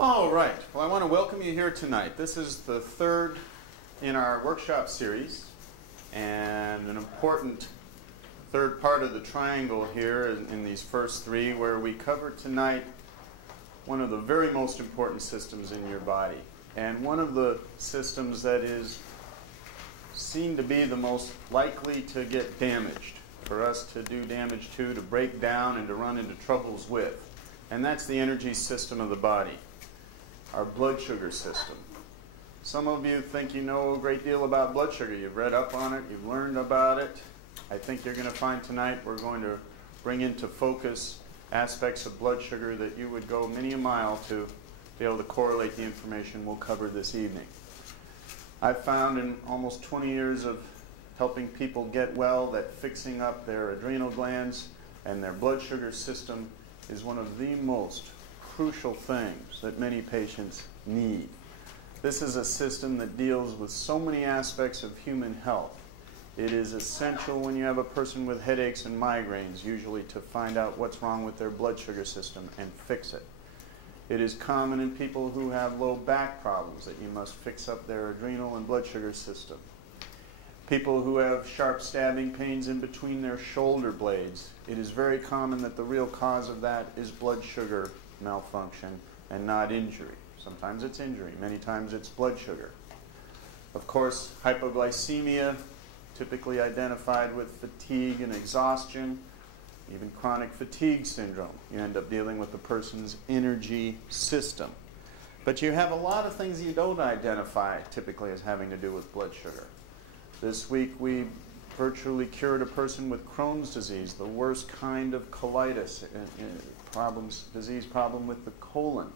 All right. Well, I want to welcome you here tonight. This is the third in our workshop series, and an important third part of the triangle here in these first three, where we cover tonight one of the very most important systems in your body, and one of the systems that is seen to be the most likely to get damaged, for us to do damage to break down, and to run into troubles with. And that's the energy system of the body, our blood sugar system. Some of you think you know a great deal about blood sugar. You've read up on it, you've learned about it. I think you're going to find tonight we're going to bring into focus aspects of blood sugar that you would go many a mile to be able to correlate the information we'll cover this evening. I've found in almost 20 years of helping people get well that fixing up their adrenal glands and their blood sugar system is one of the most crucial things that many patients need. This is a system that deals with so many aspects of human health. It is essential when you have a person with headaches and migraines, usually, to find out what's wrong with their blood sugar system and fix it. It is common in people who have low back problems that you must fix up their adrenal and blood sugar system. People who have sharp stabbing pains in between their shoulder blades, it is very common that the real cause of that is blood sugar malfunction and not injury. Sometimes it's injury, many times it's blood sugar. Of course, hypoglycemia, typically identified with fatigue and exhaustion, even chronic fatigue syndrome. You end up dealing with the person's energy system. But you have a lot of things you don't identify typically as having to do with blood sugar. This week we virtually cured a person with Crohn's disease, the worst kind of colitis, disease problem with the colon.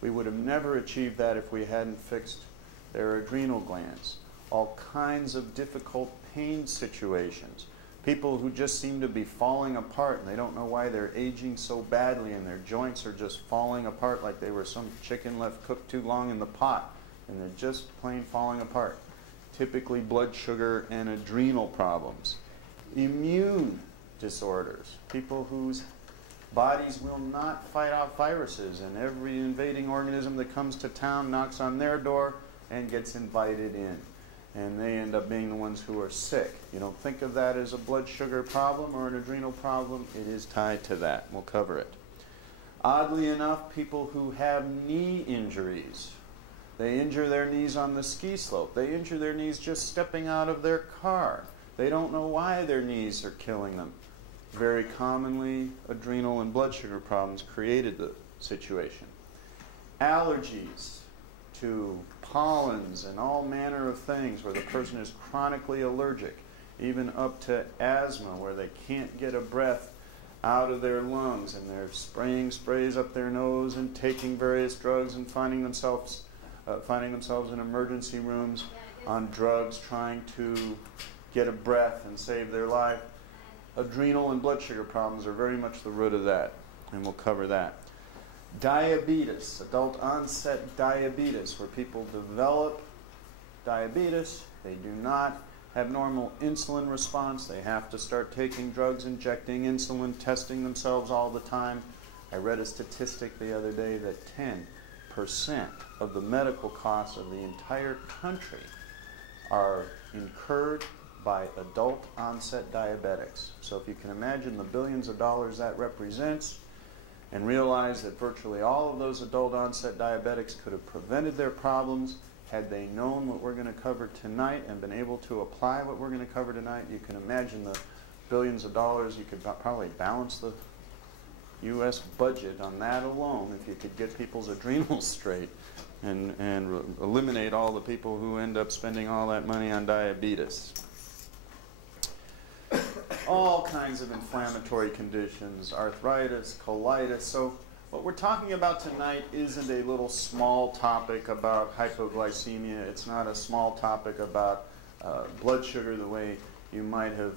We would have never achieved that if we hadn't fixed their adrenal glands. All kinds of difficult pain situations. People who just seem to be falling apart and they don't know why they're aging so badly, and their joints are just falling apart like they were some chicken left cooked too long in the pot, and they're just plain falling apart. Typically blood sugar and adrenal problems. Immune disorders. People whose bodies will not fight off viruses, and every invading organism that comes to town knocks on their door and gets invited in. And they end up being the ones who are sick. You don't think of that as a blood sugar problem or an adrenal problem. It is tied to that. We'll cover it. Oddly enough, people who have knee injuries. They injure their knees on the ski slope. They injure their knees just stepping out of their car. They don't know why their knees are killing them. Very commonly, adrenal and blood sugar problems created the situation. Allergies to pollens and all manner of things where the person is chronically allergic, even up to asthma where they can't get a breath out of their lungs and they're spraying sprays up their nose and taking various drugs and finding themselves in emergency rooms on drugs trying to get a breath and save their life. Adrenal and blood sugar problems are very much the root of that, and we'll cover that. Diabetes, adult onset diabetes, where people develop diabetes, they do not have normal insulin response, they have to start taking drugs, injecting insulin, testing themselves all the time. I read a statistic the other day that 10% of the medical costs of the entire country are incurred by adult onset diabetics. So if you can imagine the billions of dollars that represents, and realize that virtually all of those adult onset diabetics could have prevented their problems had they known what we're going to cover tonight and been able to apply what we're going to cover tonight. You can imagine the billions of dollars. You could probably balance the U.S. budget on that alone if you could get people's adrenals straight and eliminate all the people who end up spending all that money on diabetes. All kinds of inflammatory conditions, arthritis, colitis. So what we're talking about tonight isn't a little small topic about hypoglycemia. It's not a small topic about blood sugar the way you might have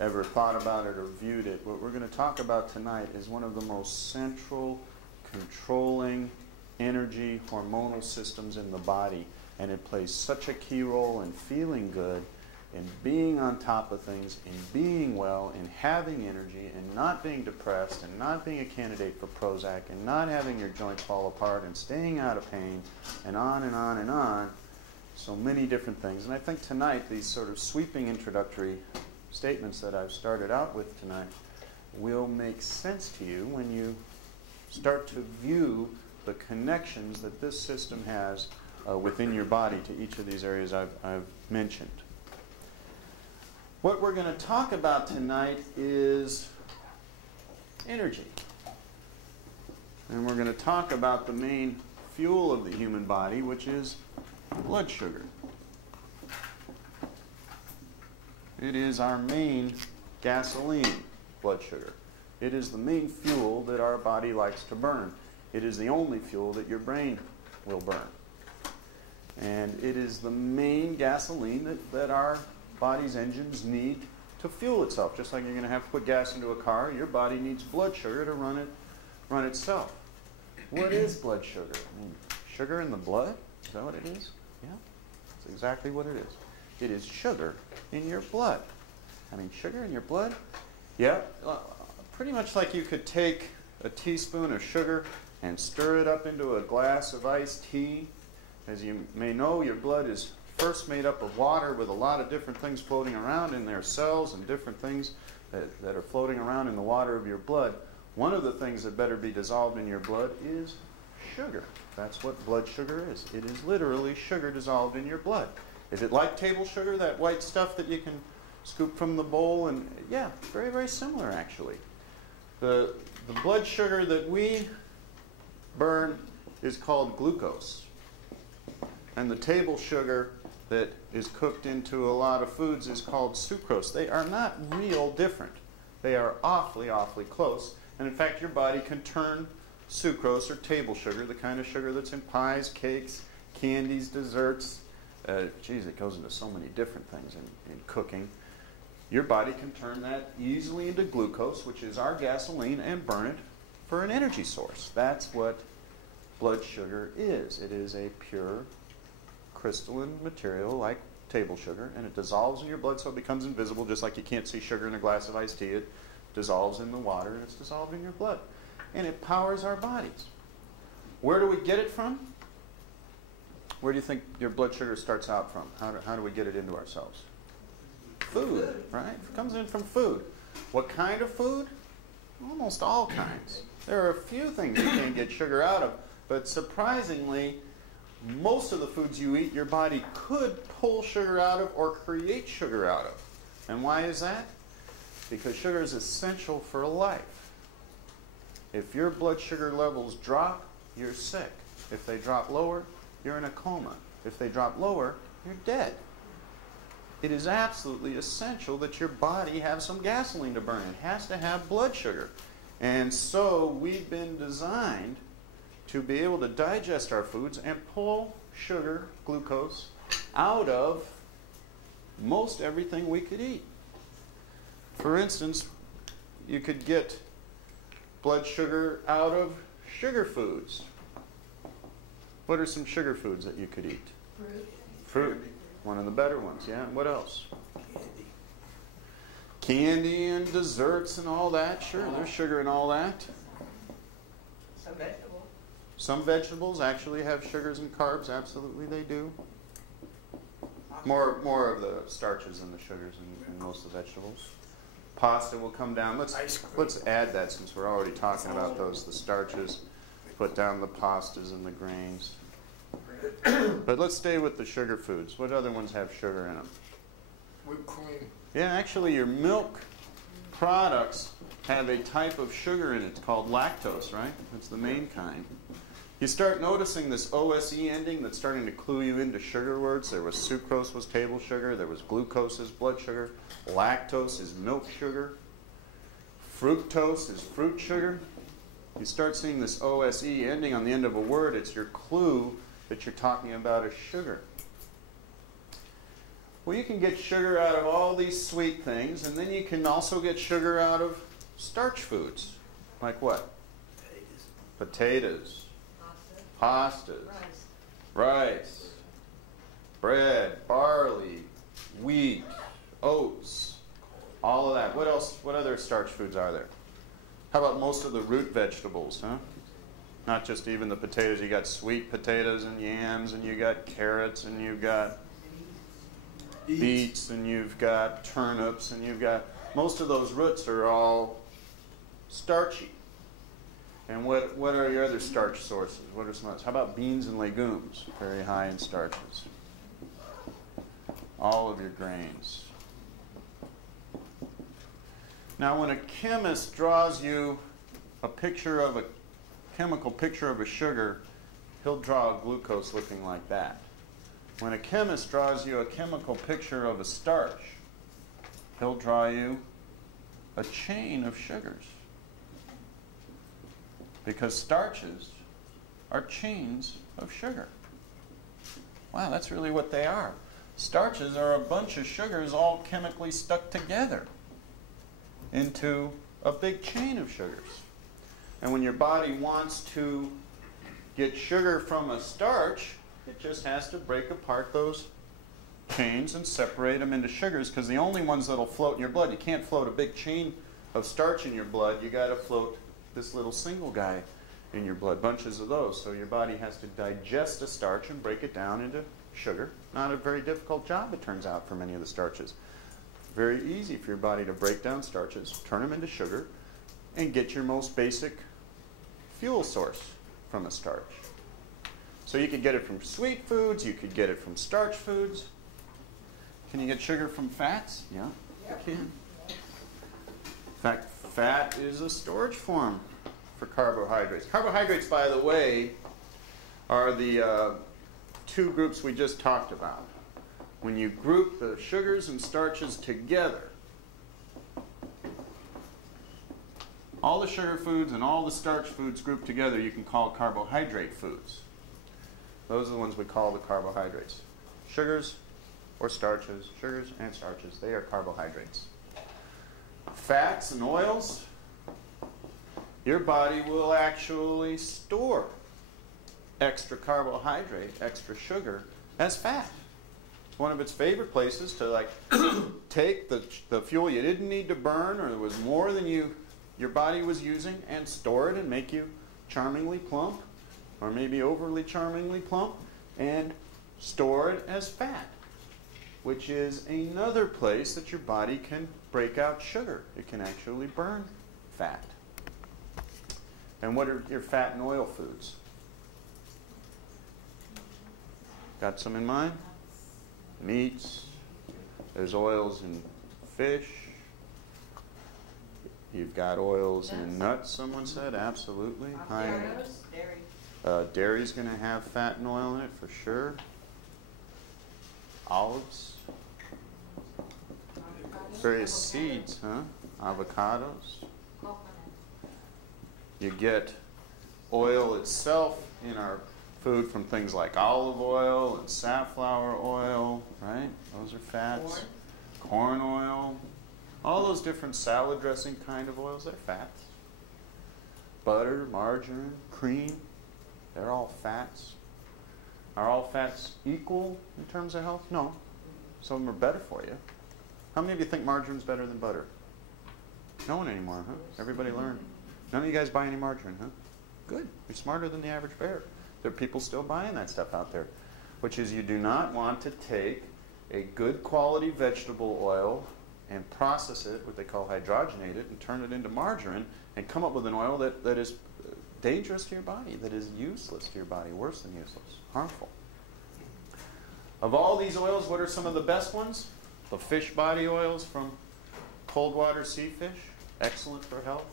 ever thought about it or viewed it. What we're going to talk about tonight is one of the most central, controlling energy hormonal systems in the body, and it plays such a key role in feeling good, in being on top of things, in being well, in having energy, and not being depressed, and not being a candidate for Prozac, and not having your joints fall apart, and staying out of pain, and on and on and on. So many different things. And I think tonight, these sort of sweeping introductory statements that I've started out with tonight will make sense to you when you start to view the connections that this system has within your body to each of these areas I've mentioned. What we're going to talk about tonight is energy. And we're going to talk about the main fuel of the human body, which is blood sugar. It is our main gasoline, blood sugar. It is the main fuel that our body likes to burn. It is the only fuel that your brain will burn. And it is the main gasoline that our body's engines need to fuel itself. Just like you're going to have to put gas into a car, your body needs blood sugar to run itself. What is blood sugar? I mean, sugar in the blood? Is that what it is? Yeah, that's exactly what it is. It is sugar in your blood. I mean, sugar in your blood? Yeah, pretty much like you could take a teaspoon of sugar and stir it up into a glass of iced tea. As you may know, your blood is first made up of water with a lot of different things floating around in their cells and different things that are floating around in the water of your blood. One of the things that better be dissolved in your blood is sugar. That's what blood sugar is. It is literally sugar dissolved in your blood. Is it like table sugar, that white stuff that you can scoop from the bowl? And yeah, very, very similar actually. The blood sugar that we burn is called glucose. And the table sugar that is cooked into a lot of foods is called sucrose. They are not real different. They are awfully, awfully close. And in fact, your body can turn sucrose or table sugar, the kind of sugar that's in pies, cakes, candies, desserts. Geez, it goes into so many different things in cooking. Your body can turn that easily into glucose, which is our gasoline, and burn it for an energy source. That's what blood sugar is. It is a pure crystalline material like table sugar, and it dissolves in your blood so it becomes invisible, just like you can't see sugar in a glass of iced tea. It dissolves in the water, and it's dissolved in your blood. And it powers our bodies. Where do we get it from? Where do you think your blood sugar starts out from? How do we get it into ourselves? Food, right? It comes in from food. What kind of food? Almost all kinds. There are a few things you can't get sugar out of, but surprisingly, most of the foods you eat, your body could pull sugar out of or create sugar out of. And why is that? Because sugar is essential for life. If your blood sugar levels drop, you're sick. If they drop lower, you're in a coma. If they drop lower, you're dead. It is absolutely essential that your body have some gasoline to burn. It has to have blood sugar. And so we've been designed to be able to digest our foods and pull sugar, glucose, out of most everything we could eat. For instance, you could get blood sugar out of sugar foods. What are some sugar foods that you could eat? Fruit. One of the better ones, yeah. And what else? Candy and desserts and all that. Sure, there's sugar in all that. Some vegetables. Some vegetables actually have sugars and carbs. Absolutely, they do. More of the starches than the sugars in most of the vegetables. Pasta will come down. Let's add that since we're already talking about those. The starches. Put down the pastas and the grains. But let's stay with the sugar foods. What other ones have sugar in them? Whipped cream. Yeah, actually your milk products have a type of sugar in it. It's called lactose, right? That's the main kind. You start noticing this OSE ending that's starting to clue you into sugar words. There was sucrose was table sugar. There was glucose is blood sugar. Lactose is milk sugar. Fructose is fruit sugar. You start seeing this OSE ending on the end of a word, it's your clue that you're talking about a sugar. Well, you can get sugar out of all these sweet things, and then you can also get sugar out of starch foods. Like what? Potatoes. Pastas. Rice. Bread. Barley. Wheat. oats, all of that. What else? What other starch foods are there? How about most of the root vegetables, huh? Not just even the potatoes. You got sweet potatoes and yams, and you got carrots, and you've got beets, and you've got turnips, and you've got, most of those roots are all starchy. And what are your other starch sources? What are some others? How about beans and legumes? Very high in starches. All of your grains. Now when a chemist draws you a picture of a chemical picture of a sugar, he'll draw a glucose looking like that. When a chemist draws you a chemical picture of a starch, he'll draw you a chain of sugars. Because starches are chains of sugar. Wow, that's really what they are. Starches are a bunch of sugars all chemically stuck together into a big chain of sugars. And when your body wants to get sugar from a starch, it just has to break apart those chains and separate them into sugars, because the only ones that'll float in your blood, you can't float a big chain of starch in your blood, you got to float this little single guy in your blood, bunches of those. So your body has to digest a starch and break it down into sugar. Not a very difficult job, it turns out, for many of the starches. Very easy for your body to break down starches, turn them into sugar, and get your most basic fuel source from a starch. So you could get it from sweet foods, you could get it from starch foods. Can you get sugar from fats? Yeah, you can. In fact, fat is a storage form for carbohydrates. Carbohydrates, by the way, are the two groups we just talked about. When you group the sugars and starches together, all the sugar foods and all the starch foods grouped together you can call carbohydrate foods. Those are the ones we call the carbohydrates. Sugars or starches, sugars and starches, they are carbohydrates. Fats and oils, your body will actually store extra carbohydrate, extra sugar, as fat. It's one of its favorite places to take the fuel you didn't need to burn, or there was more than your body was using, and store it and make you charmingly plump, or maybe overly charmingly plump, and store it as fat, which is another place that your body can break out sugar. It can actually burn fat. And what are your fat and oil foods? Got some in mind? Meats. There's oils in fish. You've got oils in nuts, someone said. Absolutely. Dairy's going to have fat and oil in it for sure. Olives. Various seeds, huh? Avocados. You get oil itself in our food from things like olive oil and safflower oil, right? Those are fats. Corn oil. All those different salad dressing kind of oils, they're fats. Butter, margarine, cream, they're all fats. Are all fats equal in terms of health? No. Some of them are better for you. How many of you think margarine's better than butter? No one anymore, huh? Everybody learned. None of you guys buy any margarine, huh? Good. You're smarter than the average bear. There are people still buying that stuff out there, which is you do not want to take a good quality vegetable oil and process it, what they call hydrogenate it, and turn it into margarine and come up with an oil that is dangerous to your body, that is useless to your body, worse than useless, harmful. Of all these oils, what are some of the best ones? The fish body oils from cold water sea fish, excellent for health.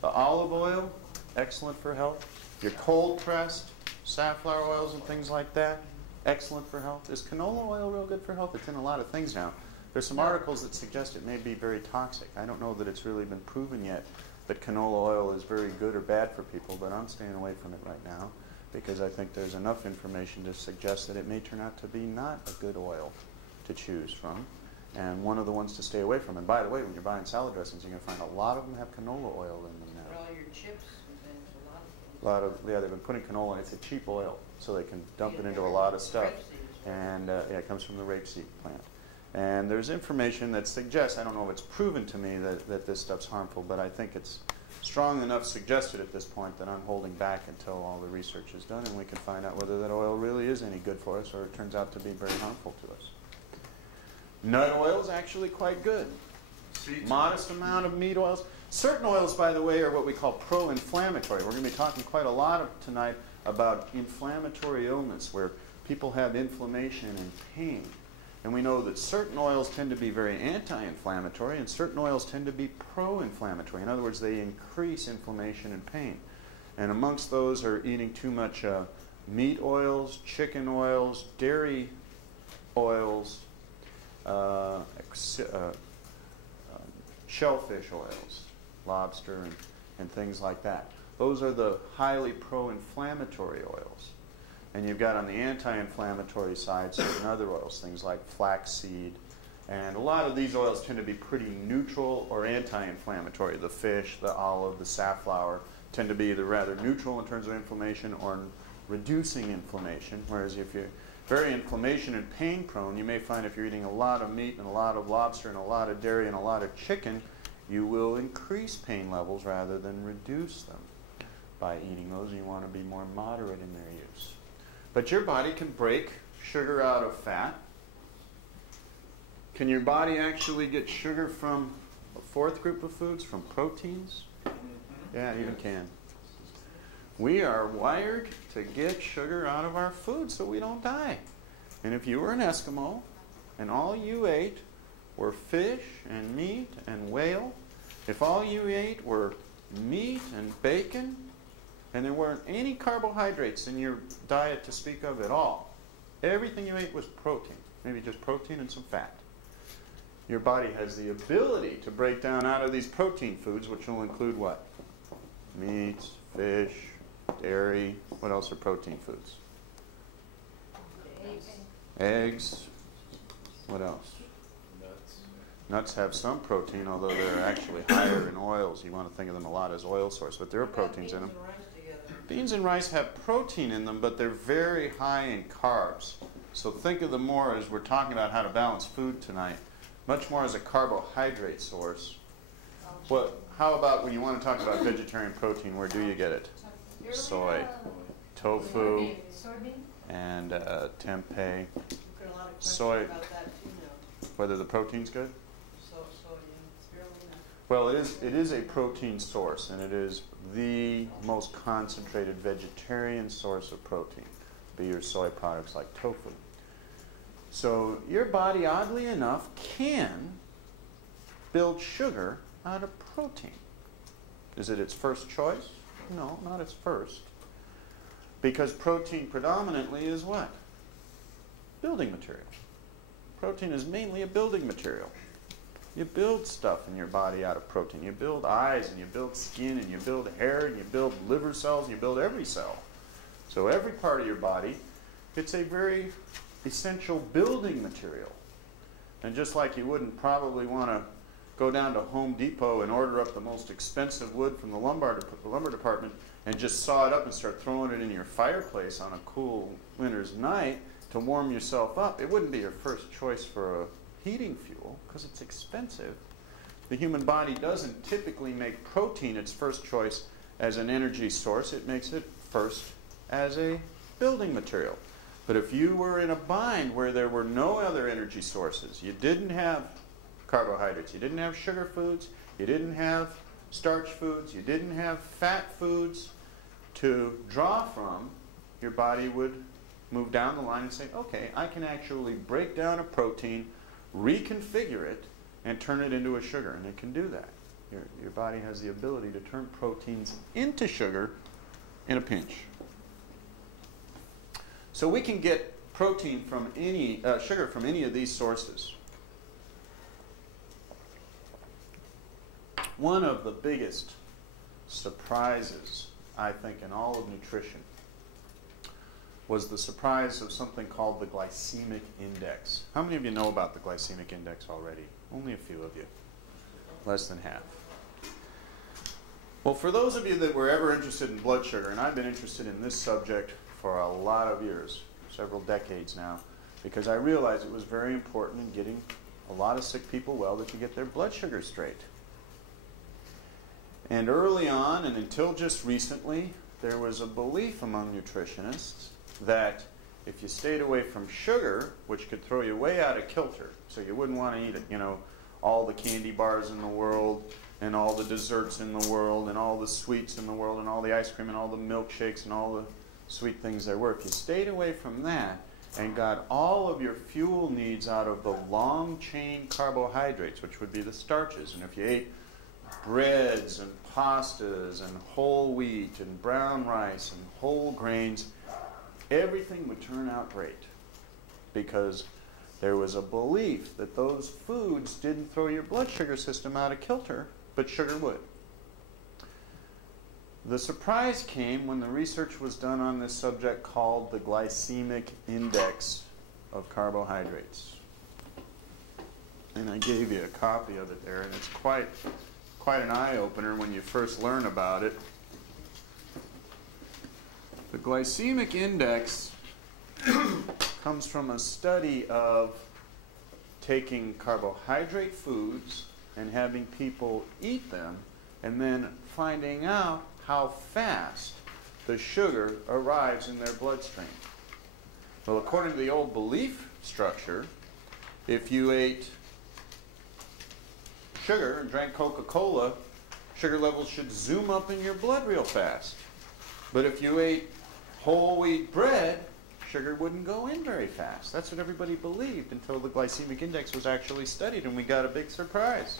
The olive oil, excellent for health. Your cold pressed safflower oils and things like that, excellent for health. Is canola oil real good for health? It's in a lot of things now. There's some articles that suggest it may be very toxic. I don't know that it's really been proven yet that canola oil is very good or bad for people, but I'm staying away from it right now because I think there's enough information to suggest that it may turn out to be not a good oil to choose from, and one of the ones to stay away from. And by the way, when you're buying salad dressings, you're going to find a lot of them have canola oil in them now. all your chips and things, Yeah, they've been putting canola in. It's a cheap oil, so they can dump it into a lot of stuff. And yeah, it comes from the rapeseed plant. And there's information that suggests, I don't know if it's proven to me that this stuff's harmful, but I think it's strong enough suggested at this point that I'm holding back until all the research is done and we can find out whether that oil really is any good for us or it turns out to be very harmful to us. Nut oil is actually quite good. Modest amount of meat oils. Certain oils, by the way, are what we call pro-inflammatory. We're going to be talking quite a lot tonight about inflammatory illness, where people have inflammation and pain. And we know that certain oils tend to be very anti-inflammatory and certain oils tend to be pro-inflammatory. In other words, they increase inflammation and pain. And amongst those are eating too much meat oils, chicken oils, dairy oils, shellfish oils, lobster and things like that. Those are the highly pro-inflammatory oils. And you've got on the anti-inflammatory side certain other oils, things like flaxseed. And a lot of these oils tend to be pretty neutral or anti-inflammatory. The fish, the olive, the safflower tend to be either rather neutral in terms of inflammation or reducing inflammation. Whereas if you're very inflammation and pain prone, you may find if you're eating a lot of meat and a lot of lobster and a lot of dairy and a lot of chicken, you will increase pain levels rather than reduce them by eating those. You want to be more moderate in their use. But your body can break sugar out of fat. Can your body actually get sugar from a fourth group of foods, from proteins? Yeah, you can. We are wired to get sugar out of our food so we don't die. And if you were an Eskimo and all you ate were fish and meat and whale, if all you ate were meat and bacon, and there weren't any carbohydrates in your diet to speak of at all, everything you ate was protein, maybe just protein and some fat. Your body has the ability to break down out of these protein foods, which will include what? Meats, fish, dairy. What else are protein foods? Eggs. What else? Nuts have some protein, although they're actually higher in oils. You want to think of them a lot as oil source, but there are proteins in them. Beans and rice have protein in them, but they're very high in carbs. So think of them more, as we're talking about how to balance food tonight, much more as a carbohydrate source. How about when you want to talk about vegetarian protein, where do you get it? Soy, tofu, and tempeh. Soy. Whether the protein's good? Well, it is a protein source, and it is the most concentrated vegetarian source of protein, be your soy products like tofu. So your body, oddly enough, can build sugar out of protein. Is it its first choice? No, not its first. Because protein predominantly is what? Building material. Protein is mainly a building material. You build stuff in your body out of protein. You build eyes, and you build skin, and you build hair, and you build liver cells, and you build every cell. So every part of your body, it's a very essential building material. And just like you wouldn't probably want to go down to Home Depot and order up the most expensive wood from the lumber department and just saw it up and start throwing it in your fireplace on a cool winter's night to warm yourself up, it wouldn't be your first choice for a heating fuel because it's expensive. The human body doesn't typically make protein its first choice as an energy source. It makes it first as a building material. But if you were in a bind where there were no other energy sources, you didn't have carbohydrates, you didn't have sugar foods, you didn't have starch foods, you didn't have fat foods to draw from, your body would move down the line and say, okay, I can actually break down a protein, reconfigure it, and turn it into a sugar. And it can do that. Your body has the ability to turn proteins into sugar in a pinch. So we can get protein from any, sugar from any of these sources. One of the biggest surprises, I think, in all of nutrition was the surprise of something called the glycemic index. How many of you know about the glycemic index already? Only a few of you. Less than half. Well, for those of you that were ever interested in blood sugar, and I've been interested in this subject for a lot of years, several decades now, because I realized it was very important in getting a lot of sick people well that you get their blood sugar straight. And early on, and until just recently, there was a belief among nutritionists that if you stayed away from sugar, which could throw you way out of kilter, so you wouldn't want to eat it, you know, all the candy bars in the world, and all the desserts in the world, and all the sweets in the world, and all the ice cream, and all the milkshakes, and all the sweet things there were. If you stayed away from that and got all of your fuel needs out of the long-chain carbohydrates, which would be the starches, and if you ate breads and pastas and whole wheat and brown rice and whole grains, everything would turn out great, because there was a belief that those foods didn't throw your blood sugar system out of kilter, but sugar would. The surprise came when the research was done on this subject called the glycemic index of carbohydrates. And I gave you a copy of it there, and it's quite an eye-opener when you first learn about it. The glycemic index comes from a study of taking carbohydrate foods and having people eat them, and then finding out how fast the sugar arrives in their bloodstream. Well, according to the old belief structure, if you ate sugar and drank Coca-Cola, sugar levels should zoom up in your blood real fast. But if you ate whole wheat bread, sugar wouldn't go in very fast. That's what everybody believed until the glycemic index was actually studied, and we got a big surprise.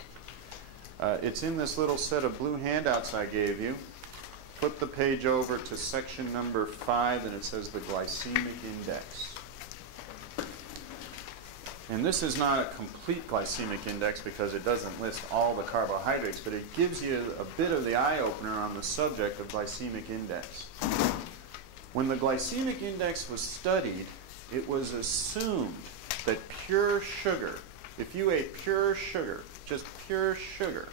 It's in this little set of blue handouts I gave you. Flip the page over to section number 5, and it says the glycemic index. And this is not a complete glycemic index because it doesn't list all the carbohydrates, but it gives you a bit of the eye-opener on the subject of glycemic index. When the glycemic index was studied, it was assumed that pure sugar, if you ate pure sugar, just pure sugar,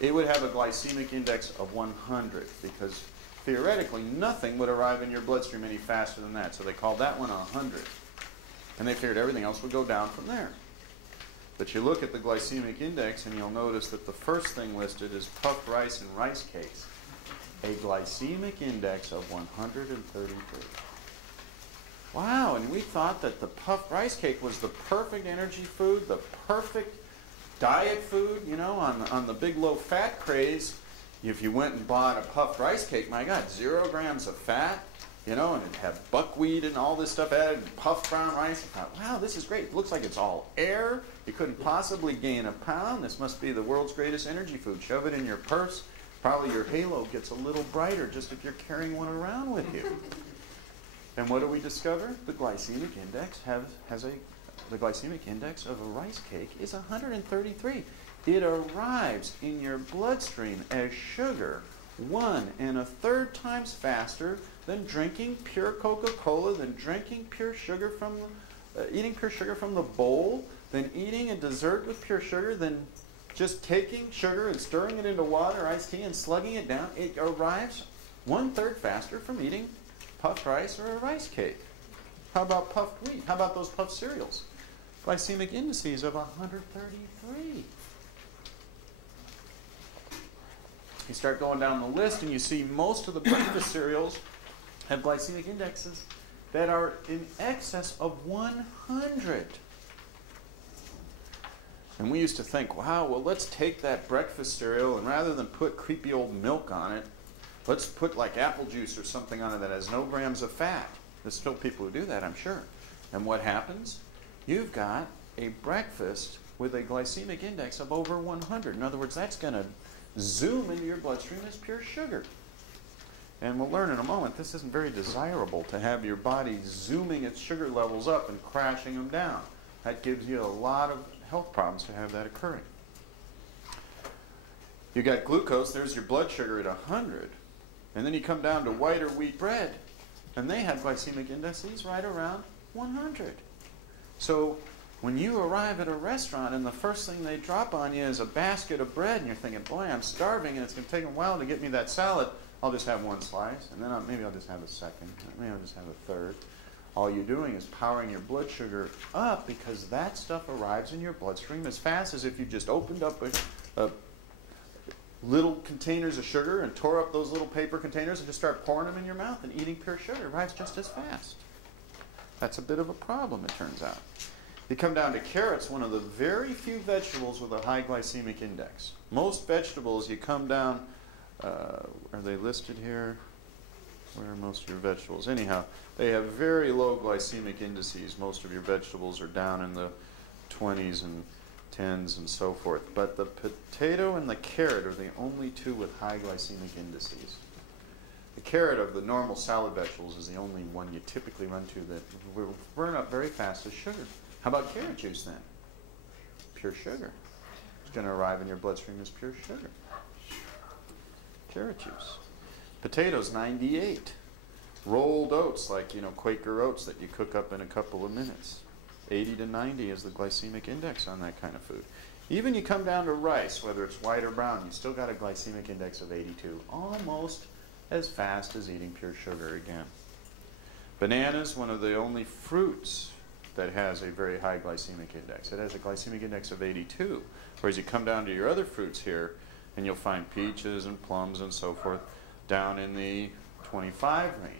it would have a glycemic index of 100, because theoretically nothing would arrive in your bloodstream any faster than that. So they called that one 100. And they figured everything else would go down from there. But you look at the glycemic index and you'll notice that the first thing listed is puffed rice and rice cakes. A glycemic index of 133. Wow, and we thought that the puffed rice cake was the perfect energy food, the perfect diet food, you know, on the big low fat craze. If you went and bought a puffed rice cake, my God, 0 grams of fat, you know, and it had buckwheat and all this stuff added, and puffed brown rice. I thought, wow, this is great. It looks like it's all air. You couldn't possibly gain a pound. This must be the world's greatest energy food. Shove it in your purse. Probably your halo gets a little brighter just if you're carrying one around with you. And what do we discover? The glycemic index the glycemic index of a rice cake is 133. It arrives in your bloodstream as sugar 1 1/3 times faster than drinking pure Coca-Cola, than drinking pure sugar from eating pure sugar from the bowl, than eating a dessert with pure sugar, than just taking sugar and stirring it into water, iced tea, and slugging it down. It arrives 1/3 faster from eating puffed rice or a rice cake. How about puffed wheat? How about those puffed cereals? Glycemic indices of 133. You start going down the list and you see most of the breakfast cereals have glycemic indexes that are in excess of 100. And we used to think, wow, well, let's take that breakfast cereal and rather than put creepy old milk on it, let's put like apple juice or something on it that has no grams of fat. There's still people who do that, I'm sure. And what happens? You've got a breakfast with a glycemic index of over 100. In other words, that's going to zoom into your bloodstream as pure sugar. And we'll learn in a moment, this isn't very desirable to have your body zooming its sugar levels up and crashing them down. That gives you a lot of health problems to have that occurring. You got glucose, there's your blood sugar at 100. And then you come down to white or wheat bread, and they have glycemic indices right around 100. So when you arrive at a restaurant and the first thing they drop on you is a basket of bread, and you're thinking, boy, I'm starving, and it's going to take a while to get me that salad, I'll just have one slice, and then maybe I'll just have a second, maybe I'll just have a third. all you're doing is powering your blood sugar up, because that stuff arrives in your bloodstream as fast as if you just opened up a little containers of sugar and tore up those little paper containers and just start pouring them in your mouth and eating pure sugar. It arrives just as fast. That's a bit of a problem, it turns out. You come down to carrots, one of the very few vegetables with a high glycemic index. Most vegetables, you come down, are they listed here? Where are most of your vegetables? Anyhow, they have very low glycemic indices. Most of your vegetables are down in the 20s and 10s and so forth. But the potato and the carrot are the only two with high glycemic indices. The carrot of the normal salad vegetables is the only one you typically run to that will burn up very fast as sugar. How about carrot juice then? Pure sugar. It's going to arrive in your bloodstream as pure sugar. Carrot juice. Potatoes, 98. Rolled oats, like Quaker oats that you cook up in a couple of minutes. 80 to 90 is the glycemic index on that kind of food. Even you come down to rice, whether it's white or brown, you still got a glycemic index of 82. Almost as fast as eating pure sugar again. Bananas, one of the only fruits that has a very high glycemic index. It has a glycemic index of 82. Whereas you come down to your other fruits here, and you'll find peaches and plums and so forth down in the 25 range.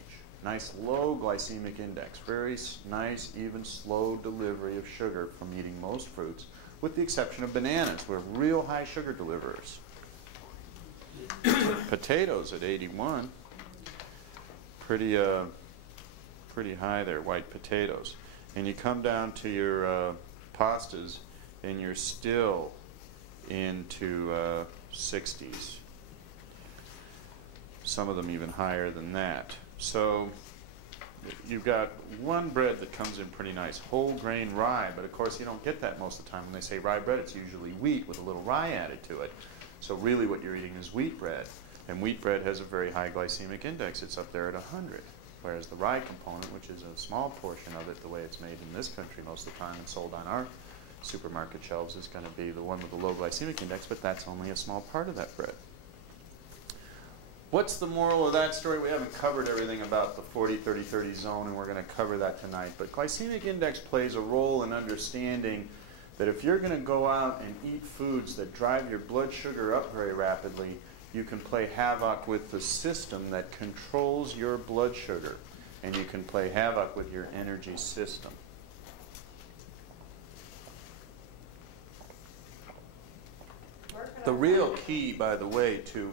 Nice low glycemic index. Very nice, even slow delivery of sugar from eating most fruits, with the exception of bananas. We're real high sugar deliverers. Potatoes at 81. Pretty high there, white potatoes. And you come down to your pastas, and you're still into 60s. Some of them even higher than that. So you've got one bread that comes in pretty nice, whole grain rye, but of course you don't get that most of the time. When they say rye bread, it's usually wheat with a little rye added to it. So really what you're eating is wheat bread. And wheat bread has a very high glycemic index. It's up there at 100. Whereas the rye component, which is a small portion of it, the way it's made in this country most of the time and sold on our supermarket shelves, is going to be the one with the low glycemic index, but that's only a small part of that bread. What's the moral of that story? We haven't covered everything about the 40-30-30 zone, and we're going to cover that tonight. But glycemic index plays a role in understanding that if you're going to go out and eat foods that drive your blood sugar up very rapidly, you can play havoc with the system that controls your blood sugar, and you can play havoc with your energy system. The real key, by the way, to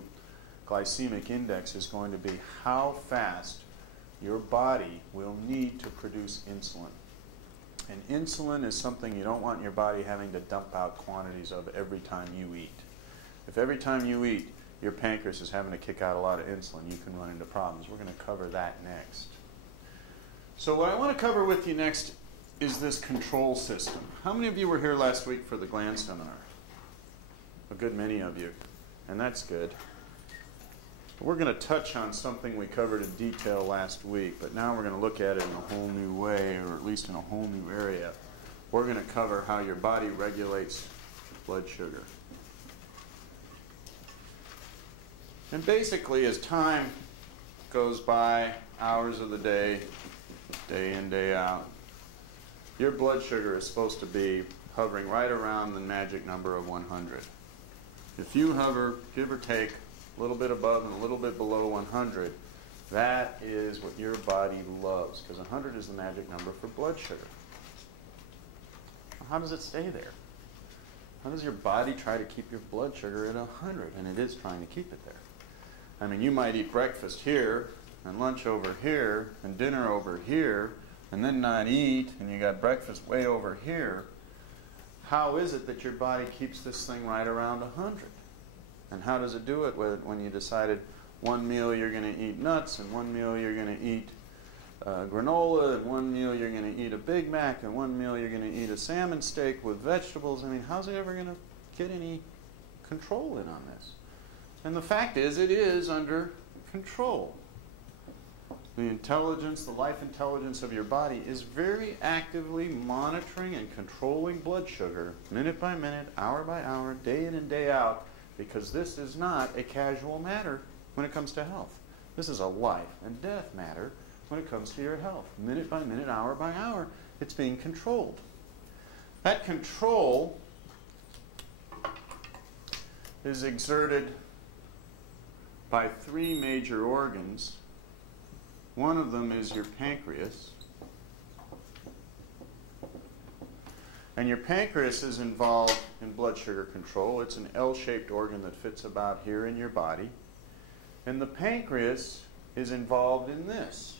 glycemic index is going to be how fast your body will need to produce insulin. And insulin is something you don't want your body having to dump out quantities of every time you eat. If every time you eat, your pancreas is having to kick out a lot of insulin, you can run into problems. We're going to cover that next. So what I want to cover with you next is this control system. How many of you were here last week for the gland seminar? A good many of you, and that's good. We're going to touch on something we covered in detail last week, but now we're going to look at it in a whole new way, or at least in a whole new area. We're going to cover how your body regulates blood sugar. And basically, as time goes by, hours of the day, day in, day out, your blood sugar is supposed to be hovering right around the magic number of 100. If you hover, give or take, a little bit above and a little bit below 100, that is what your body loves, because 100 is the magic number for blood sugar. How does it stay there? How does your body try to keep your blood sugar at 100? And it is trying to keep it there. I mean, you might eat breakfast here, and lunch over here, and dinner over here, and then not eat, and you got breakfast way over here. How is it that your body keeps this thing right around 100? And how does it do it when you decided one meal you're going to eat nuts, and one meal you're going to eat granola, and one meal you're going to eat a Big Mac, and one meal you're going to eat a salmon steak with vegetables? I mean, how's it ever going to get any control in on this? And the fact is, it is under control. The intelligence, the life intelligence of your body is very actively monitoring and controlling blood sugar minute by minute, hour by hour, day in and day out, because this is not a casual matter when it comes to health. This is a life and death matter when it comes to your health. Minute by minute, hour by hour, it's being controlled. That control is exerted by three major organs. One of them is your pancreas. And your pancreas is involved in blood sugar control. It's an L-shaped organ that fits about here in your body. And the pancreas is involved in this.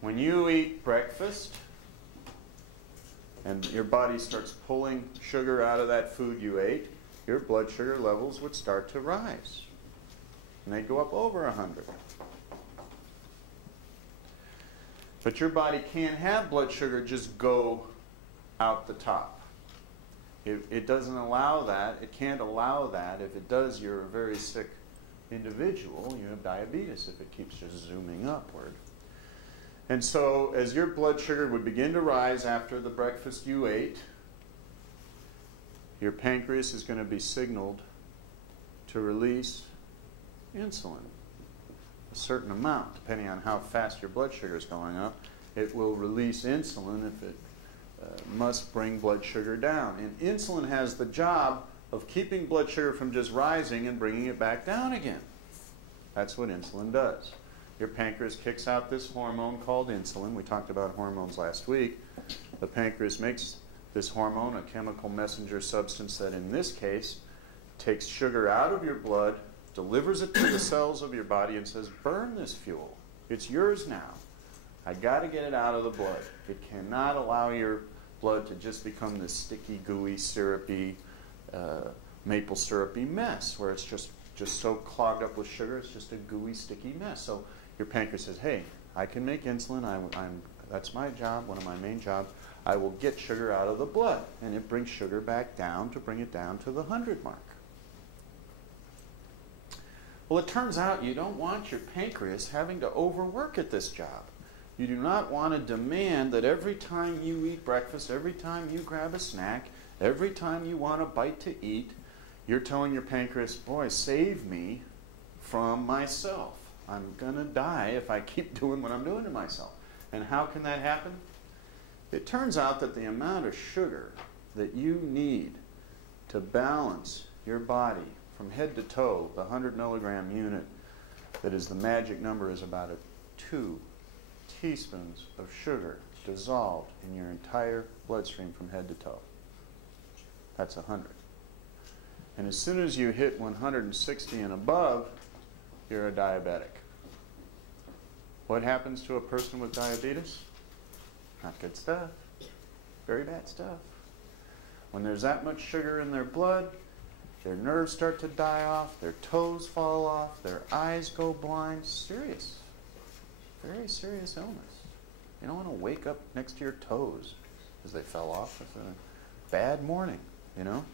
When you eat breakfast and your body starts pulling sugar out of that food you ate, your blood sugar levels would start to rise. And they'd go up over 100. But your body can't have blood sugar just go out the top. It doesn't allow that. It can't allow that. If it does, you're a very sick individual. You have diabetes if it keeps just zooming upward. And so as your blood sugar would begin to rise after the breakfast you ate, your pancreas is going to be signaled to release insulin. A certain amount, depending on how fast your blood sugar is going up, it will release insulin if it must bring blood sugar down. And insulin has the job of keeping blood sugar from just rising and bringing it back down again. That's what insulin does. Your pancreas kicks out this hormone called insulin. We talked about hormones last week. The pancreas makes this hormone, a chemical messenger substance that in this case takes sugar out of your blood, delivers it to the cells of your body and says, burn this fuel. It's yours now. I got to get it out of the blood. It cannot allow your blood to just become this sticky, gooey, syrupy, maple syrupy mess where it's just so clogged up with sugar, it's just a gooey, sticky mess. So your pancreas says, hey, I can make insulin. That's my job, one of my main jobs. I will get sugar out of the blood. And it brings sugar back down to bring it down to the 100 mark. Well, it turns out you don't want your pancreas having to overwork at this job. You do not want to demand that every time you eat breakfast, every time you grab a snack, every time you want a bite to eat, you're telling your pancreas, boy, save me from myself. I'm going to die if I keep doing what I'm doing to myself. And how can that happen? It turns out that the amount of sugar that you need to balance your body from head to toe, the 100 milligram unit that is the magic number is about 2 teaspoons of sugar dissolved in your entire bloodstream from head to toe. That's 100. And as soon as you hit 160 and above, you're a diabetic. What happens to a person with diabetes? Not good stuff. Very bad stuff. When there's that much sugar in their blood, their nerves start to die off, their toes fall off, their eyes go blind. Serious. Very serious illness. You don't want to wake up next to your toes because they fell off. It's a bad morning, you know.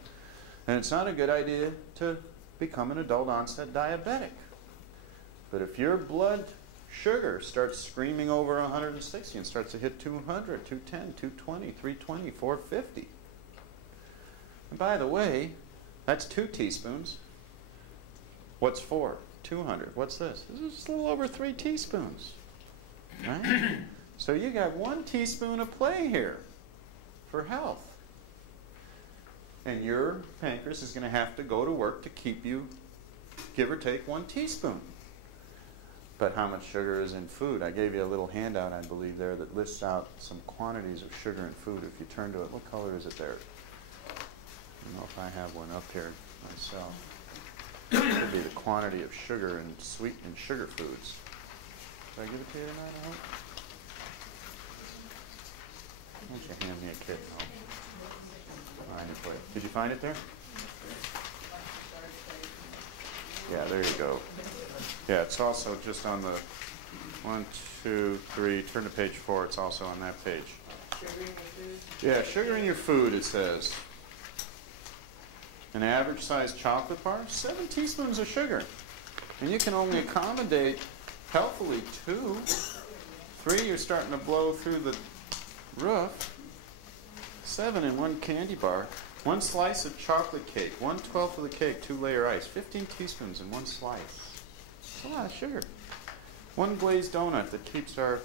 And it's not a good idea to become an adult onset diabetic. But if your blood sugar starts screaming over 160 and starts to hit 200, 210, 220, 320, 450. And by the way, that's 2 teaspoons. What's 4? 200. What's this? This is just a little over 3 teaspoons. Right? So you got 1 teaspoon of play here for health. And your pancreas is going to have to go to work to keep you, give or take, 1 teaspoon. But how much sugar is in food? I gave you a little handout, I believe, there that lists out some quantities of sugar in food. If you turn to it, what color is it there? I don't know if I have one up here myself. It could be the quantity of sugar in sweet and sugar foods. Did I give it to you tonight? I hope? Why don't you hand me a kit and I'll find it for you. Did you find it there? Yeah, there you go. Yeah, it's also just on the 1, 2, 3, turn to page 4, it's also on that page. Sugar in your food? Yeah, sugar in your food, it says. An average sized chocolate bar, 7 teaspoons of sugar. And you can only accommodate healthily 2. 3, you're starting to blow through the roof. 7 in 1 candy bar. 1 slice of chocolate cake, 1/12 of the cake, 2-layer ice. 15 teaspoons in 1 slice. That's a lot of sugar. One glazed donut that keeps our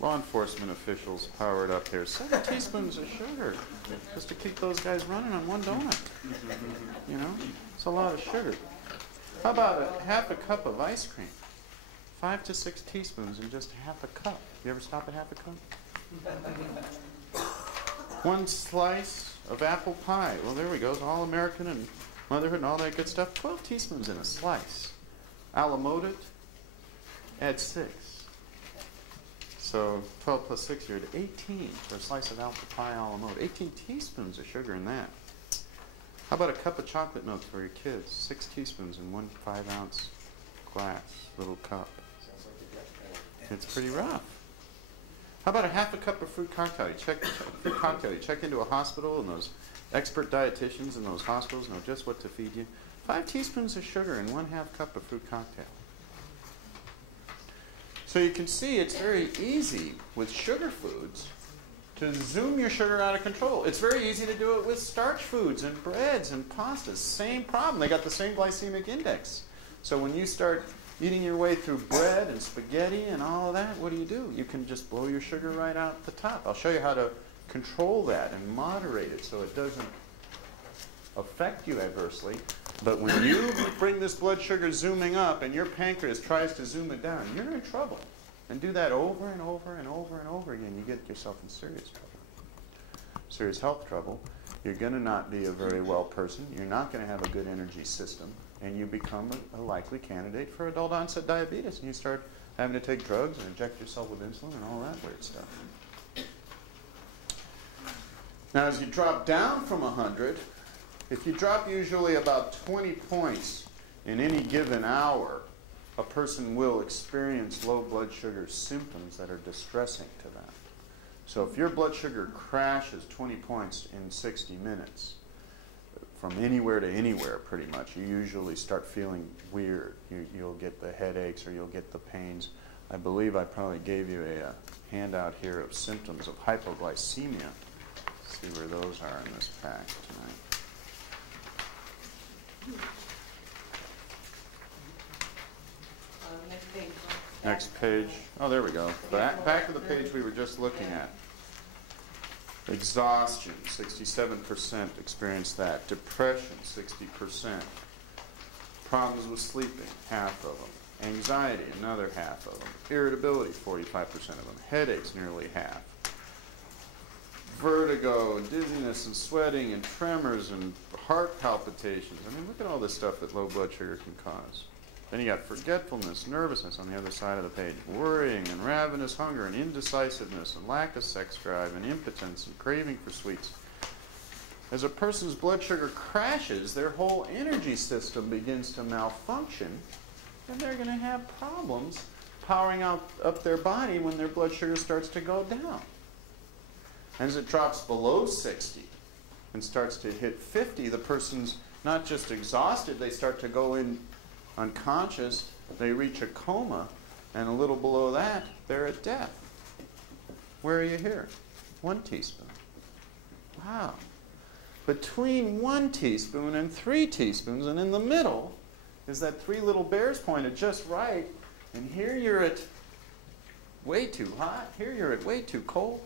law enforcement officials powered up here. 7 teaspoons of sugar just to keep those guys running on one donut. You know, it's a lot of sugar. How about a half a cup of ice cream? 5 to 6 teaspoons in just half a cup. You ever stop at half a cup? 1 slice of apple pie. Well, there we go. It's all American and motherhood and all that good stuff. 12 teaspoons in a slice. A la mode it. Add 6. So 12 plus 6, you're at 18 for a slice of apple pie a la mode. 18 teaspoons of sugar in that. How about a cup of chocolate milk for your kids? 6 teaspoons in 1 5-ounce glass, little cup. It's pretty rough. How about a half a cup of fruit cocktail? You check into a hospital, and those expert dietitians in those hospitals know just what to feed you. 5 teaspoons of sugar in 1/2 cup of fruit cocktail. So you can see it's very easy with sugar foods to zoom your sugar out of control. It's very easy to do it with starch foods and breads and pastas. Same problem. They got the same glycemic index. So when you start eating your way through bread and spaghetti and all of that, what do? You can just blow your sugar right out the top. I'll show you how to control that and moderate it so it doesn't affect you adversely. But when you bring this blood sugar zooming up and your pancreas tries to zoom it down, you're in trouble. And do that over and over and over and over again, you get yourself in serious trouble. Serious health trouble. You're going to not be a very well person. You're not going to have a good energy system. And you become a likely candidate for adult onset diabetes. And you start having to take drugs and inject yourself with insulin and all that weird stuff. Now, as you drop down from 100, if you drop usually about 20 points in any given hour, a person will experience low blood sugar symptoms that are distressing to them. So if your blood sugar crashes 20 points in 60 minutes, from anywhere to anywhere pretty much, you usually start feeling weird. You'll get the headaches or you'll get the pains. I believe I probably gave you a handout here of symptoms of hypoglycemia. Let's see where those are in this pack tonight. Next page. Next page. Oh, there we go. Back of the page we were just looking at. Exhaustion, 67% experience that. Depression, 60%. Problems with sleeping, half of them. Anxiety, another half of them. Irritability, 45% of them. Headaches, nearly half. Vertigo, and dizziness, and sweating, and tremors, and heart palpitations. I mean, look at all this stuff that low blood sugar can cause. Then you got forgetfulness, nervousness on the other side of the page, worrying and ravenous hunger and indecisiveness and lack of sex drive and impotence and craving for sweets. As a person's blood sugar crashes, their whole energy system begins to malfunction, and they're going to have problems powering up their body when their blood sugar starts to go down. As it drops below 60 and starts to hit 50, the person's not just exhausted, they start to go in unconscious, they reach a coma, and a little below that, they're at death. Where are you here? 1 teaspoon. Wow. Between 1 teaspoon and 3 teaspoons, and in the middle is that 3 little bears pointed just right, and here you're at way too hot, here you're at way too cold,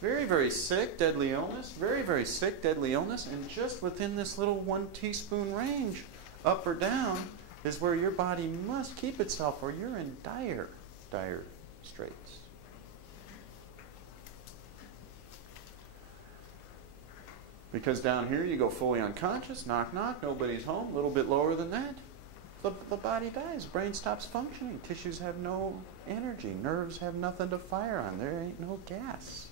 very, very sick, deadly illness, very, very sick, deadly illness, and just within this little 1 teaspoon range, up or down, is where your body must keep itself, or you're in dire, dire straits. Because down here you go fully unconscious, knock, knock, nobody's home, a little bit lower than that. The body dies, brain stops functioning, tissues have no energy, nerves have nothing to fire on, there ain't no gas.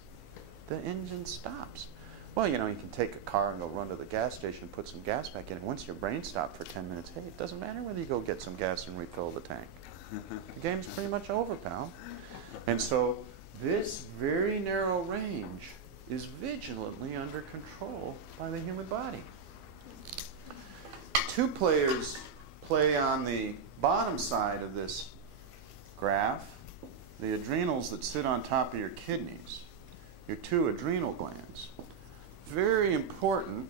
The engine stops. Well, you know, you can take a car and go run to the gas station, put some gas back in it. Once your brain stopped for 10 minutes, hey, it doesn't matter whether you go get some gas and refill the tank. The game's pretty much over, pal. And so this very narrow range is vigilantly under control by the human body. 2 players play on the bottom side of this graph, the adrenals that sit on top of your kidneys, your 2 adrenal glands. Very important,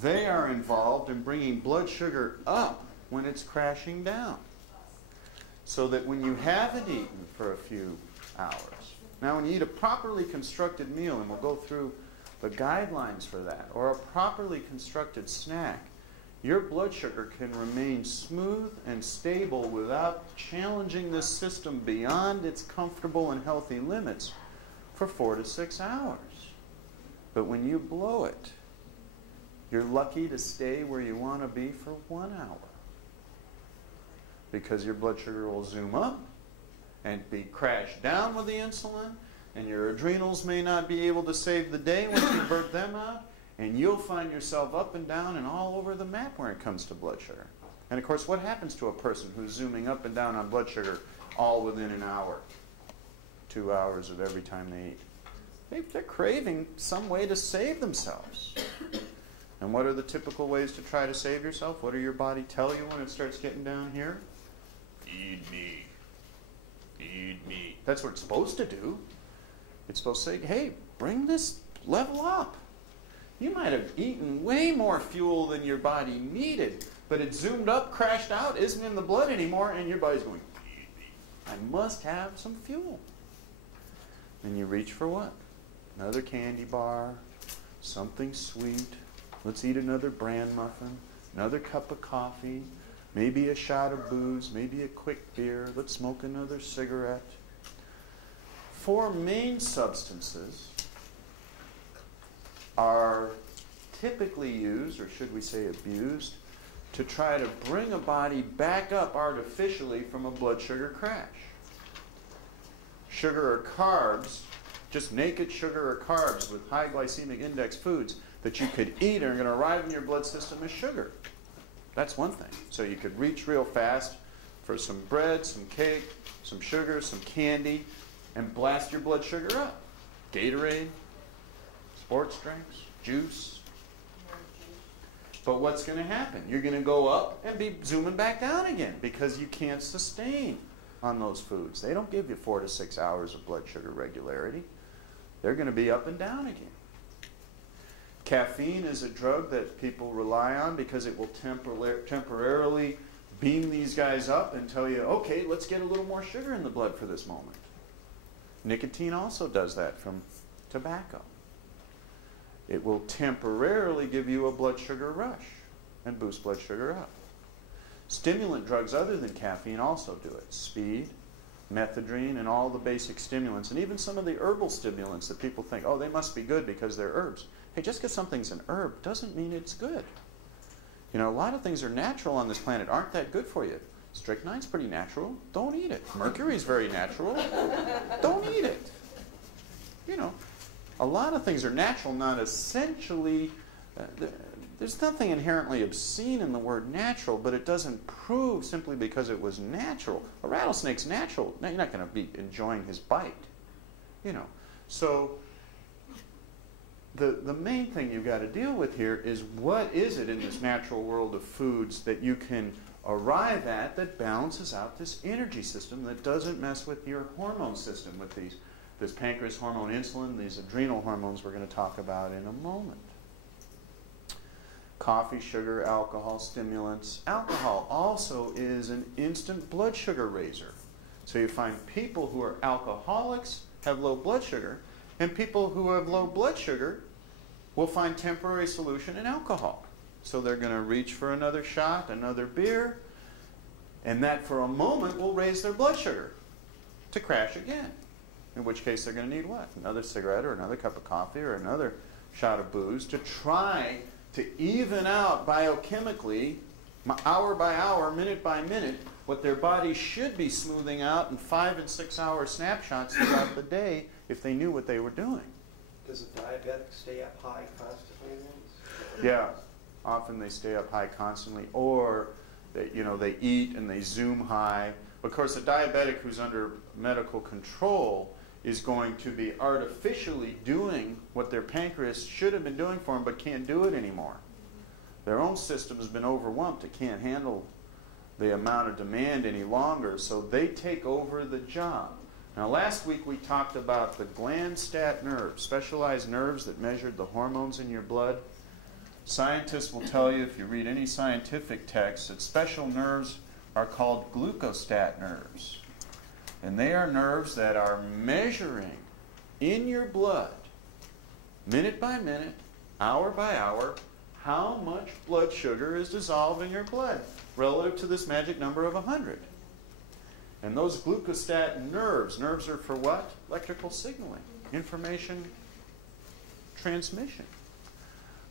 they are involved in bringing blood sugar up when it's crashing down. so that when you haven't eaten for a few hours, now when you eat a properly constructed meal, and we'll go through the guidelines for that, or a properly constructed snack, your blood sugar can remain smooth and stable without challenging the system beyond its comfortable and healthy limits for 4 to 6 hours. But when you blow it, you're lucky to stay where you want to be for 1 hour, because your blood sugar will zoom up and be crashed down with the insulin, and your adrenals may not be able to save the day once you burn them out, and you'll find yourself up and down and all over the map when it comes to blood sugar. And of course, what happens to a person who's zooming up and down on blood sugar all within an hour, 2 hours of every time they eat? They're craving some way to save themselves. And what are the typical ways to try to save yourself? What do your body tell you when it starts getting down here? Feed me. Feed me. That's what it's supposed to do. It's supposed to say, hey, bring this level up. You might have eaten way more fuel than your body needed, but it zoomed up, crashed out, isn't in the blood anymore, and your body's going, feed me. I must have some fuel. And you reach for what? Another candy bar, something sweet. Let's eat another bran muffin, another cup of coffee, maybe a shot of booze, maybe a quick beer. Let's smoke another cigarette. 4 main substances are typically used, or should we say abused, to try to bring a body back up artificially from a blood sugar crash. Sugar or carbs, just naked sugar or carbs with high glycemic index foods that you could eat and are going to arrive in your blood system as sugar. That's one thing. So you could reach real fast for some bread, some cake, some sugar, some candy, and blast your blood sugar up. Gatorade, sports drinks, juice. But what's going to happen? You're going to go up and be zooming back down again because you can't sustain on those foods. They don't give you 4 to 6 hours of blood sugar regularity. They're going to be up and down again. Caffeine is a drug that people rely on because it will temporarily beam these guys up and tell you, okay, let's get a little more sugar in the blood for this moment. Nicotine also does that from tobacco. It will temporarily give you a blood sugar rush and boost blood sugar up. Stimulant drugs other than caffeine also do it. Speed, methadone, and all the basic stimulants, and even some of the herbal stimulants that people think, oh, they must be good because they're herbs. Hey, just because something's an herb doesn't mean it's good. You know, a lot of things are natural on this planet aren't that good for you. Strychnine's pretty natural. Don't eat it. Mercury's very natural. Don't eat it. You know, a lot of things are natural, not essentially. There's nothing inherently obscene in the word natural, but it doesn't prove simply because it was natural. A rattlesnake's natural. Now, you're not going to be enjoying his bite. You know, so the main thing you've got to deal with here is what is it in this natural world of foods that you can arrive at that balances out this energy system that doesn't mess with your hormone system with this pancreas hormone, insulin, these adrenal hormones we're going to talk about in a moment. Coffee, sugar, alcohol, stimulants. Alcohol also is an instant blood sugar raiser. So you find people who are alcoholics have low blood sugar, and people who have low blood sugar will find temporary solution in alcohol. So they're going to reach for another shot, another beer, and that for a moment will raise their blood sugar to crash again. In which case they're going to need what? Another cigarette or another cup of coffee or another shot of booze to try to even out biochemically, hour by hour, minute by minute, what their body should be smoothing out in 5 and 6 hour snapshots throughout the day if they knew what they were doing. Does a diabetic stay up high constantly? Yeah, often they stay up high constantly, or they, you know, they eat and they zoom high. Of course, a diabetic who's under medical control is going to be artificially doing what their pancreas should have been doing for them but can't do it anymore. Their own system has been overwhelmed. It can't handle the amount of demand any longer, so they take over the job. Now, last week we talked about the gland-stat nerves, specialized nerves that measured the hormones in your blood. Scientists will tell you, if you read any scientific text, that special nerves are called glucostat nerves. And they are nerves that are measuring in your blood, minute by minute, hour by hour, how much blood sugar is dissolved in your blood relative to this magic number of 100. And those glucostat nerves are for what? Electrical signaling, information transmission.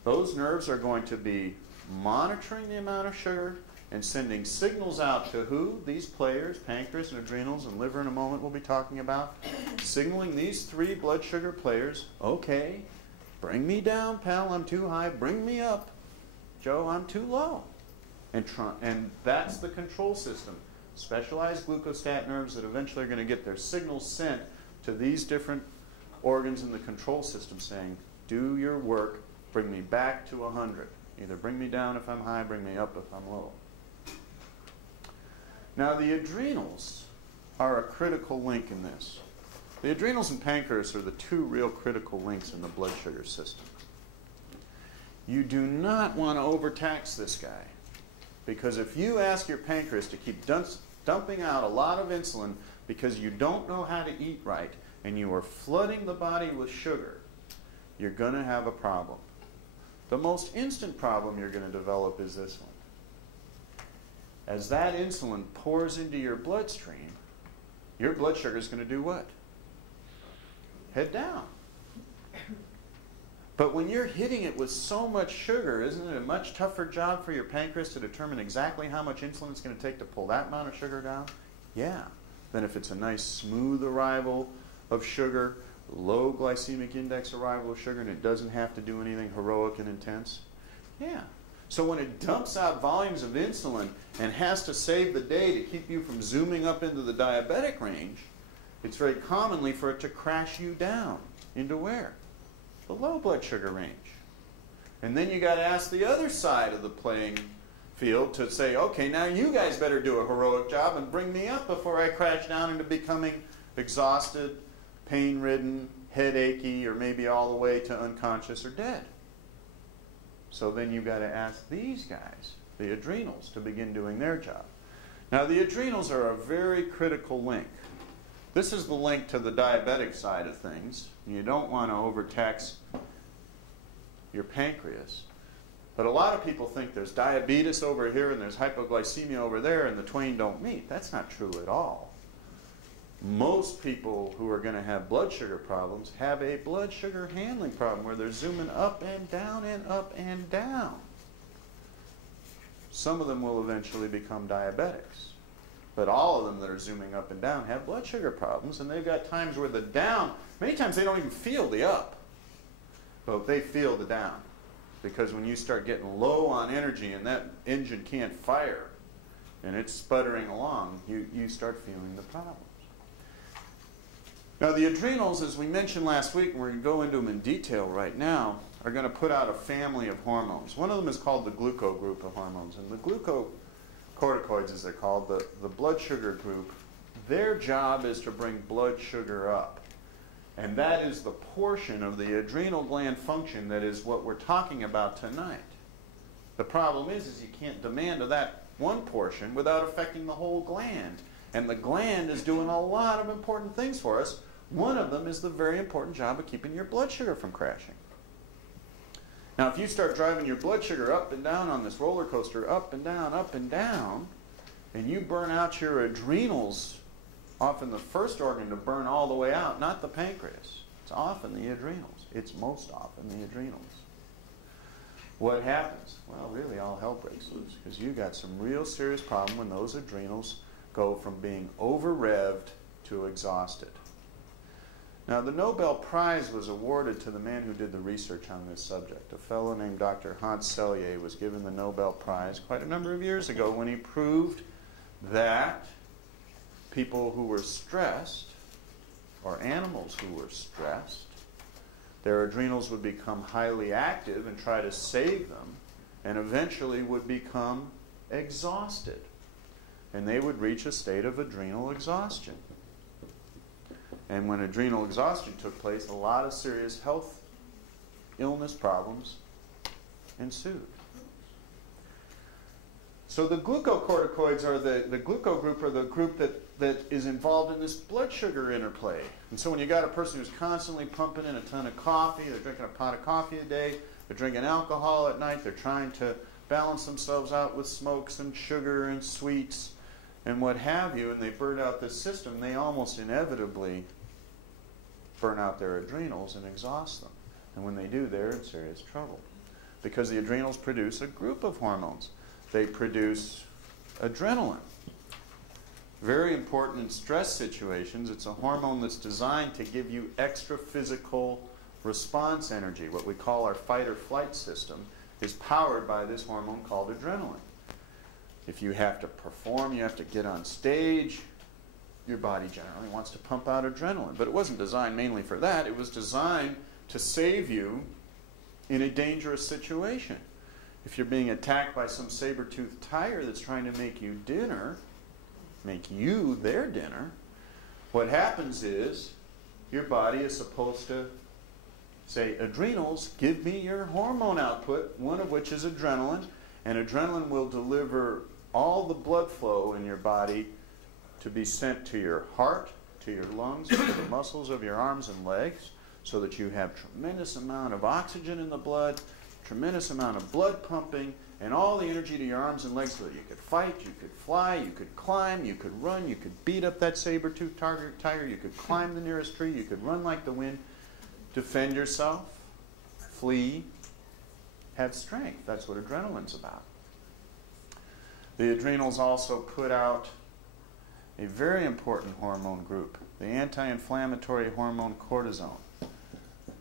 Those nerves are going to be monitoring the amount of sugar and sending signals out to who? These players, pancreas and adrenals and liver in a moment we'll be talking about. Signaling these three blood sugar players, okay, bring me down, pal, I'm too high. Bring me up, Joe, I'm too low. And that's the control system. Specialized glucostat nerves that eventually are going to get their signals sent to these different organs in the control system saying, do your work, bring me back to 100. Either bring me down if I'm high, bring me up if I'm low. Now the adrenals are a critical link in this. The adrenals and pancreas are the two real critical links in the blood sugar system. You do not want to overtax this guy, because if you ask your pancreas to keep dumping out a lot of insulin because you don't know how to eat right and you are flooding the body with sugar, you're going to have a problem. The most instant problem you're going to develop is this one. As that insulin pours into your bloodstream, your blood sugar is going to do what? Head down. But when you're hitting it with so much sugar, isn't it a much tougher job for your pancreas to determine exactly how much insulin it's going to take to pull that amount of sugar down? Yeah. Then if it's a nice smooth arrival of sugar, low glycemic index arrival of sugar, and it doesn't have to do anything heroic and intense? Yeah. So when it dumps out volumes of insulin and has to save the day to keep you from zooming up into the diabetic range, it's very commonly for it to crash you down into where? The low blood sugar range. And then you got to ask the other side of the playing field to say, okay, now you guys better do a heroic job and bring me up before I crash down into becoming exhausted, pain-ridden, headachy, or maybe all the way to unconscious or dead. So then you've got to ask these guys, the adrenals, to begin doing their job. Now the adrenals are a very critical link. This is the link to the diabetic side of things. You don't want to overtax your pancreas. But a lot of people think there's diabetes over here and there's hypoglycemia over there and the twain don't meet. That's not true at all. Most people who are going to have blood sugar problems have a blood sugar handling problem where they're zooming up and down and up and down. Some of them will eventually become diabetics. But all of them that are zooming up and down have blood sugar problems, and they've got times where the down, many times they don't even feel the up, but they feel the down. Because when you start getting low on energy and that engine can't fire, and it's sputtering along, you start feeling the problems. Now the adrenals, as we mentioned last week, and we're going to go into them in detail right now, are going to put out a family of hormones. One of them is called the gluco group of hormones, and the glucocorticoids, as they're called, the blood sugar group, their job is to bring blood sugar up. And that is the portion of the adrenal gland function that is what we're talking about tonight. The problem is you can't demand of that one portion without affecting the whole gland. And the gland is doing a lot of important things for us. One of them is the very important job of keeping your blood sugar from crashing. Now, if you start driving your blood sugar up and down on this roller coaster, up and down, and you burn out your adrenals, often the first organ to burn all the way out, not the pancreas. It's often the adrenals. It's most often the adrenals. What happens? Well, really all hell breaks loose because you got some real serious problem when those adrenals go from being over-revved to exhausted. Now, the Nobel Prize was awarded to the man who did the research on this subject. A fellow named Dr. Hans Selye was given the Nobel Prize quite a number of years ago when he proved that people who were stressed, or animals who were stressed, their adrenals would become highly active and try to save them, and eventually would become exhausted. And they would reach a state of adrenal exhaustion. And when adrenal exhaustion took place, a lot of serious health illness problems ensued. So the glucocorticoids are the gluco group, are the group that is involved in this blood sugar interplay. And so when you got a person who's constantly pumping in a ton of coffee, they're drinking a pot of coffee a day, they're drinking alcohol at night, they're trying to balance themselves out with smokes and sugar and sweets and what have you, and they burn out this system, they almost inevitably burn out their adrenals and exhaust them. And when they do, they're in serious trouble. Because the adrenals produce a group of hormones. They produce adrenaline. Very important in stress situations. It's a hormone that's designed to give you extra physical response energy. What we call our fight or flight system is powered by this hormone called adrenaline. If you have to perform, you have to get on stage, your body generally wants to pump out adrenaline. But it wasn't designed mainly for that. It was designed to save you in a dangerous situation. If you're being attacked by some saber-toothed tiger that's trying to make you dinner, make you their dinner, what happens is your body is supposed to say, adrenals, give me your hormone output, one of which is adrenaline, and adrenaline will deliver all the blood flow in your body to be sent to your heart, to your lungs, to the muscles of your arms and legs, so that you have tremendous amount of oxygen in the blood, tremendous amount of blood pumping, and all the energy to your arms and legs so that you could fight, you could fly, you could climb, you could run, you could beat up that saber-toothed tiger, you could climb the nearest tree, you could run like the wind, defend yourself, flee, have strength. That's what adrenaline's about. The adrenals also put out a very important hormone group, the anti-inflammatory hormone cortisol.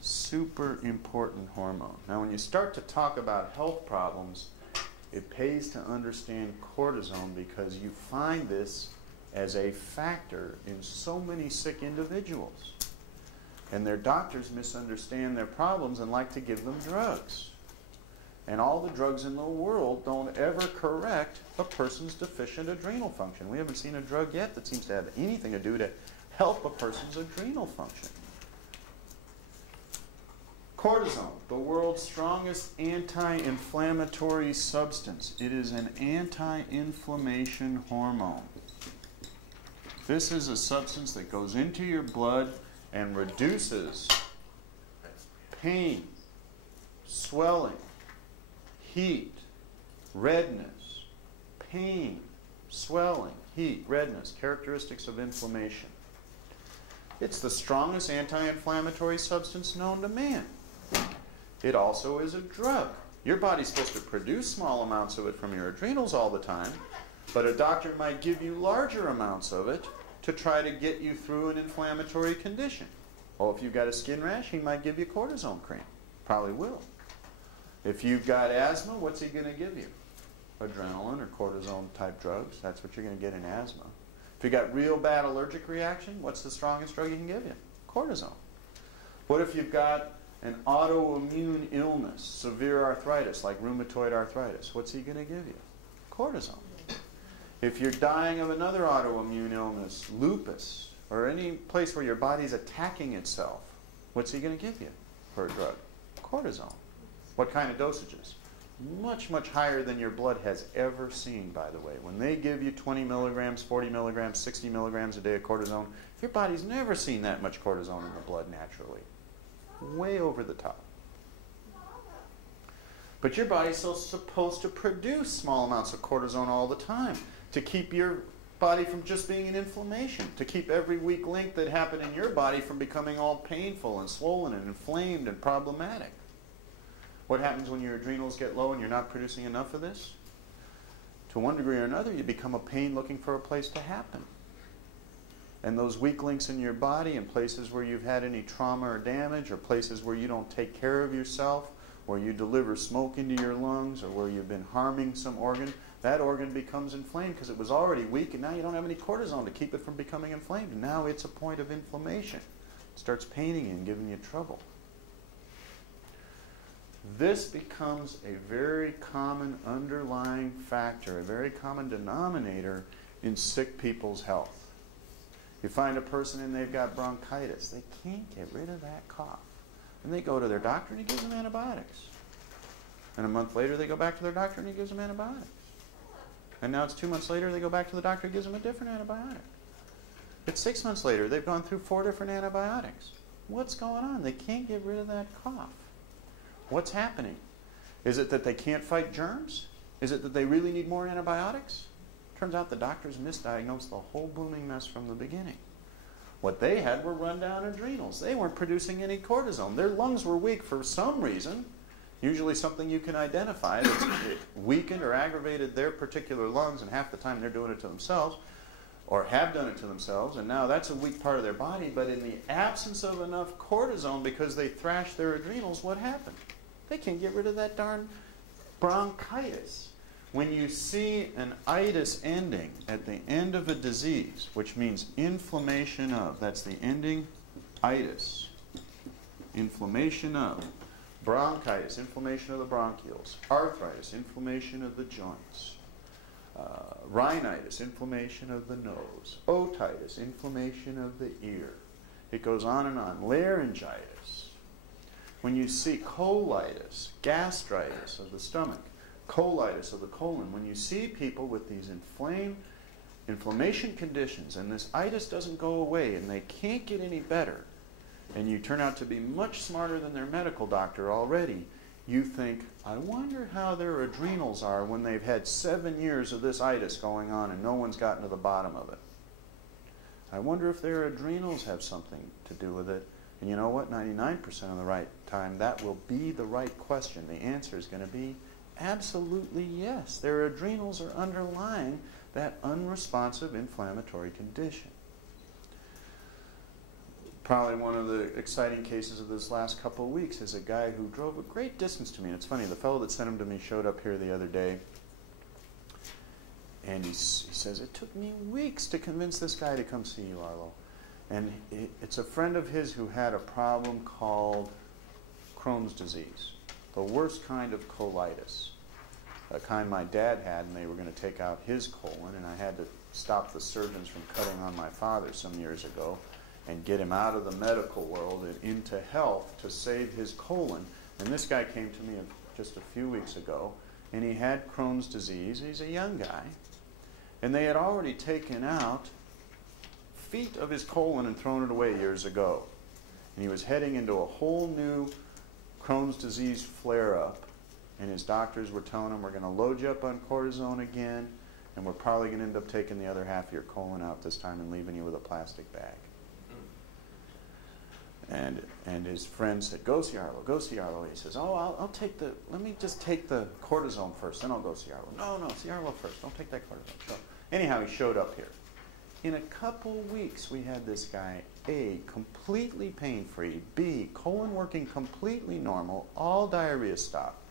Super important hormone. Now when you start to talk about health problems, it pays to understand cortisone because you find this as a factor in so many sick individuals. And their doctors misunderstand their problems and like to give them drugs. And all the drugs in the world don't ever correct a person's deficient adrenal function. We haven't seen a drug yet that seems to have anything to do to help a person's adrenal function. Cortisone, the world's strongest anti-inflammatory substance. It is an anti-inflammation hormone. This is a substance that goes into your blood and reduces pain, swelling, heat, redness, pain, swelling, heat, redness, characteristics of inflammation. It's the strongest anti-inflammatory substance known to man. It also is a drug. Your body's supposed to produce small amounts of it from your adrenals all the time, but a doctor might give you larger amounts of it to try to get you through an inflammatory condition. Well, if you've got a skin rash, he might give you cortisone cream. Probably will. If you've got asthma, what's he going to give you? Adrenaline or cortisone type drugs. That's what you're going to get in asthma. If you've got real bad allergic reaction, what's the strongest drug he can give you? Cortisone. What if you've got an autoimmune illness, severe arthritis, like rheumatoid arthritis? What's he going to give you? Cortisone. If you're dying of another autoimmune illness, lupus, or any place where your body's attacking itself, what's he going to give you for a drug? Cortisone. What kind of dosages? Much, much higher than your blood has ever seen, by the way. When they give you 20 milligrams, 40 milligrams, 60 milligrams a day of cortisone, your body's never seen that much cortisone in the blood naturally. Way over the top. But your body's still supposed to produce small amounts of cortisone all the time to keep your body from just being in inflammation, to keep every weak link that happened in your body from becoming all painful and swollen and inflamed and problematic. What happens when your adrenals get low and you're not producing enough of this? To one degree or another, you become a pain looking for a place to happen. And those weak links in your body and places where you've had any trauma or damage, or places where you don't take care of yourself, or you deliver smoke into your lungs, or where you've been harming some organ, that organ becomes inflamed because it was already weak, and now you don't have any cortisone to keep it from becoming inflamed. And now it's a point of inflammation. It starts paining you and giving you trouble. This becomes a very common underlying factor, a very common denominator in sick people's health. You find a person and they've got bronchitis. They can't get rid of that cough. And they go to their doctor and he gives them antibiotics. And a month later they go back to their doctor and he gives them antibiotics. And now it's 2 months later, they go back to the doctor, gives them a different antibiotic. It's 6 months later, they've gone through 4 different antibiotics. What's going on? They can't get rid of that cough. What's happening? Is it that they can't fight germs? Is it that they really need more antibiotics? Turns out the doctors misdiagnosed the whole blooming mess from the beginning. What they had were rundown adrenals. They weren't producing any cortisone. Their lungs were weak for some reason, usually something you can identify that's weakened or aggravated their particular lungs, and half the time they're doing it to themselves or have done it to themselves, and now that's a weak part of their body. But in the absence of enough cortisone because they thrashed their adrenals, what happened? They can't get rid of that darn bronchitis. When you see an itis ending at the end of a disease, which means inflammation of, that's the ending itis, inflammation of, bronchitis, inflammation of the bronchioles, arthritis, inflammation of the joints, rhinitis, inflammation of the nose, otitis, inflammation of the ear. It goes on and on. Laryngitis. When you see colitis, gastritis of the stomach, colitis of the colon, when you see people with these inflammation conditions and this itis doesn't go away and they can't get any better, and you turn out to be much smarter than their medical doctor already, you think, I wonder how their adrenals are when they've had 7 years of this itis going on and no one's gotten to the bottom of it. I wonder if their adrenals have something to do with it. And you know what? 99% of the right time, that will be the right question. The answer is going to be absolutely yes. Their adrenals are underlying that unresponsive inflammatory condition. Probably one of the exciting cases of this last couple of weeks is a guy who drove a great distance to me. And it's funny, the fellow that sent him to me showed up here the other day, and he says, it took me weeks to convince this guy to come see you, Arlo. And it's a friend of his who had a problem called Crohn's disease, the worst kind of colitis, a kind my dad had, and they were going to take out his colon, and I had to stop the surgeons from cutting on my father some years ago and get him out of the medical world and into health to save his colon. And this guy came to me just a few weeks ago, and he had Crohn's disease. He's a young guy, and they had already taken out feet of his colon and thrown it away years ago. And he was heading into a whole new Crohn's disease flare-up, and his doctors were telling him, we're going to load you up on cortisone again, and we're probably going to end up taking the other half of your colon out this time and leaving you with a plastic bag. And his friend said, go see Arlo, go see Arlo. He says, let me just take the cortisone first, then I'll go see Arlo. No, see Arlo first, don't take that cortisone. So anyhow, he showed up here. In a couple weeks, we had this guy, A, completely pain-free, B, colon working completely normal, all diarrhea stopped,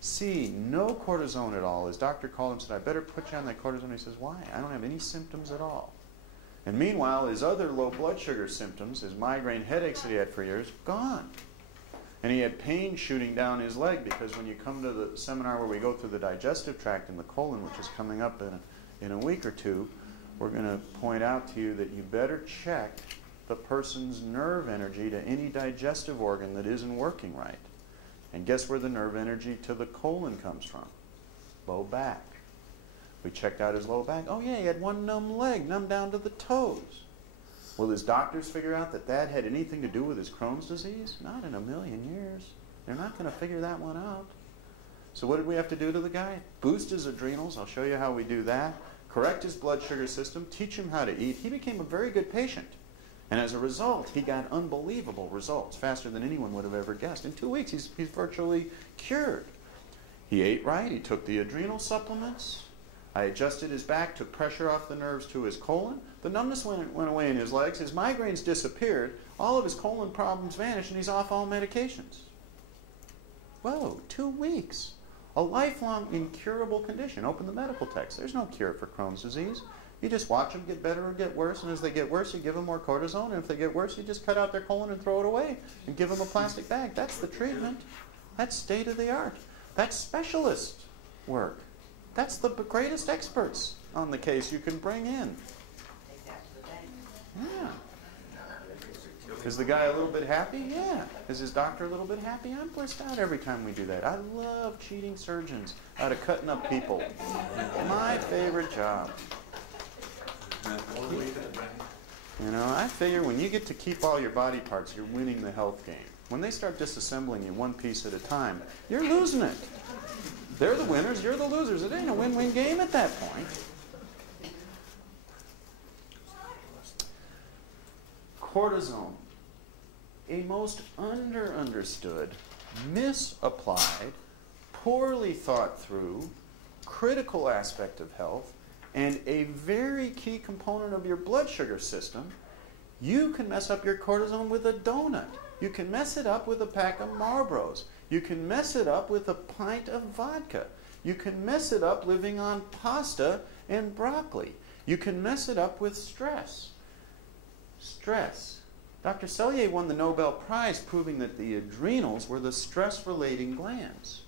C, no cortisone at all. His doctor called him and said, I better put you on that cortisone. He says, why? I don't have any symptoms at all. And meanwhile, his other low blood sugar symptoms, his migraine headaches that he had for years, gone. And he had pain shooting down his leg, because when you come to the seminar where we go through the digestive tract and the colon, which is coming up in a week or two, we're going to point out to you that you better check the person's nerve energy to any digestive organ that isn't working right. And guess where the nerve energy to the colon comes from? Low back. We checked out his low back. Oh yeah, he had one numb leg, numb down to the toes. Will his doctors figure out that that had anything to do with his Crohn's disease? Not in a million years. They're not going to figure that one out. So what did we have to do to the guy? Boost his adrenals. I'll show you how we do that. Correct his blood sugar system. Teach him how to eat. He became a very good patient. And as a result, he got unbelievable results, faster than anyone would have ever guessed. In 2 weeks, he's virtually cured. He ate right. He took the adrenal supplements. I adjusted his back, took pressure off the nerves to his colon. The numbness went away in his legs. His migraines disappeared. All of his colon problems vanished, and he's off all medications. Whoa, 2 weeks. A lifelong incurable condition. Open the medical text. There's no cure for Crohn's disease. You just watch them get better or get worse, and as they get worse, you give them more cortisone, and if they get worse, you just cut out their colon and throw it away and give them a plastic bag. That's the treatment. That's state of the art. That's specialist work. That's the greatest experts on the case you can bring in. Take that to the bank. Yeah. Is the guy a little bit happy? Yeah. Is his doctor a little bit happy? I'm blissed out every time we do that. I love cheating surgeons out of cutting up people. My favorite job. You know, I figure when you get to keep all your body parts, you're winning the health game. When they start disassembling you one piece at a time, you're losing it. They're the winners, you're the losers. It ain't a win-win game at that point. Cortisone, a most understood, misapplied, poorly thought through, critical aspect of health, and a very key component of your blood sugar system. You can mess up your cortisone with a donut. You can mess it up with a pack of Marlboros. You can mess it up with a pint of vodka. You can mess it up living on pasta and broccoli. You can mess it up with stress. Stress. Dr. Selye won the Nobel Prize proving that the adrenals were the stress-relating glands.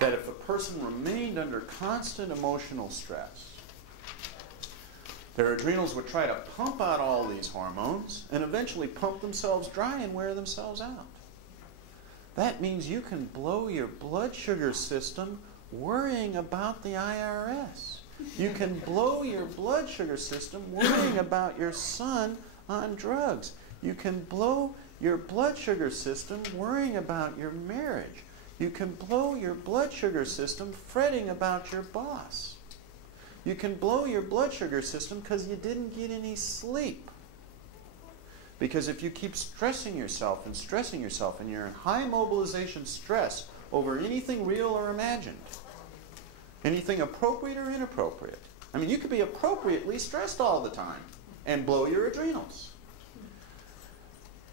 That if a person remained under constant emotional stress, their adrenals would try to pump out all these hormones and eventually pump themselves dry and wear themselves out. That means you can blow your blood sugar system worrying about the IRS. You can blow your blood sugar system worrying about your son on drugs. You can blow your blood sugar system worrying about your marriage. You can blow your blood sugar system fretting about your boss. You can blow your blood sugar system because you didn't get any sleep. Because if you keep stressing yourself and you're in high mobilization stress over anything real or imagined, anything appropriate or inappropriate. I mean, you could be appropriately stressed all the time and blow your adrenals.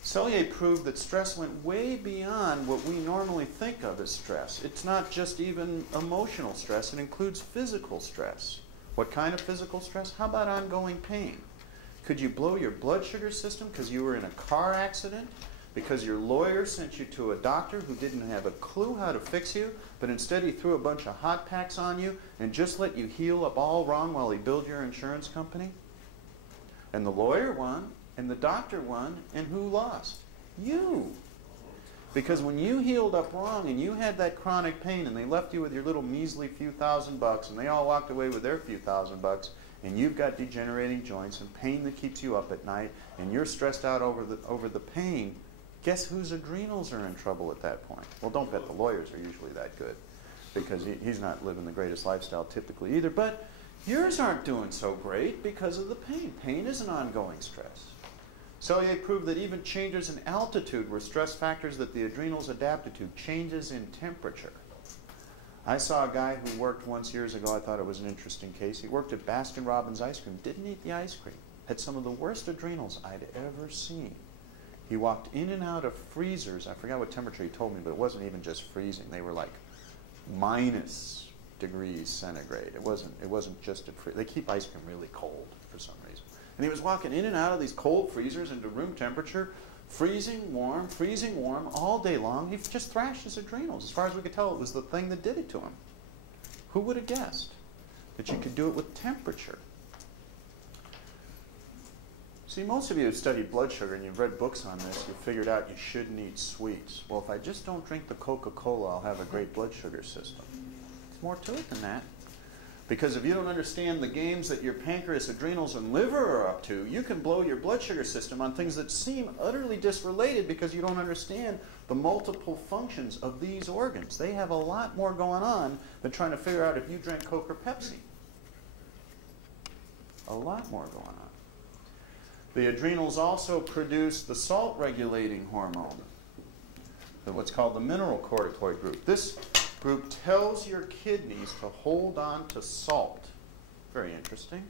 Selye proved that stress went way beyond what we normally think of as stress. It's not just even emotional stress, it includes physical stress. What kind of physical stress? How about ongoing pain? Could you blow your blood sugar system because you were in a car accident? Because your lawyer sent you to a doctor who didn't have a clue how to fix you, but instead he threw a bunch of hot packs on you and just let you heal up all wrong while he billed your insurance company? And the lawyer won, and the doctor won, and who lost? You. Because when you healed up wrong and you had that chronic pain and they left you with your little measly few $1,000 and they all walked away with their few $1,000 and you've got degenerating joints and pain that keeps you up at night and you're stressed out over the pain, guess whose adrenals are in trouble at that point? Well, don't bet the lawyers are usually that good because he's not living the greatest lifestyle typically either. But yours aren't doing so great because of the pain. Pain is an ongoing stress. Selye proved that even changes in altitude were stress factors that the adrenals adapted to. Changes in temperature. I saw a guy who worked once years ago. I thought it was an interesting case. He worked at Baskin-Robbins ice cream. Didn't eat the ice cream. Had some of the worst adrenals I'd ever seen. He walked in and out of freezers. I forgot what temperature he told me, but it wasn't even just freezing. They were like minus degrees centigrade. It wasn't just a freeze. They keep ice cream really cold for some reason. And he was walking in and out of these cold freezers into room temperature, freezing warm all day long. He just thrashed his adrenals. As far as we could tell, it was the thing that did it to him. Who would have guessed that you could do it with temperature? See, most of you have studied blood sugar and you've read books on this. You've figured out you shouldn't eat sweets. Well, if I just don't drink the Coca-Cola, I'll have a great blood sugar system. There's more to it than that. Because if you don't understand the games that your pancreas, adrenals, and liver are up to, you can blow your blood sugar system on things that seem utterly disrelated because you don't understand the multiple functions of these organs. They have a lot more going on than trying to figure out if you drank Coke or Pepsi. A lot more going on. The adrenals also produce the salt-regulating hormone, what's called the mineralocorticoid group. This group tells your kidneys to hold on to salt. Very interesting.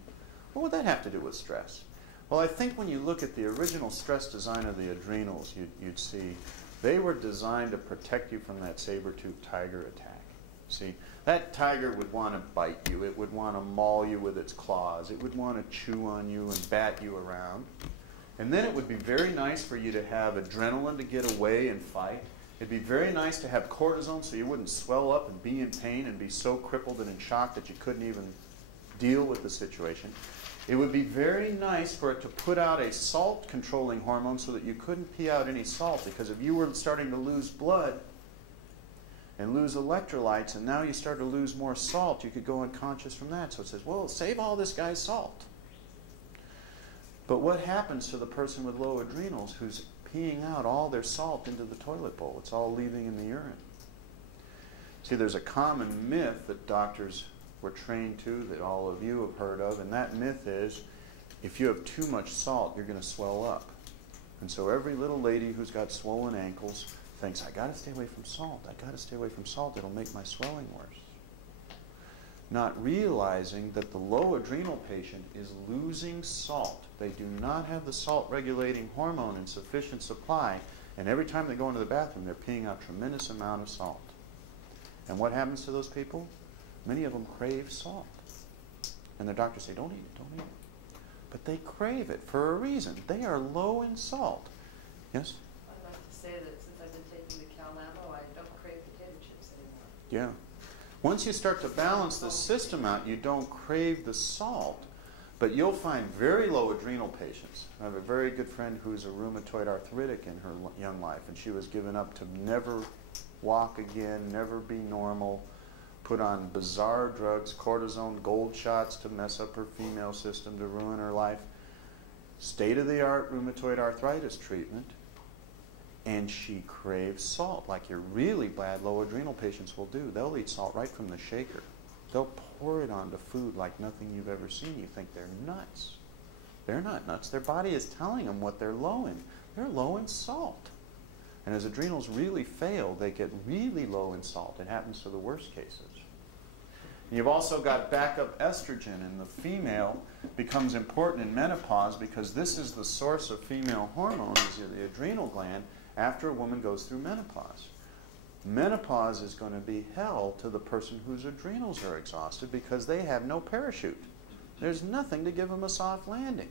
What would that have to do with stress? Well, I think when you look at the original stress design of the adrenals, you'd see they were designed to protect you from that saber-toothed tiger attack. See, that tiger would want to bite you. It would want to maul you with its claws. It would want to chew on you and bat you around. And then it would be very nice for you to have adrenaline to get away and fight. It'd be very nice to have cortisone so you wouldn't swell up and be in pain and be so crippled and in shock that you couldn't even deal with the situation. It would be very nice for it to put out a salt-controlling hormone so that you couldn't pee out any salt, because if you were starting to lose blood and lose electrolytes, and now you start to lose more salt, you could go unconscious from that. So it says, well, save all this guy's salt. But what happens to the person with low adrenals who's peeing out all their salt into the toilet bowl? It's all leaving in the urine. See, there's a common myth that doctors were trained to, that all of you have heard of, and that myth is if you have too much salt, you're going to swell up. And so every little lady who's got swollen ankles thinks, I got to stay away from salt. I got to stay away from salt. It'll make my swelling worse. Not realizing that the low adrenal patient is losing salt. They do not have the salt-regulating hormone in sufficient supply, and every time they go into the bathroom, they're peeing out a tremendous amount of salt. And what happens to those people? Many of them crave salt. And their doctors say, don't eat it, don't eat it. But they crave it for a reason. They are low in salt. Yes? I'd like to say that since I've been taking the Cal-Namo, I don't crave potato chips anymore. Yeah. Once you start to balance the system out, you don't crave the salt. But you'll find very low adrenal patients. I have a very good friend who's a rheumatoid arthritic in her young life, and she was given up to never walk again, never be normal, put on bizarre drugs, cortisone, gold shots to mess up her female system, to ruin her life. State-of-the-art rheumatoid arthritis treatment, and she craves salt, like your really bad low adrenal patients will do. They'll eat salt right from the shaker. They'll pour it onto food like nothing you've ever seen. You think they're nuts. They're not nuts. Their body is telling them what they're low in. They're low in salt. And as adrenals really fail, they get really low in salt. It happens to the worst cases. And you've also got backup estrogen, and the female becomes important in menopause because this is the source of female hormones, the adrenal gland, after a woman goes through menopause. Menopause is going to be hell to the person whose adrenals are exhausted because they have no parachute. There's nothing to give them a soft landing.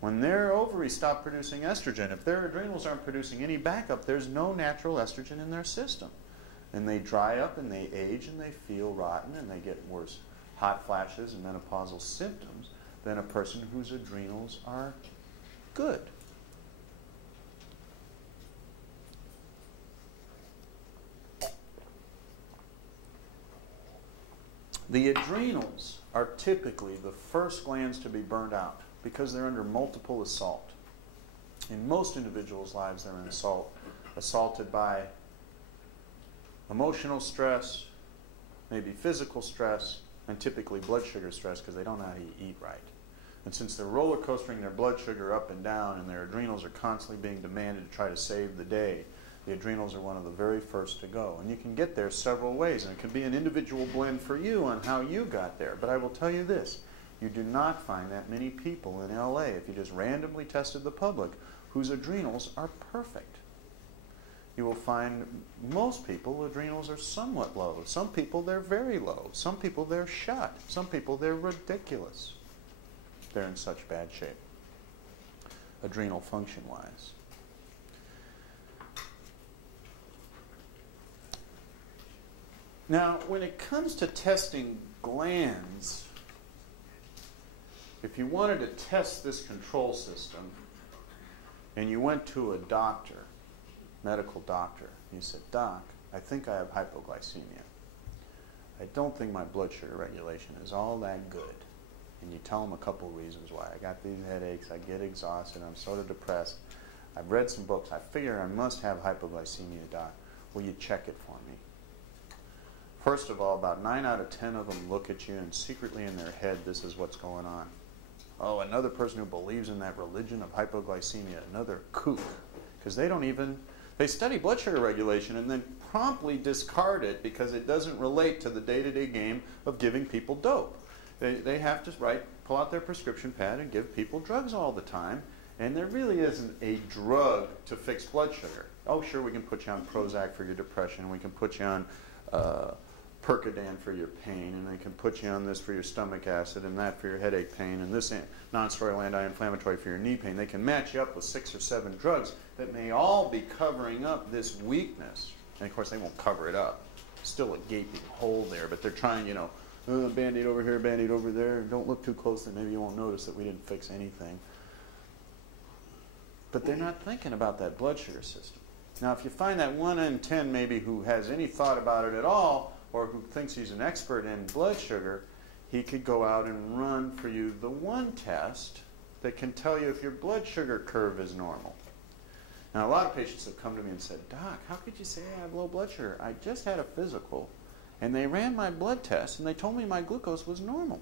When their ovaries stop producing estrogen, if their adrenals aren't producing any backup, there's no natural estrogen in their system. And they dry up and they age and they feel rotten and they get worse hot flashes and menopausal symptoms than a person whose adrenals are good. The adrenals are typically the first glands to be burned out because they're under multiple assault. In most individuals' lives, they're assaulted by emotional stress, maybe physical stress, and typically blood sugar stress because they don't know how to eat right. And since they're roller coastering their blood sugar up and down and their adrenals are constantly being demanded to try to save the day, the adrenals are one of the very first to go. And you can get there several ways, and it can be an individual blend for you on how you got there. But I will tell you this, you do not find that many people in LA, if you just randomly tested the public, whose adrenals are perfect. You will find most people, adrenals are somewhat low. Some people, they're very low. Some people, they're shot. Some people, they're ridiculous. They're in such bad shape, adrenal function-wise. Now, when it comes to testing glands, if you wanted to test this control system and you went to a doctor, medical doctor, you said, Doc, I think I have hypoglycemia. I don't think my blood sugar regulation is all that good. And you tell them a couple reasons why. I got these headaches, I get exhausted, I'm sort of depressed. I've read some books, I figure I must have hypoglycemia, Doc. Will you check it for me? First of all, about 9 out of 10 of them look at you and secretly in their head, this is what's going on. Oh, another person who believes in that religion of hypoglycemia, another kook. Because they study blood sugar regulation and then promptly discard it because it doesn't relate to the day-to-day game of giving people dope. They have to pull out their prescription pad and give people drugs all the time, and there really isn't a drug to fix blood sugar. Oh, sure, we can put you on Prozac for your depression, we can put you on Percodan for your pain, and they can put you on this for your stomach acid and that for your headache pain and this non-steroidal anti-inflammatory for your knee pain. They can match you up with 6 or 7 drugs that may all be covering up this weakness. And of course they won't cover it up. Still a gaping hole there, but they're trying, Band-Aid over here, Band-Aid over there. Don't look too closely. Maybe you won't notice that we didn't fix anything. But they're not thinking about that blood sugar system. Now, if you find that 1 in 10 maybe who has any thought about it at all, or who thinks he's an expert in blood sugar, he could go out and run for you the one test that can tell you if your blood sugar curve is normal. Now, a lot of patients have come to me and said, Doc, how could you say I have low blood sugar? I just had a physical, and they ran my blood test, and they told me my glucose was normal.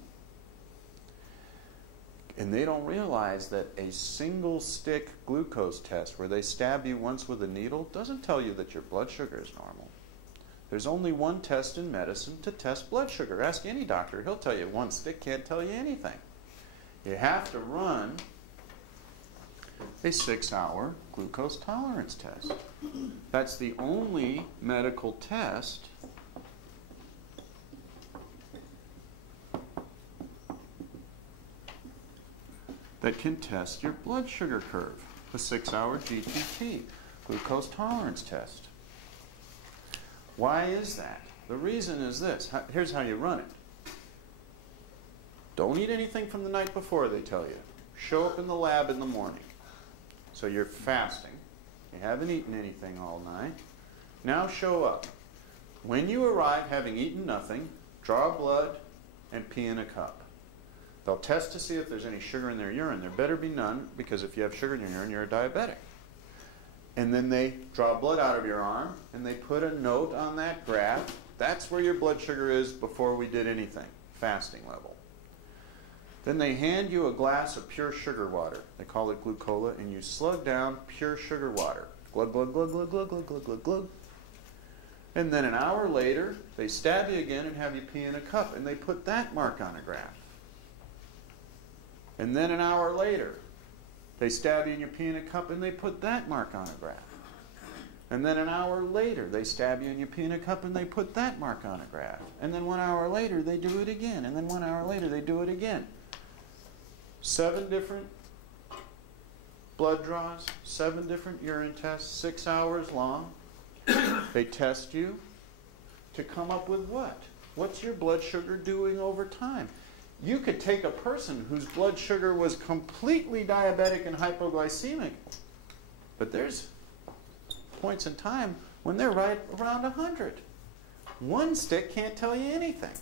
And they don't realize that a single stick glucose test where they stab you once with a needle doesn't tell you that your blood sugar is normal. There's only one test in medicine to test blood sugar. Ask any doctor. He'll tell you one stick can't tell you anything. You have to run a 6-hour glucose tolerance test. That's the only medical test that can test your blood sugar curve. A 6-hour GTT, glucose tolerance test. Why is that? The reason is this. Here's how you run it. Don't eat anything from the night before, they tell you. Show up in the lab in the morning. So you're fasting. You haven't eaten anything all night. Now show up. When you arrive having eaten nothing, draw blood and pee in a cup. They'll test to see if there's any sugar in their urine. There better be none, because if you have sugar in your urine, you're a diabetic. And then they draw blood out of your arm, and they put a note on that graph. That's where your blood sugar is before we did anything, fasting level. Then they hand you a glass of pure sugar water. They call it glucola, and you slug down pure sugar water. Glug, glug, glug, glug, glug, glug, glug, glug, glug. And then an hour later, they stab you again and have you pee in a cup, and they put that mark on a graph. And then an hour later, they stab you and you pee in a cup, and they put that mark on a graph. And then an hour later, they stab you and you pee in a cup, and they put that mark on a graph. And then 1 hour later, they do it again. And then 1 hour later, they do it again. 7 different blood draws, 7 different urine tests, 6 hours long. They test you to come up with what? What's your blood sugar doing over time? You could take a person whose blood sugar was completely diabetic and hypoglycemic, but there's points in time when they're right around 100. One stick can't tell you anything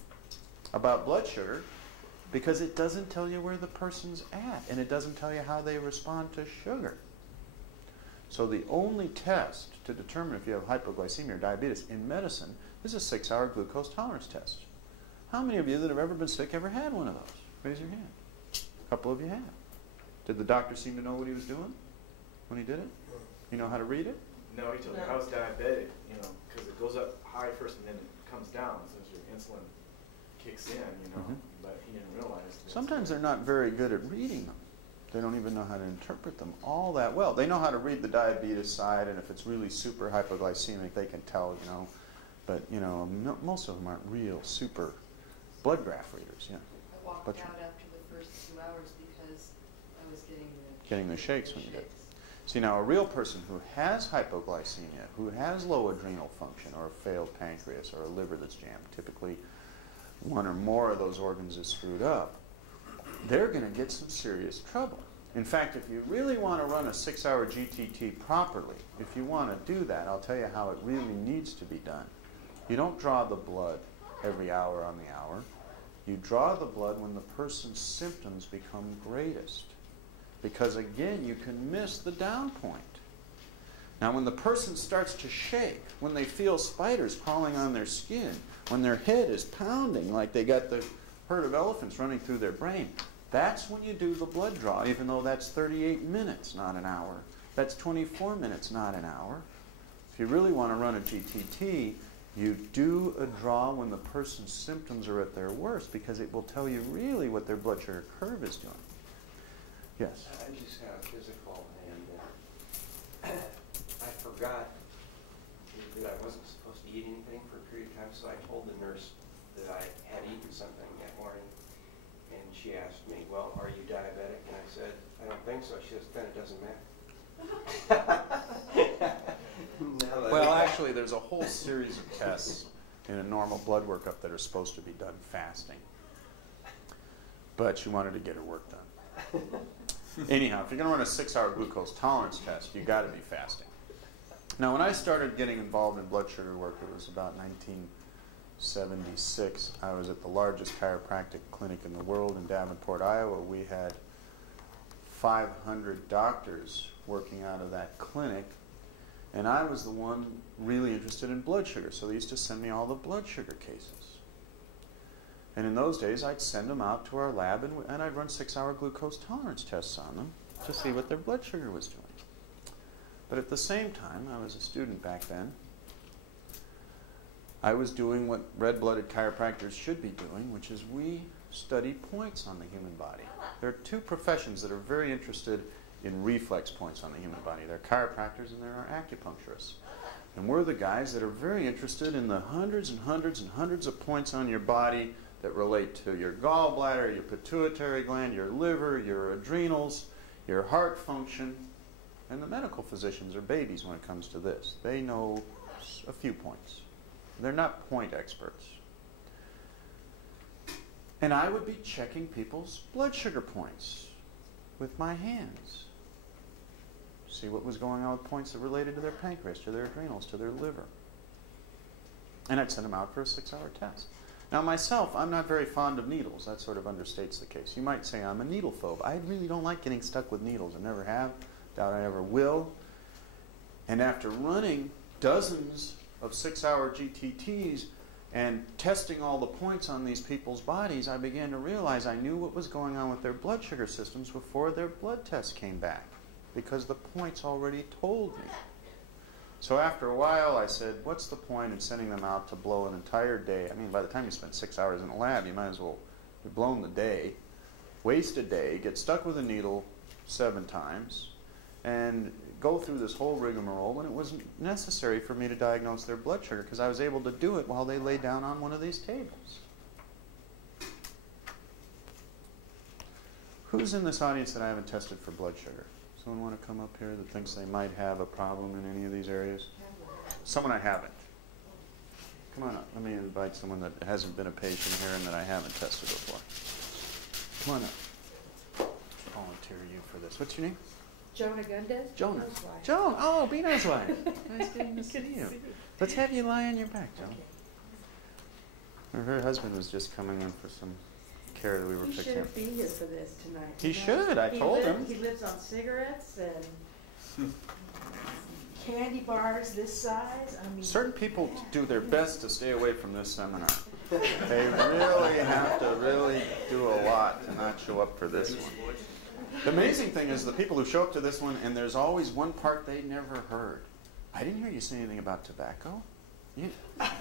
about blood sugar because it doesn't tell you where the person's at, and it doesn't tell you how they respond to sugar. So the only test to determine if you have hypoglycemia or diabetes in medicine is a 6-hour glucose tolerance test. How many of you that have ever been sick ever had one of those? Raise your hand. A couple of you have. Did the doctor seem to know what he was doing when he did it? You know how to read it? No, he told me I was diabetic, because it goes up high first and then it comes down since your insulin kicks in, but he didn't realize. Sometimes they're not very good at reading them. They don't even know how to interpret them all that well. They know how to read the diabetes side, and if it's really super hypoglycemic, they can tell, But, most of them aren't real super blood graph readers, yeah. I walked out after the first 2 hours because I was getting the shakes when you did. See, now a real person who has hypoglycemia, who has low adrenal function or a failed pancreas or a liver that's jammed, typically one or more of those organs is screwed up, they're going to get some serious trouble. In fact, if you really want to run a 6-hour GTT properly, if you want to do that, I'll tell you how it really needs to be done. You don't draw the blood every hour on the hour. You draw the blood when the person's symptoms become greatest. Because again, you can miss the down point. Now when the person starts to shake, when they feel spiders crawling on their skin, when their head is pounding like they got the herd of elephants running through their brain, that's when you do the blood draw, even though that's 38 minutes, not an hour. That's 24 minutes, not an hour. If you really want to run a GTT, you do a draw when the person's symptoms are at their worst, because it will tell you really what their blood sugar curve is doing. Yes? I just had a physical, and I forgot that I wasn't supposed to eat anything for a period of time, so I told the nurse that I had eaten something that morning, and she asked me, well, are you diabetic? And I said, I don't think so. She says, then it doesn't matter. Well, actually, there's a whole series of tests in a normal blood workup that are supposed to be done fasting. But she wanted to get her work done. Anyhow, if you're going to run a 6-hour glucose tolerance test, you've got to be fasting. Now, when I started getting involved in blood sugar work, it was about 1976. I was at the largest chiropractic clinic in the world in Davenport, Iowa. We had 500 doctors working out of that clinic, and I was the one really interested in blood sugar, so they used to send me all the blood sugar cases. And in those days, I'd send them out to our lab, and I'd run 6-hour glucose tolerance tests on them to see what their blood sugar was doing. But at the same time, I was a student back then, I was doing what red-blooded chiropractors should be doing, which is we study points on the human body. There are two professions that are very interested in reflex points on the human body. There are chiropractors and there are acupuncturists. And we're the guys that are very interested in the hundreds and hundreds and hundreds of points on your body that relate to your gallbladder, your pituitary gland, your liver, your adrenals, your heart function. And the medical physicians are babies when it comes to this. They know a few points. They're not point experts. And I would be checking people's blood sugar points with my hands. See what was going on with points that related to their pancreas, to their adrenals, to their liver. And I'd send them out for a 6-hour test. Now myself, I'm not very fond of needles. That sort of understates the case. You might say I'm a needle phobe. I really don't like getting stuck with needles. I never have. Doubt I ever will. And after running dozens of 6-hour GTTs and testing all the points on these people's bodies, I began to realize I knew what was going on with their blood sugar systems before their blood tests came back, because the points already told me. So after a while, I said, what's the point in sending them out to blow an entire day? I mean, by the time you spend 6 hours in the lab, you might as well have blown the day, waste a day, get stuck with a needle 7 times, and go through this whole rigmarole when it wasn't necessary for me to diagnose their blood sugar, because I was able to do it while they lay down on one of these tables. Who's in this audience that I haven't tested for blood sugar? Someone want to come up here that thinks they might have a problem in any of these areas? Someone I haven't. Come on up. Let me invite someone that hasn't been a patient here and that I haven't tested before. Come on up. Volunteer you for this. What's your name? Jonah Gundes. Jonah. Joan. Oh, Bino's wife. Nice to see you. Let's have you lie on your back, Joan. Her husband was just coming in for some care that we were He fixing. shouldn't be here for this tonight. He should. I told him. He lives on cigarettes and candy bars this size. I mean, Certain people do their best to stay away from this seminar. They really have to really do a lot to not show up for this one. The amazing thing is the people who show up to this one, and there's always one part they never heard. I didn't hear you say anything about tobacco. You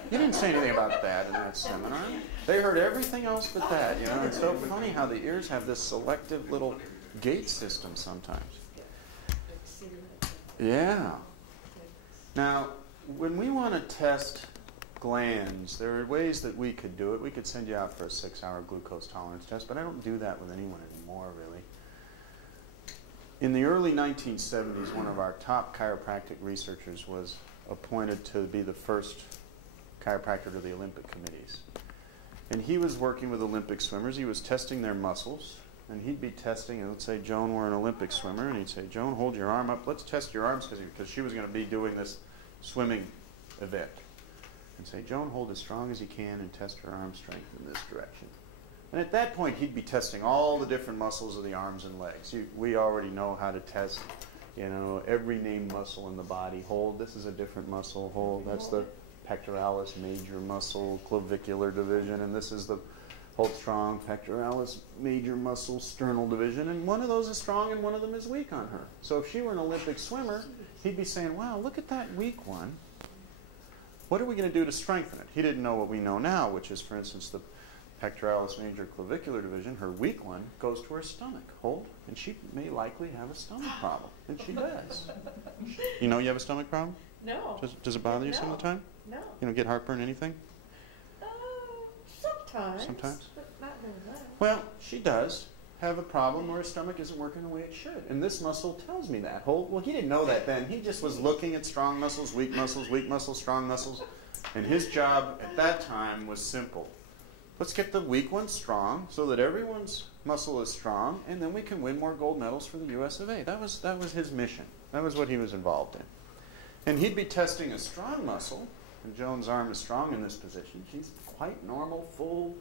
didn't say anything about that in that seminar. They heard everything else but that. You know, it's so funny how the ears have this selective little gate system sometimes. Yeah. Now, when we want to test glands, there are ways that we could do it. We could send you out for a 6-hour glucose tolerance test, but I don't do that with anyone anymore, really. In the early 1970s, one of our top chiropractic researchers was appointed to be the first chiropractor to the Olympic committees. And he was working with Olympic swimmers. He was testing their muscles. And he'd be testing, and let's say Joan were an Olympic swimmer, and he'd say, Joan, hold your arm up. Let's test your arms, because she was going to be doing this swimming event. And say, Joan, hold as strong as you can and test her arm strength in this direction. And at that point, he'd be testing all the different muscles of the arms and legs. We already know how to test, you know, every named muscle in the body. Hold, this is a different muscle. Hold, that's the pectoralis major muscle, clavicular division, and this is the hold strong pectoralis major muscle sternal division, and one of those is strong and one of them is weak on her. So if she were an Olympic swimmer, he'd be saying, wow, look at that weak one. What are we going to do to strengthen it? He didn't know what we know now, which is, for instance, the pectoralis major clavicular division, her weak one, goes to her stomach. Hold, and she may likely have a stomach problem, and she does. You know you have a stomach problem? no. Does it bother you some of the time? No. You don't get heartburn, anything? Sometimes. Sometimes? But not very much. Well, she does have a problem where her stomach isn't working the way it should. And this muscle tells me that. Well, he didn't know that then. He just was looking at strong muscles, weak muscles, strong muscles. And his job at that time was simple. Let's get the weak ones strong so that everyone's muscle is strong, and then we can win more gold medals for the US of A. That was his mission. That was what he was involved in. And he'd be testing a strong muscle, and Joan's arm is strong in this position. She's quite normal, full,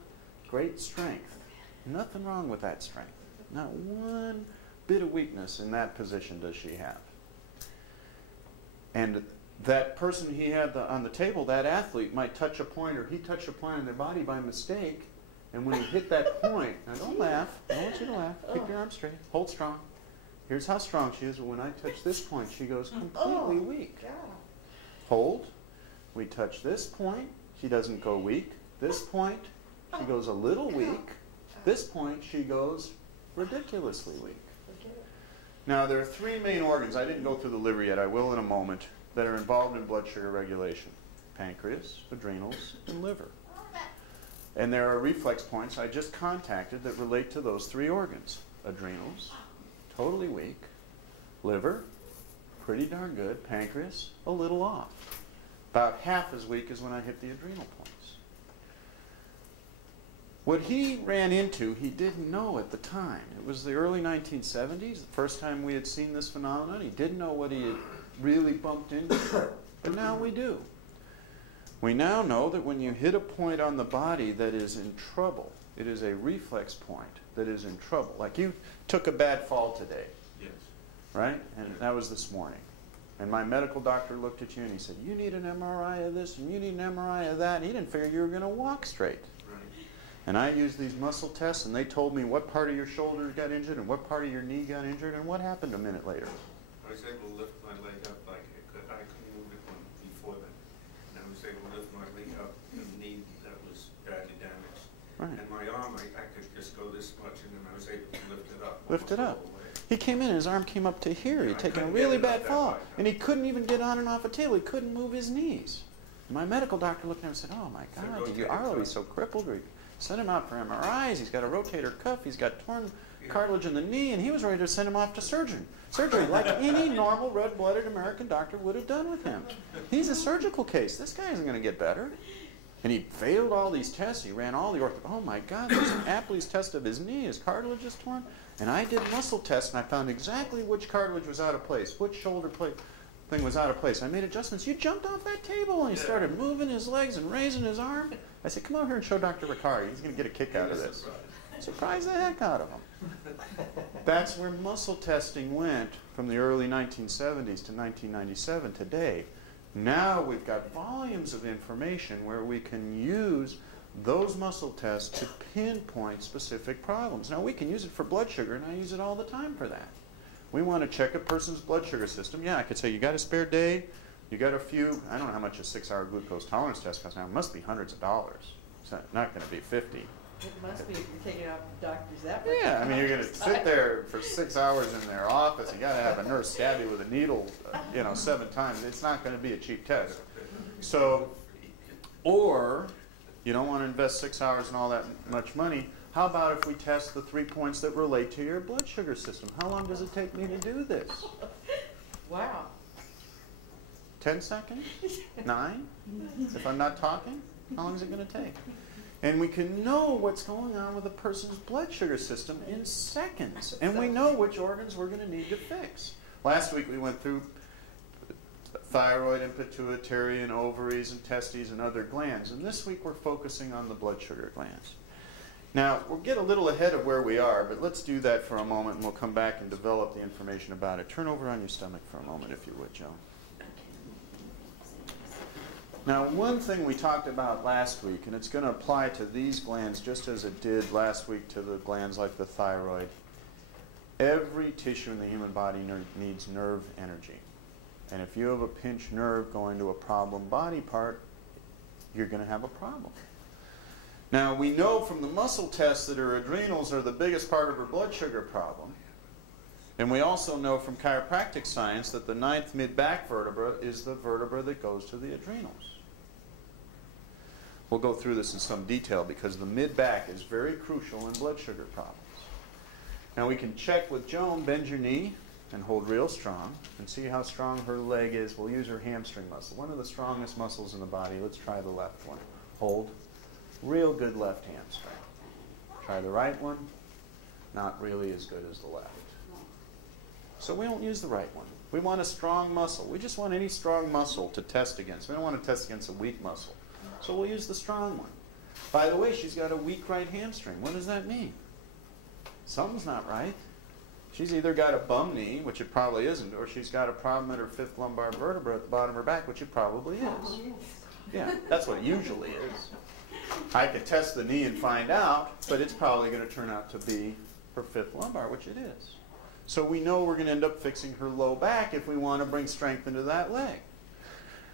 great strength. Nothing wrong with that strength. Not one bit of weakness in that position does she have. And that person he had on the table, that athlete, might touch a point, or he touched a point in their body by mistake, and when he hit that point, now don't laugh, I don't want you to laugh, keep your arm straight, hold strong. Here's how strong she is. When I touch this point, she goes completely weak. Hold. We touch this point, she doesn't go weak. This point, she goes a little weak. This point, she goes ridiculously weak. Now, there are three main organs. I didn't go through the liver yet. I will in a moment. That are involved in blood sugar regulation. Pancreas, adrenals, and liver. And there are reflex points I just contacted that relate to those three organs. Adrenals, totally weak. Liver, pretty darn good. Pancreas, a little off. About half as weak as when I hit the adrenal points. What he ran into, he didn't know at the time. It was the early 1970s, the first time we had seen this phenomenon. He didn't know what he had really bumped into, but now we do. We now know that when you hit a point on the body that is in trouble, it is a reflex point that is in trouble. Like you took a bad fall today. Yes. Right? And that was this morning. And my medical doctor looked at you and he said, you need an MRI of this and you need an MRI of that. And he didn't figure you were going to walk straight. Right. And I used these muscle tests and they told me what part of your shoulder got injured and what part of your knee got injured and what happened a minute later. I was able to lift my leg up like I couldn't move it before then. And I was able to lift my leg up and the knee that was badly damaged. Right. And my arm, I could just go this much and then I was able to lift it up. Lift it up. All the way. He came in and his arm came up to here. He'd I taken a couldn't really get it bad up that fall. high. And he couldn't even get on and off a table. He couldn't move his knees. And my medical doctor looked at him and said, oh my So God, did you, rotator Arlo, cuff. he's so crippled. We sent him out for MRIs. He's got a rotator cuff. He's got torn cartilage in the knee. And he was ready to send him off to surgery, like any normal red-blooded American doctor would have done with him. He's a surgical case. This guy isn't going to get better. And he failed all these tests. He ran all the ortho. Oh my God, there's an Apley's test of his knee. His cartilage is torn. And I did muscle tests, and I found exactly which cartilage was out of place, which shoulder thing was out of place. I made adjustments. You jumped off that table, and he started moving his legs and raising his arm. I said, come over here and show Dr. Ricari. He's going to get a kick out of this. Surprise the heck out of him. That's where muscle testing went from the early 1970s to 1997 today. Now we've got volumes of information where we can use those muscle tests to pinpoint specific problems. Now we can use it for blood sugar, and I use it all the time for that. We want to check a person's blood sugar system. Yeah, I could say, you got a spare day? You got a few? I don't know how much a 6-hour glucose tolerance test costs now. It must be hundreds of dollars. It's not going to be 50. It must be if you're taking out the doctors that much. Yeah, I mean, you're going to sit there for 6 hours in their office. You got to have a nurse stab you with a needle, 7 times. It's not going to be a cheap test. So, or you don't want to invest 6 hours and all that much money. How about if we test the 3 points that relate to your blood sugar system? How long does it take me to do this? Wow. 10 seconds? 9? If I'm not talking? How long is it going to take? And we can know what's going on with a person's blood sugar system in seconds. And we know which organs we're going to need to fix. Last week we went through thyroid and pituitary and ovaries and testes and other glands. And this week we're focusing on the blood sugar glands. Now, we'll get a little ahead of where we are, but let's do that for a moment and we'll come back and develop the information about it. Turn over on your stomach for a moment, if you would, Joan. Now, one thing we talked about last week, and it's going to apply to these glands just as it did last week to the glands like the thyroid. Every tissue in the human body needs nerve energy. And if you have a pinched nerve going to a problem body part, you're going to have a problem. Now, we know from the muscle tests that her adrenals are the biggest part of her blood sugar problem. And we also know from chiropractic science that the 9th mid-back vertebra is the vertebra that goes to the adrenals. We'll go through this in some detail because the mid-back is very crucial in blood sugar problems. Now we can check with Joan, bend your knee, and hold real strong and see how strong her leg is. We'll use her hamstring muscle, one of the strongest muscles in the body. Let's try the left one. Hold. Real good left hamstring. Try the right one. Not really as good as the left. So we don't use the right one. We want a strong muscle. We just want any strong muscle to test against. We don't want to test against a weak muscle. So we'll use the strong one. By the way, she's got a weak right hamstring. What does that mean? Something's not right. She's either got a bum knee, which it probably isn't, or she's got a problem at her fifth lumbar vertebra at the bottom of her back, which it probably is. Yeah, that's what it usually is. I could test the knee and find out, but it's probably going to turn out to be her fifth lumbar, which it is. So we know we're going to end up fixing her low back if we want to bring strength into that leg.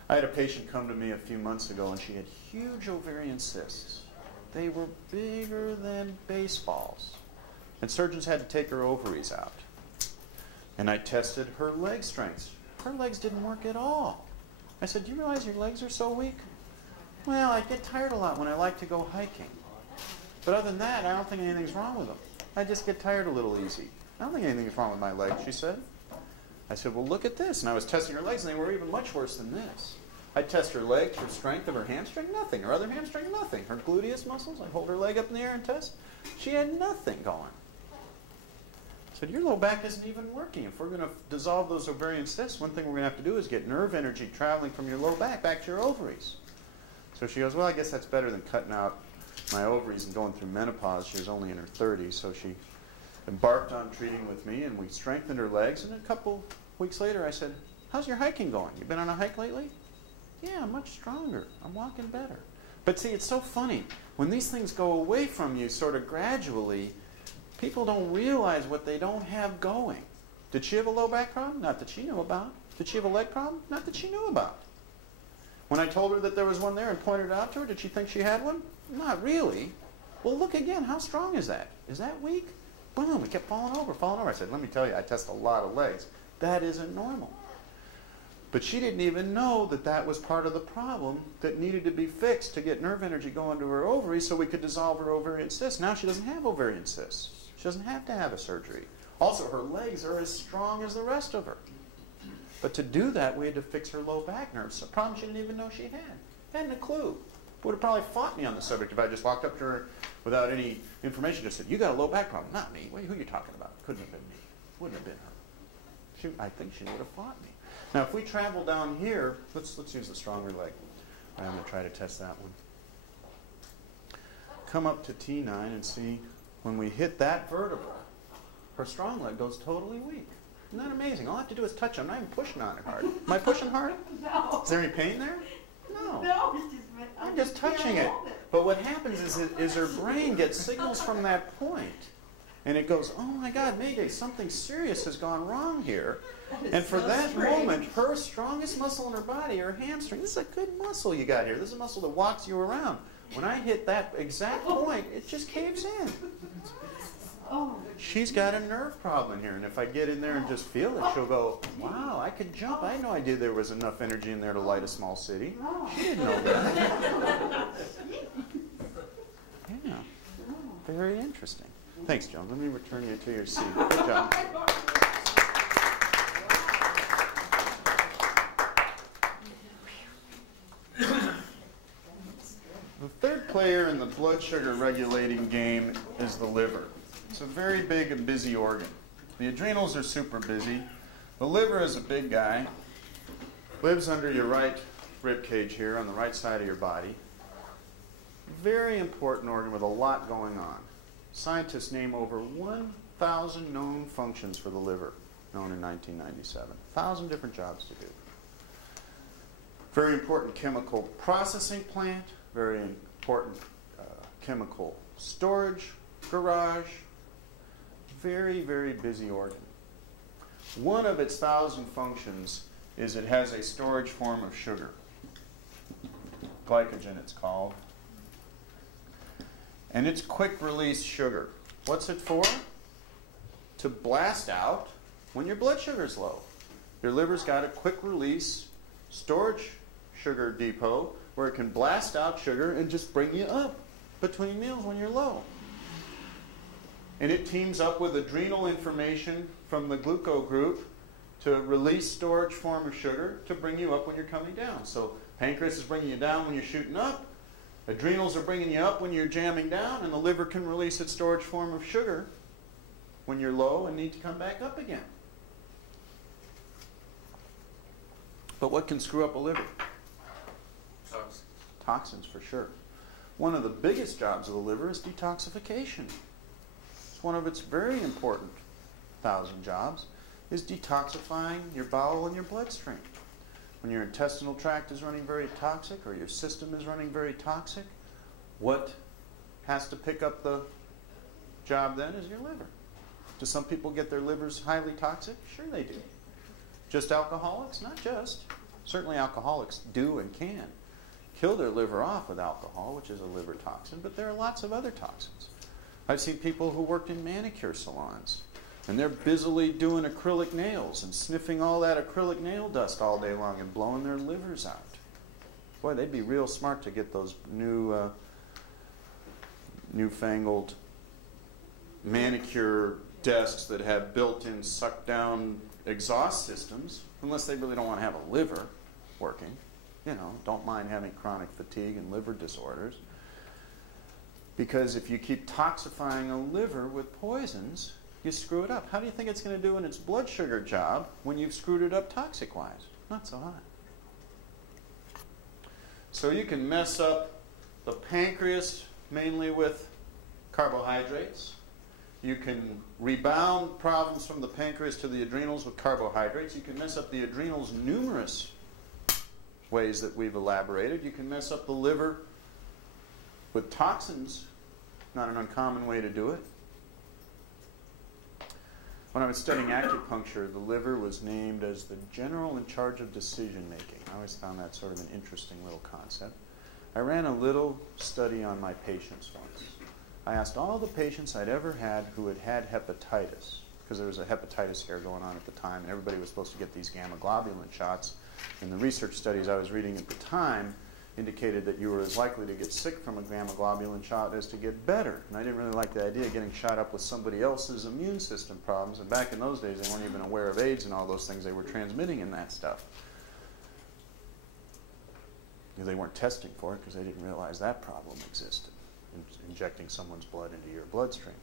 I had a patient come to me a few months ago, and she had huge ovarian cysts. They were bigger than baseballs. And surgeons had to take her ovaries out. And I tested her leg strengths. Her legs didn't work at all. I said, do you realize your legs are so weak? Well, I get tired a lot when I like to go hiking. But other than that, I don't think anything's wrong with them. I just get tired a little easy. I don't think anything's wrong with my legs, she said. I said, well, look at this. And I was testing her legs, and they were even much worse than this. I test her legs, her strength of her hamstring, nothing. Her other hamstring, nothing. Her gluteus muscles, I hold her leg up in the air and test. She had nothing going. I said, your low back isn't even working. If we're going to dissolve those ovarian cysts, one thing we're going to have to do is get nerve energy traveling from your low back to your ovaries. So she goes, well, I guess that's better than cutting out my ovaries and going through menopause. She was only in her 30s, so she embarked on treating with me, and we strengthened her legs. And a couple weeks later, I said, how's your hiking going? You been on a hike lately? Yeah, I'm much stronger. I'm walking better. But see, it's so funny. When these things go away from you sort of gradually, people don't realize what they don't have going. Did she have a low back problem? Not that she knew about. Did she have a leg problem? Not that she knew about. When I told her that there was one there and pointed it out to her, did she think she had one? Not really. Well, look again. How strong is that? Is that weak? Boom, it kept falling over, falling over. I said, let me tell you, I test a lot of legs. That isn't normal. But she didn't even know that that was part of the problem that needed to be fixed to get nerve energy going to her ovaries so we could dissolve her ovarian cysts. Now she doesn't have ovarian cysts. She doesn't have to have a surgery. Also, her legs are as strong as the rest of her. But to do that, we had to fix her low back nerves. A problem she didn't even know she had. Hadn't a clue. Would have probably fought me on the subject if I just walked up to her without any information. Just said, you got a low back problem. Not me. Who are you talking about? Couldn't have been me. Wouldn't have been her. I think she would have fought me. Now, if we travel down here, let's use the stronger leg. I'm going to try to test that one. Come up to T9 and see when we hit that vertebra, her strong leg goes totally weak. Isn't that amazing? All I have to do is touch it. I'm not even pushing on it hard. Am I pushing hard? No. Is there any pain there? No. No. I'm just touching it. But what happens is her brain gets signals from that point. And it goes, oh my God, Mayday, something serious has gone wrong here. And for that moment, her strongest muscle in her body, her hamstring, this is a good muscle you got here. This is a muscle that walks you around. When I hit that exact point, it just caves in. She's got a nerve problem in here. And if I get in there and just feel it, she'll go, wow, I could jump. I had no idea there was enough energy in there to light a small city. She didn't know that. Yeah. Very interesting. Thanks, Joan. Let me return you to your seat. Good job. The third player in the blood sugar regulating game is the liver. It's a very big and busy organ. The adrenals are super busy. The liver is a big guy. Lives under your right rib cage here on the right side of your body. Very important organ with a lot going on. Scientists name over 1,000 known functions for the liver, known in 1997. 1,000 different jobs to do. Very important chemical processing plant, very important chemical storage garage. Very, very busy organ. One of its 1,000 functions is it has a storage form of sugar. Glycogen, it's called. And it's quick release sugar. What's it for? To blast out when your blood sugar is low. Your liver's got a quick release storage sugar depot where it can blast out sugar and just bring you up between meals when you're low. And it teams up with adrenal information from the glucose group to release storage form of sugar to bring you up when you're coming down. So pancreas is bringing you down when you're shooting up, adrenals are bringing you up when you're jamming down, and the liver can release its storage form of sugar when you're low and need to come back up again. But what can screw up a liver? Toxins. Toxins, for sure. One of the biggest jobs of the liver is detoxification. It's one of its very important 1,000 jobs, is detoxifying your bowel and your bloodstream. When your intestinal tract is running very toxic or your system is running very toxic, what has to pick up the job then is your liver. Do some people get their livers highly toxic? Sure they do. Just alcoholics? Not just. Certainly alcoholics do and can kill their liver off with alcohol, which is a liver toxin, but there are lots of other toxins. I've seen people who worked in manicure salons, and they're busily doing acrylic nails and sniffing all that acrylic nail dust all day long and blowing their livers out. Boy, they'd be real smart to get those newfangled manicure desks that have built-in suck-down exhaust systems, unless they really don't want to have a liver working. You know, don't mind having chronic fatigue and liver disorders. Because if you keep toxifying a liver with poisons, you screw it up. How do you think it's going to do in its blood sugar job when you've screwed it up toxic-wise? Not so hot. So you can mess up the pancreas mainly with carbohydrates. You can rebound problems from the pancreas to the adrenals with carbohydrates. You can mess up the adrenals numerous ways that we've elaborated. You can mess up the liver with toxins. Not an uncommon way to do it. When I was studying acupuncture, the liver was named as the general in charge of decision making. I always found that sort of an interesting little concept. I ran a little study on my patients once. I asked all the patients I'd ever had who had had hepatitis, because there was a hepatitis scare going on at the time, and everybody was supposed to get these gamma globulin shots. And the research studies I was reading at the time indicated that you were as likely to get sick from a gamma globulin shot as to get better. And I didn't really like the idea of getting shot up with somebody else's immune system problems. And back in those days, they weren't even aware of AIDS and all those things they were transmitting in that stuff. They weren't testing for it because they didn't realize that problem existed, injecting someone's blood into your bloodstream.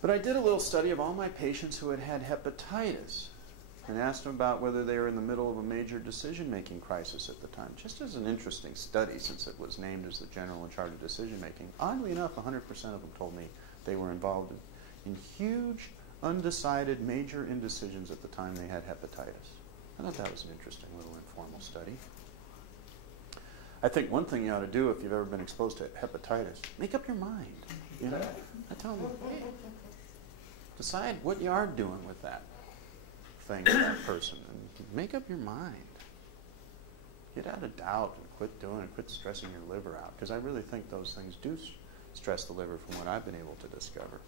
But I did a little study of all my patients who had had hepatitis and asked them about whether they were in the middle of a major decision-making crisis at the time. Just as an interesting study, since it was named as the general in charge of decision-making. Oddly enough, 100% of them told me they were involved in huge, undecided, major indecisions at the time they had hepatitis. I thought that was an interesting little informal study. I think one thing you ought to do if you've ever been exposed to hepatitis, make up your mind. You know? I tell them, hey, decide what you are doing with that thing, that person, and make up your mind. Get out of doubt and quit doing it, quit stressing your liver out, because I really think those things do stress the liver from what I've been able to discover.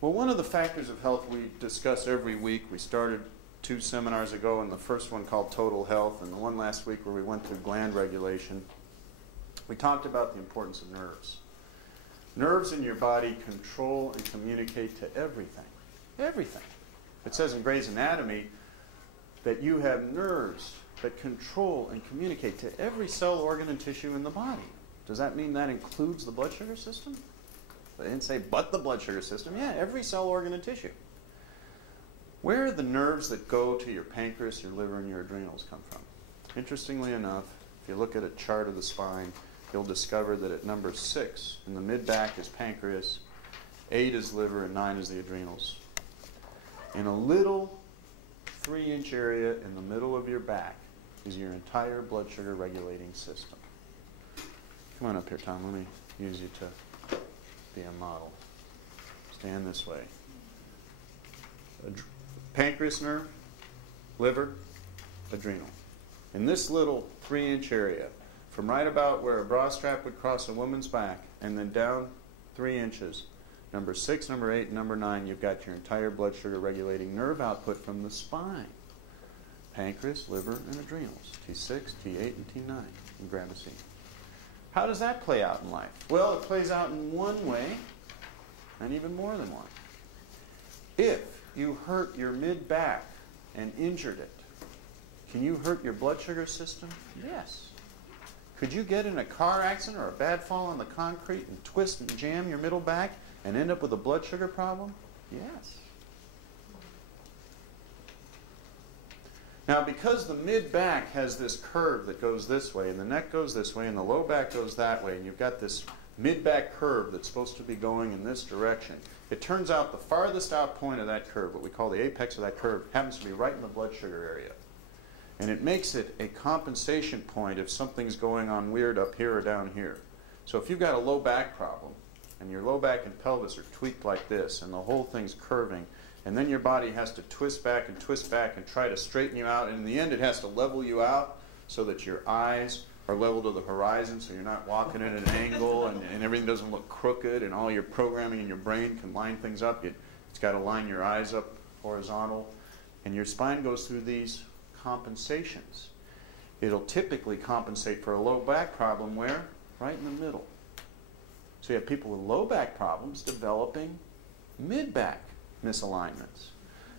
Well, one of the factors of health we discuss every week, we started 2 seminars ago, and the first one called Total Health, and the one last week where we went through gland regulation, we talked about the importance of nerves. Nerves in your body control and communicate to everything. Everything. It says in Gray's Anatomy that you have nerves that control and communicate to every cell, organ, and tissue in the body. Does that mean that includes the blood sugar system? They didn't say but the blood sugar system. Yeah, every cell, organ, and tissue. Where are the nerves that go to your pancreas, your liver, and your adrenals come from? Interestingly enough, if you look at a chart of the spine, you'll discover that at number 6, in the mid-back is pancreas, 8 is liver, and 9 is the adrenals. In a little 3-inch area in the middle of your back is your entire blood sugar regulating system. Come on up here, Tom. Let me use you to be a model. Stand this way. Pancreas nerve, liver, adrenal. In this little 3-inch area, from right about where a bra strap would cross a woman's back and then down 3 inches, number 6, number 8, and number 9, you've got your entire blood sugar regulating nerve output from the spine. Pancreas, liver, and adrenals. T6, T8, and T9 in Grammacy. How does that play out in life? Well, it plays out in one way, and even more than one. If you hurt your mid-back and injured it, can you hurt your blood sugar system? Yes. Could you get in a car accident or a bad fall on the concrete and twist and jam your middle back and end up with a blood sugar problem? Yes. Now, because the mid-back has this curve that goes this way, and the neck goes this way, and the low back goes that way, and you've got this mid-back curve that's supposed to be going in this direction, it turns out the farthest out point of that curve, what we call the apex of that curve, happens to be right in the blood sugar area. And it makes it a compensation point if something's going on weird up here or down here. So if you've got a low back problem, and your low back and pelvis are tweaked like this, and the whole thing's curving, and then your body has to twist back and try to straighten you out, and in the end it has to level you out so that your eyes are level to the horizon, so you're not walking at an angle and everything doesn't look crooked, and all your programming in your brain can line things up. It's got to line your eyes up horizontal, and your spine goes through these compensations. It'll typically compensate for a low back problem where? Right in the middle. So you have people with low back problems developing mid-back misalignments.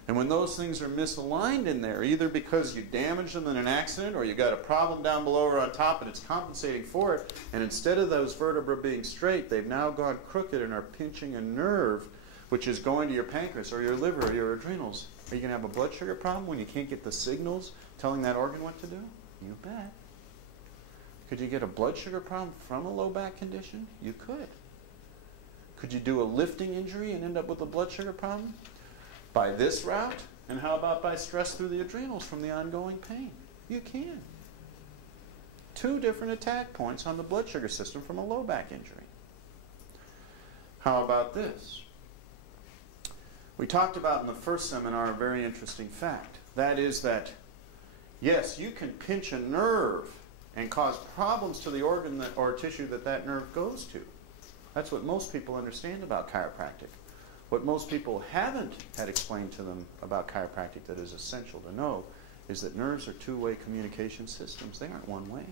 And when those things are misaligned in there, either because you damaged them in an accident or you got a problem down below or on top and it's compensating for it, and instead of those vertebrae being straight, they've now gone crooked and are pinching a nerve which is going to your pancreas or your liver or your adrenals. Are you going to have a blood sugar problem when you can't get the signals telling that organ what to do? You bet. Could you get a blood sugar problem from a low back condition? You could. Could you do a lifting injury and end up with a blood sugar problem? By this route? And how about by stress through the adrenals from the ongoing pain? You can. 2 different attack points on the blood sugar system from a low back injury. How about this? We talked about in the first seminar a very interesting fact. That is that, yes, you can pinch a nerve and cause problems to the organ or tissue that nerve goes to. That's what most people understand about chiropractic. What most people haven't had explained to them about chiropractic that is essential to know is that nerves are 2-way communication systems. They aren't one way.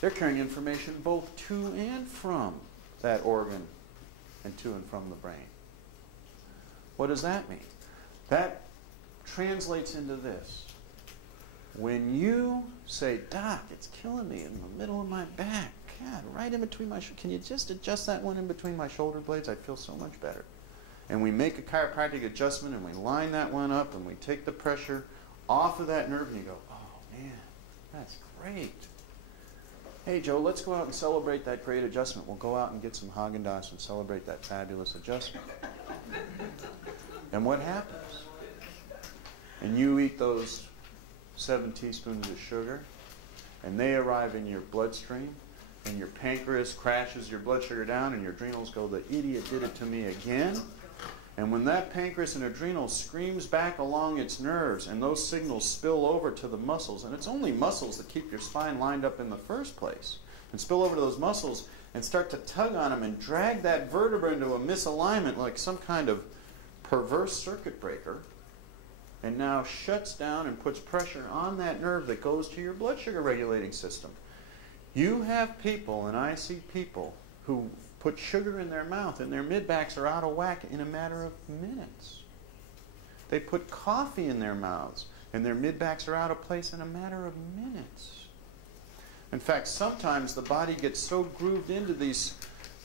They're carrying information both to and from that organ and to and from the brain. What does that mean? That translates into this. When you say, Doc, it's killing me in the middle of my back, God, right in between my shoulders, can you just adjust that one in between my shoulder blades? I feel so much better. And we make a chiropractic adjustment and we line that one up and we take the pressure off of that nerve and you go, oh man, that's great. Hey Joe, let's go out and celebrate that great adjustment. We'll go out and get some Haagen-Dazs and celebrate that fabulous adjustment. And what happens? And you eat those 7 teaspoons of sugar and they arrive in your bloodstream and your pancreas crashes your blood sugar down and your adrenals go, the idiot did it to me again. And when that pancreas and adrenal screams back along its nerves and those signals spill over to the muscles, and it's only muscles that keep your spine lined up in the first place, and spill over to those muscles and start to tug on them and drag that vertebra into a misalignment like some kind of perverse circuit breaker, and now shuts down and puts pressure on that nerve that goes to your blood sugar regulating system. You have people, and I see people, who put sugar in their mouth and their mid-backs are out of whack in a matter of minutes. They put coffee in their mouths and their mid-backs are out of place in a matter of minutes. In fact, sometimes the body gets so grooved into these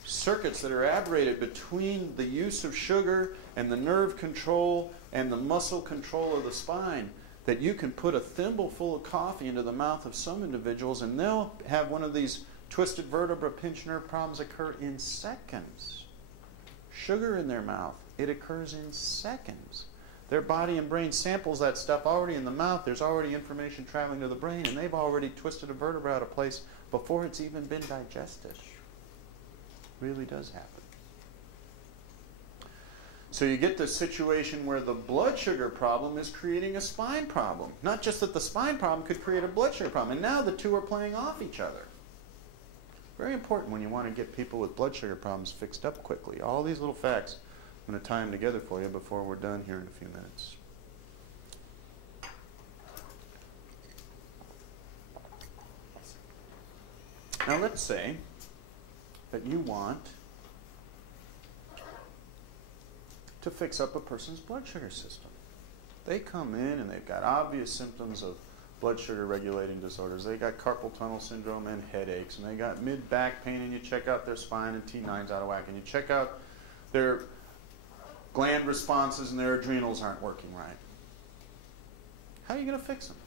circuits that are aberrated between the use of sugar and the nerve control and the muscle control of the spine that you can put a thimble full of coffee into the mouth of some individuals and they'll have one of these twisted vertebra pinch nerve problems occur in seconds. Sugar in their mouth, it occurs in seconds. Their body and brain samples that stuff already in the mouth. There's already information traveling to the brain and they've already twisted a vertebra out of place before it's even been digested. Really does happen. So you get the situation where the blood sugar problem is creating a spine problem. Not just that the spine problem could create a blood sugar problem. And now the two are playing off each other. Very important when you want to get people with blood sugar problems fixed up quickly. All these little facts, I'm going to tie them together for you before we're done here in a few minutes. Now let's say that you want to fix up a person's blood sugar system. They come in and they've got obvious symptoms of blood sugar regulating disorders. They got carpal tunnel syndrome and headaches, and they got mid-back pain, and you check out their spine and T9's out of whack, and you check out their gland responses and their adrenals aren't working right. How are you going to fix them?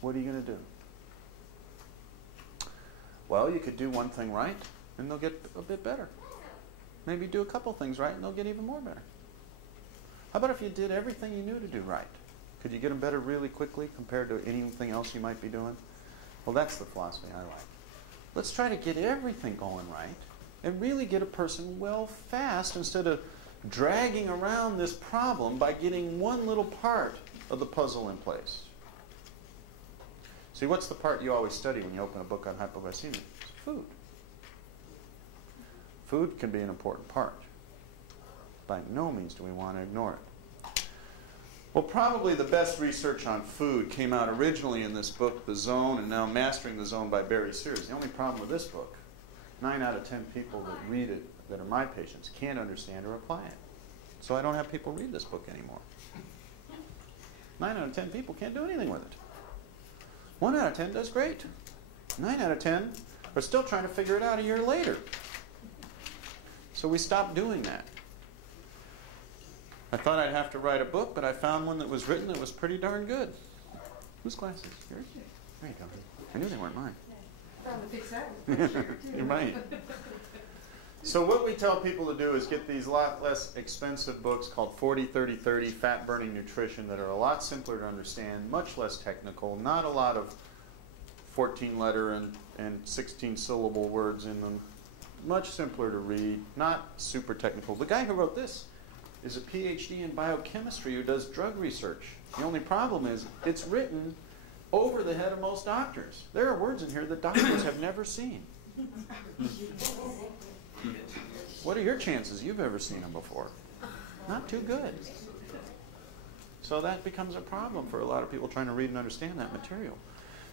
What are you going to do? Well, you could do one thing right, and they'll get a bit better. Maybe do a couple things right, and they'll get even more better. How about if you did everything you knew to do right? Could you get them better really quickly compared to anything else you might be doing? Well, that's the philosophy I like. Let's try to get everything going right and really get a person well fast instead of dragging around this problem by getting one little part of the puzzle in place. See, what's the part you always study when you open a book on hypoglycemia? It's food. Food can be an important part. By no means do we want to ignore it. Well, probably the best research on food came out originally in this book, The Zone, and now Mastering the Zone by Barry Sears. The only problem with this book, 9 out of 10 people that read it, that are my patients, can't understand or apply it. So I don't have people read this book anymore. 9 out of 10 people can't do anything with it. 1 out of 10 does great. 9 out of 10 are still trying to figure it out a year later. So we stopped doing that. I thought I'd have to write a book, but I found one that was written that was pretty darn good. Whose glasses? Yours? There you go. I knew they weren't mine. Found to fix that one. You're right. So what we tell people to do is get these lot less expensive books called 40-30-30 Fat Burning Nutrition that are a lot simpler to understand, much less technical, not a lot of 14-letter and 16-syllable words in them, much simpler to read, not super technical. The guy who wrote this is a PhD in biochemistry who does drug research. The only problem is it's written over the head of most doctors. There are words in here that doctors have never seen. What are your chances you've ever seen them before? Not too good. So that becomes a problem for a lot of people trying to read and understand that material.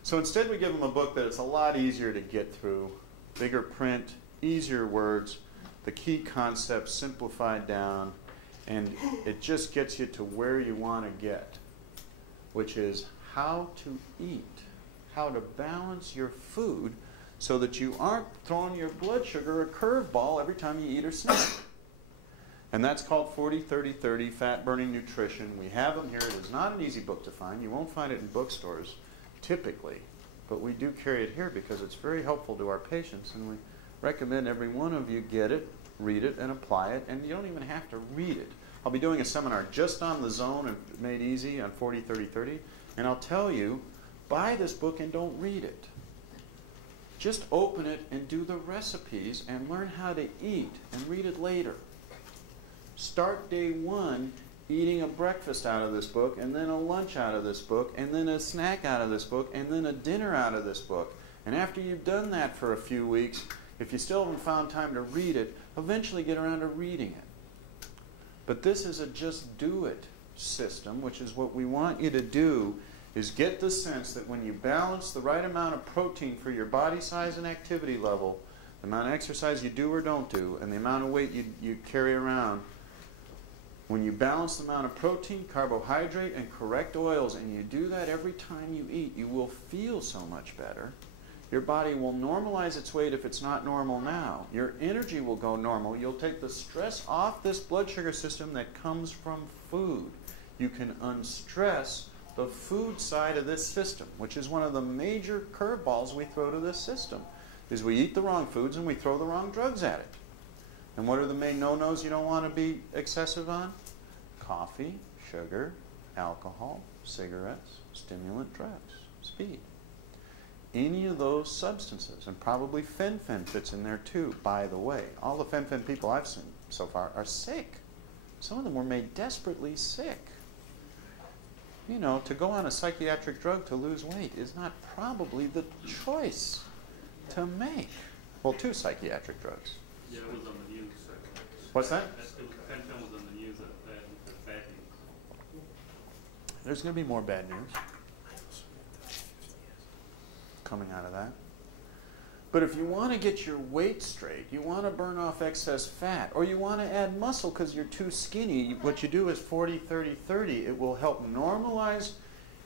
So instead we give them a book that it's a lot easier to get through, bigger print, easier words, the key concepts simplified down, and it just gets you to where you want to get, which is how to eat, how to balance your food so that you aren't throwing your blood sugar a curveball every time you eat or snack. And that's called 40-30-30 Fat Burning Nutrition. We have them here. It is not an easy book to find. You won't find it in bookstores typically, but we do carry it here because it's very helpful to our patients, and we recommend every one of you get it, read it, and apply it, and you don't even have to read it. I'll be doing a seminar just on the zone and made easy on 40-30-30, and I'll tell you, buy this book and don't read it. Just open it and do the recipes and learn how to eat and read it later. Start day one eating a breakfast out of this book, and then a lunch out of this book, and then a snack out of this book, and then a dinner out of this book. And after you've done that for a few weeks, if you still haven't found time to read it, eventually get around to reading it. But this is a just do it system, which is what we want you to do, is get the sense that when you balance the right amount of protein for your body size and activity level, the amount of exercise you do or don't do, and the amount of weight you carry around, when you balance the amount of protein, carbohydrate, and correct oils, and you do that every time you eat, you will feel so much better. Your body will normalize its weight if it's not normal now. Your energy will go normal. You'll take the stress off this blood sugar system that comes from food. You can unstress the food side of this system, which is one of the major curveballs we throw to this system, is we eat the wrong foods and we throw the wrong drugs at it. And what are the main no-nos you don't want to be excessive on? Coffee, sugar, alcohol, cigarettes, stimulant drugs, speed. Any of those substances, and probably fen-phen fits in there too, by the way. All the fen-phen people I've seen so far are sick. Some of them were made desperately sick. You know, to go on a psychiatric drug to lose weight is not probably the choice to make. Well, 2 psychiatric drugs. Yeah, it was on the news. What's that? Fen-phen was on the news as bad news. There's going to be more bad news coming out of that. But if you want to get your weight straight, you want to burn off excess fat, or you want to add muscle because you're too skinny, what you do is 40, 30, 30. It will help normalize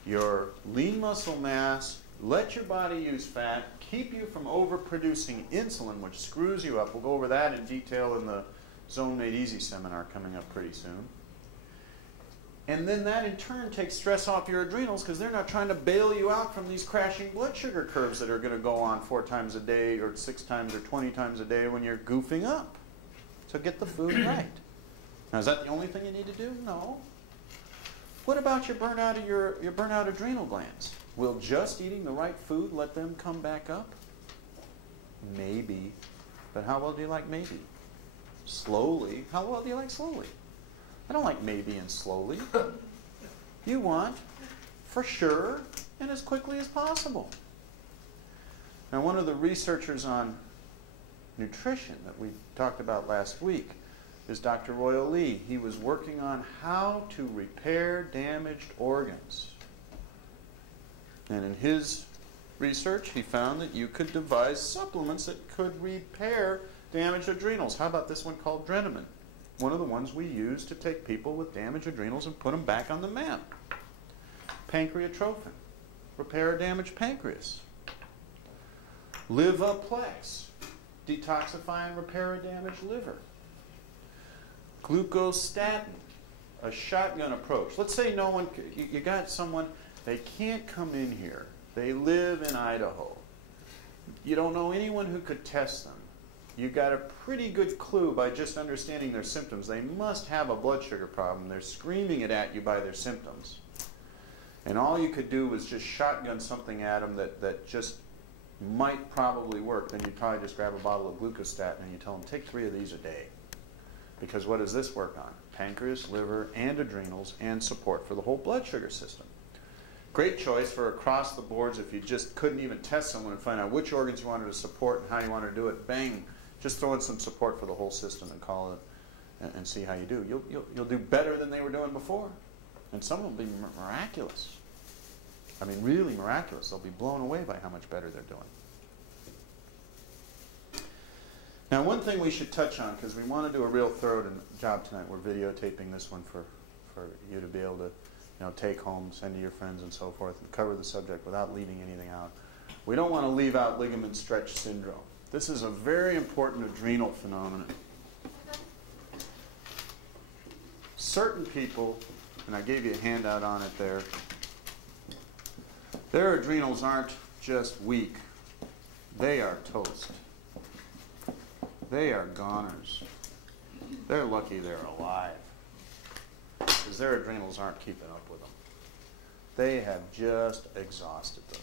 your lean muscle mass, let your body use fat, keep you from overproducing insulin, which screws you up. We'll go over that in detail in the Zone Made Easy seminar coming up pretty soon. And then that in turn takes stress off your adrenals because they're not trying to bail you out from these crashing blood sugar curves that are going to go on 4 times a day or 6 times or 20 times a day when you're goofing up. So get the food right. Now, is that the only thing you need to do? No. What about your burnout of your burnout adrenal glands? Will just eating the right food let them come back up? Maybe. But how well do you like maybe? Slowly. How well do you like slowly? I don't like maybe and slowly. You want for sure and as quickly as possible. Now, one of the researchers on nutrition that we talked about last week is Dr. Royal Lee. He was working on how to repair damaged organs. And in his research, he found that you could devise supplements that could repair damaged adrenals. How about this one called Adrenal? One of the ones we use to take people with damaged adrenals and put them back on the map. Pancreatrophin, repair a damaged pancreas. Livaplex, detoxify and repair a damaged liver. Glucostatin, a shotgun approach. Let's say no one, you got someone, they can't come in here. They live in Idaho. You don't know anyone who could test them. You got a pretty good clue by just understanding their symptoms. They must have a blood sugar problem. They're screaming it at you by their symptoms. And all you could do was just shotgun something at them that just might probably work. Then you'd probably just grab a bottle of glucostatin and you tell them, take 3 of these a day. Because what does this work on? Pancreas, liver, and adrenals, and support for the whole blood sugar system. Great choice for across the boards if you just couldn't even test someone and find out which organs you wanted to support and how you wanted to do it. Bang! Just throw in some support for the whole system and call it and see how you do. You'll do better than they were doing before. And some will be miraculous. I mean, really miraculous. They'll be blown away by how much better they're doing. Now, one thing we should touch on, because we want to do a real thorough job tonight. We're videotaping this one for you to be able to take home, send to your friends and so forth, and cover the subject without leaving anything out. We don't want to leave out ligament stretch syndrome. This is a very important adrenal phenomenon. Certain people, and I gave you a handout on it there, their adrenals aren't just weak. They are toast. They are goners. They're lucky they're alive, because their adrenals aren't keeping up with them. They have just exhausted them.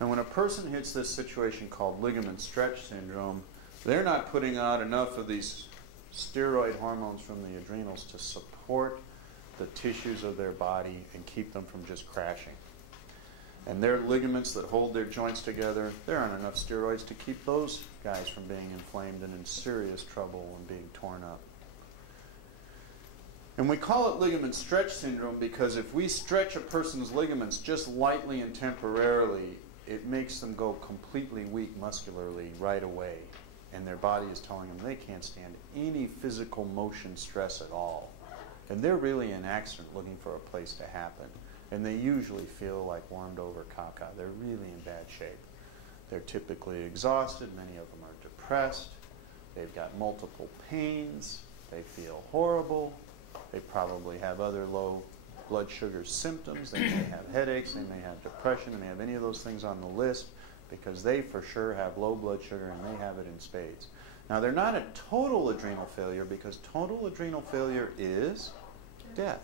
And when a person hits this situation called ligament stretch syndrome, they're not putting out enough of these steroid hormones from the adrenals to support the tissues of their body and keep them from just crashing. And their ligaments that hold their joints together, there aren't enough steroids to keep those guys from being inflamed and in serious trouble and being torn up. And we call it ligament stretch syndrome because if we stretch a person's ligaments just lightly and temporarily, it makes them go completely weak muscularly right away. And their body is telling them they can't stand any physical motion stress at all. And they're really in accident looking for a place to happen. And they usually feel like warmed over caca. They're really in bad shape. They're typically exhausted. Many of them are depressed. They've got multiple pains. They feel horrible. They probably have other low blood sugar symptoms. They may have headaches. They may have depression. They may have any of those things on the list because they for sure have low blood sugar and they have it in spades. Now, they're not a total adrenal failure because total adrenal failure is death.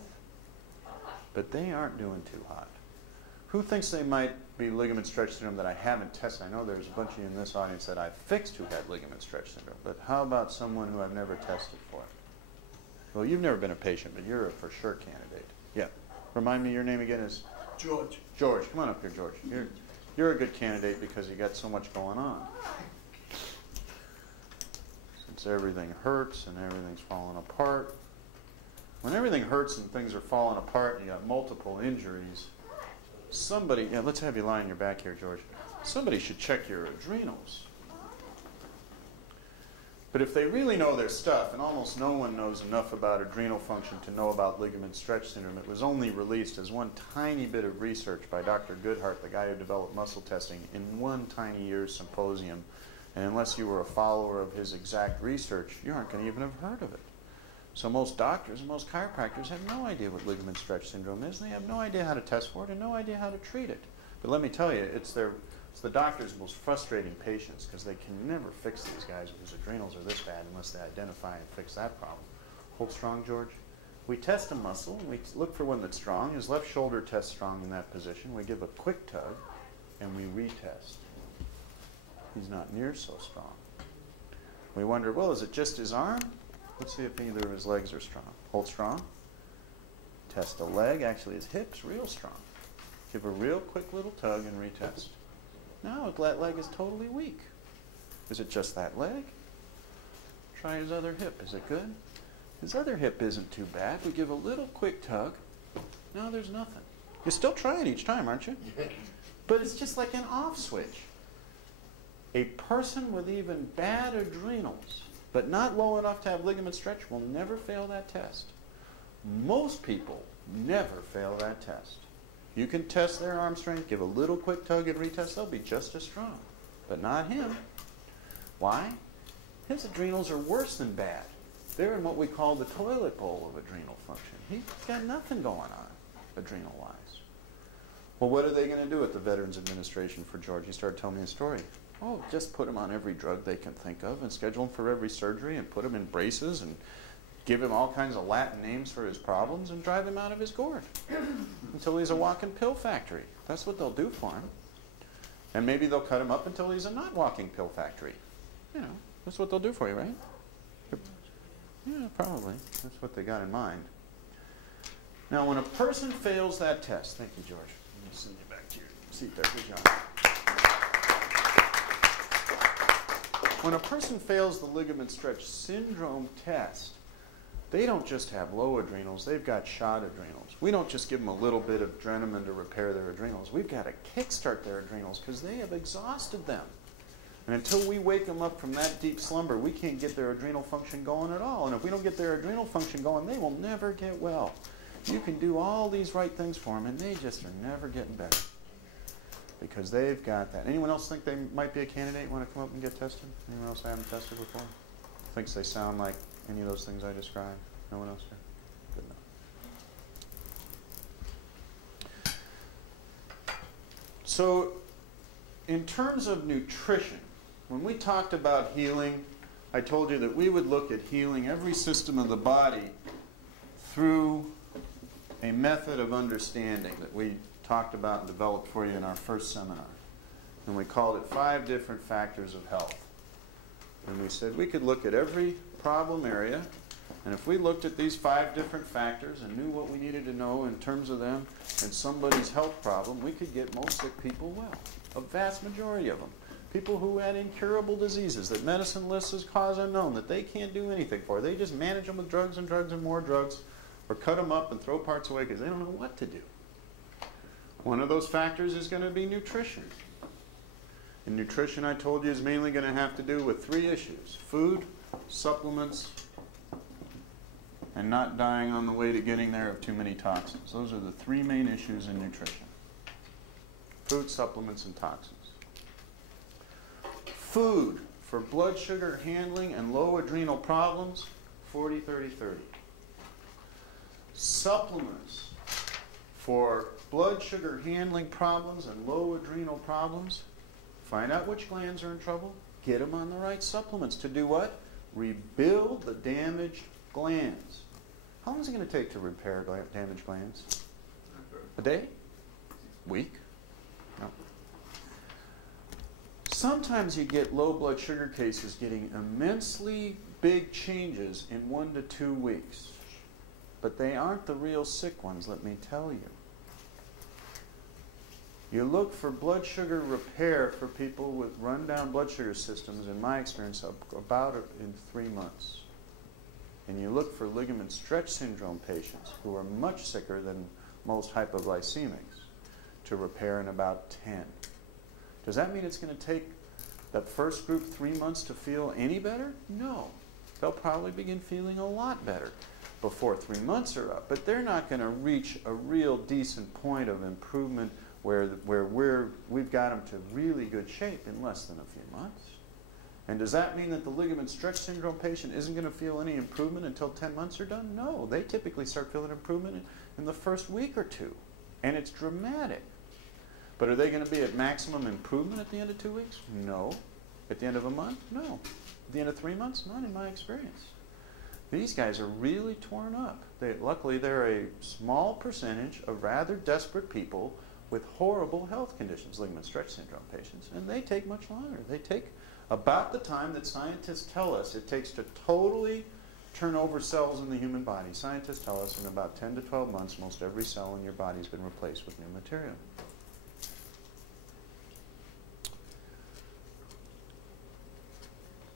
But they aren't doing too hot. Who thinks they might be ligament stretch syndrome that I haven't tested? I know there's a bunch of you in this audience that I've fixed who had ligament stretch syndrome. But how about someone who I've never tested for it? Well, you've never been a patient, but you're a for sure candidate. Yeah. Remind me your name again is? George. George. Come on up here, George. You're a good candidate because you got so much going on. Since everything hurts and everything's falling apart. When everything hurts and things are falling apart and you got multiple injuries, somebody, let's have you lie on your back here, George. Somebody should check your adrenals. But if they really know their stuff, and almost no one knows enough about adrenal function to know about ligament stretch syndrome, it was only released as one tiny bit of research by Dr. Goodhart, the guy who developed muscle testing, in one tiny year's symposium. And unless you were a follower of his exact research, you aren't going to even have heard of it. So most doctors and most chiropractors have no idea what ligament stretch syndrome is, and they have no idea how to test for it and no idea how to treat it. But let me tell you, it's the doctor's most frustrating patients, because they can never fix these guys whose adrenals are this bad unless they identify and fix that problem. Hold strong, George. We test a muscle, and we look for one that's strong. His left shoulder tests strong in that position. We give a quick tug, and we retest. He's not near so strong. We wonder, well, is it just his arm? Let's see if either of his legs are strong. Hold strong. Test a leg. Actually, his hip's real strong. Give a real quick little tug and retest. Now that leg is totally weak. Is it just that leg? Try his other hip. Is it good? His other hip isn't too bad. We give a little quick tug. Now there's nothing. You're still trying each time, aren't you? But it's just like an off switch. A person with even bad adrenals, but not low enough to have ligament stretch, will never fail that test. Most people never fail that test. You can test their arm strength, give a little quick tug and retest, they'll be just as strong. But not him. Why? His adrenals are worse than bad. They're in what we call the toilet bowl of adrenal function. He's got nothing going on, adrenal-wise. Well, what are they going to do at the Veterans Administration for George? He started telling me a story. Oh, just put him on every drug they can think of and schedule him for every surgery and put him in braces and give him all kinds of Latin names for his problems and drive him out of his gourd until he's a walking pill factory. That's what they'll do for him. And maybe they'll cut him up until he's a not walking pill factory. You know, that's what they'll do for you, right? Yeah, probably. That's what they got in mind. Now, when a person fails that test, thank you, George. Let me send you back to your seat there. Good job. When a person fails the ligament stretch syndrome test, they don't just have low adrenals, they've got shot adrenals. We don't just give them a little bit of Adrenal to repair their adrenals. We've got to kickstart their adrenals because they have exhausted them. And until we wake them up from that deep slumber, we can't get their adrenal function going at all. And if we don't get their adrenal function going, they will never get well. You can do all these right things for them, and they just are never getting better because they've got that. Anyone else think they might be a candidate, want to come up and get tested? Anyone else I haven't tested before? Thinks they sound like any of those things I described? No one else here? Good enough. So, in terms of nutrition, when we talked about healing, I told you that we would look at healing every system of the body through a method of understanding that we talked about and developed for you in our first seminar. And we called it 5 different factors of health. And we said we could look at every problem area, and if we looked at these 5 different factors and knew what we needed to know in terms of them and somebody's health problem, we could get most sick people well. A vast majority of them. People who had incurable diseases that medicine lists as cause unknown, that they can't do anything for. They just manage them with drugs and drugs and more drugs, or cut them up and throw parts away because they don't know what to do. One of those factors is going to be nutrition. And nutrition, I told you, is mainly going to have to do with 3 issues: food, supplements, and not dying on the way to getting there of too many toxins. Those are the 3 main issues in nutrition: food, supplements, and toxins. Food for blood sugar handling and low adrenal problems, 40, 30, 30. Supplements for blood sugar handling problems and low adrenal problems, find out which glands are in trouble, get them on the right supplements to do what? Rebuild the damaged glands. How long is it going to take to repair damaged glands? A day? Week? No. Sometimes you get low blood sugar cases getting immensely big changes in 1 to 2 weeks. But they aren't the real sick ones, let me tell you. You look for blood sugar repair for people with run-down blood sugar systems, in my experience, about in 3 months. And you look for ligament stretch syndrome patients who are much sicker than most hypoglycemics to repair in about 10. Does that mean it's going to take That first group, 3 months to feel any better? No. They'll probably begin feeling a lot better before 3 months are up. But they're not going to reach a real decent point of improvement where we've got them to really good shape in less than a few months. And does that mean that the ligament stretch syndrome patient isn't going to feel any improvement until 10 months are done? No. They typically start feeling improvement in the first week or two. And it's dramatic. But are they going to be at maximum improvement at the end of 2 weeks? No. At the end of a month? No. At the end of 3 months? Not in my experience. These guys are really torn up. Luckily, they're a small percentage of rather desperate people with horrible health conditions, ligament stretch syndrome patients, and they take much longer. They take about the time that scientists tell us it takes to totally turn over cells in the human body. Scientists tell us in about 10 to 12 months, most every cell in your body has been replaced with new material.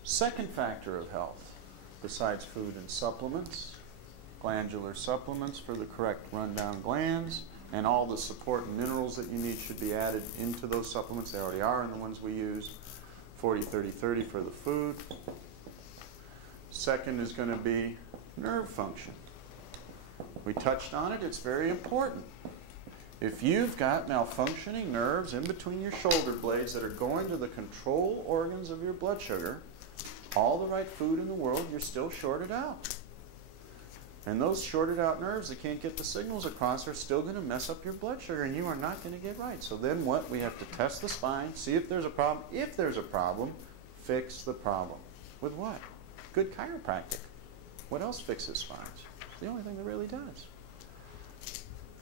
Second factor of health, besides food and supplements, glandular supplements for the correct rundown glands, and all the support and minerals that you need should be added into those supplements. They already are in the ones we use. 40, 30, 30 for the food. Second is going to be nerve function. We touched on it. It's very important. If you've got malfunctioning nerves in between your shoulder blades that are going to the control organs of your blood sugar, all the right food in the world, you're still shorted out. And those shorted out nerves that can't get the signals across are still going to mess up your blood sugar, and you are not going to get right. So then what? We have to test the spine, see if there's a problem. If there's a problem, fix the problem. With what? Good chiropractic. What else fixes spines? It's the only thing that really does.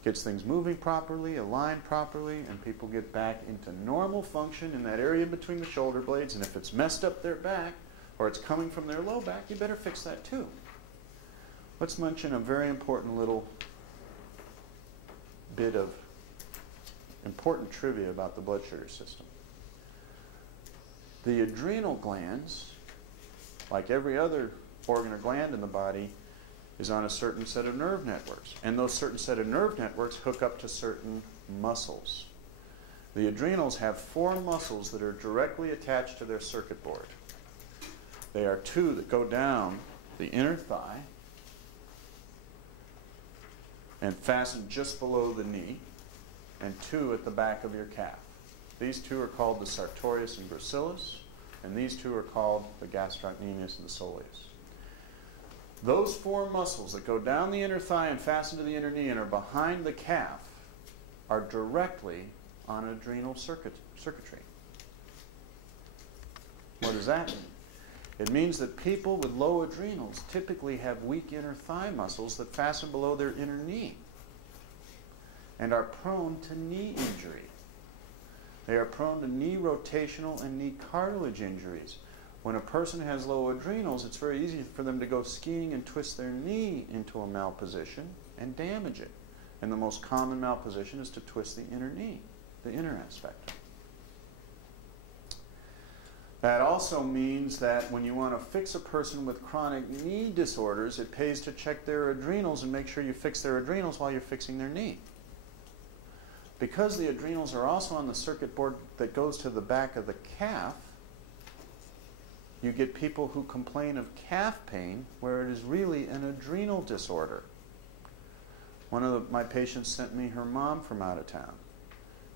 Gets things moving properly, aligned properly, and people get back into normal function in that area between the shoulder blades. And if it's messed up their back, or it's coming from their low back, you better fix that too. Let's mention a very important little bit of important trivia about the blood sugar system. The adrenal glands, like every other organ or gland in the body, is on a certain set of nerve networks. And those certain set of nerve networks hook up to certain muscles. The adrenals have 4 muscles that are directly attached to their circuit board. They are 2 that go down the inner thigh and fasten just below the knee, and 2 at the back of your calf. These 2 are called the sartorius and gracilis, and these 2 are called the gastrocnemius and the soleus. Those 4 muscles that go down the inner thigh and fasten to the inner knee and are behind the calf are directly on adrenal circuitry. What does that mean? It means that people with low adrenals typically have weak inner thigh muscles that fasten below their inner knee and are prone to knee injury. They are prone to knee rotational and knee cartilage injuries. When a person has low adrenals, it's very easy for them to go skiing and twist their knee into a malposition and damage it. And the most common malposition is to twist the inner knee, the inner aspect. That also means that when you want to fix a person with chronic knee disorders, it pays to check their adrenals and make sure you fix their adrenals while you're fixing their knee. Because the adrenals are also on the circuit board that goes to the back of the calf, you get people who complain of calf pain where it is really an adrenal disorder. One of my patients sent me her mom from out of town.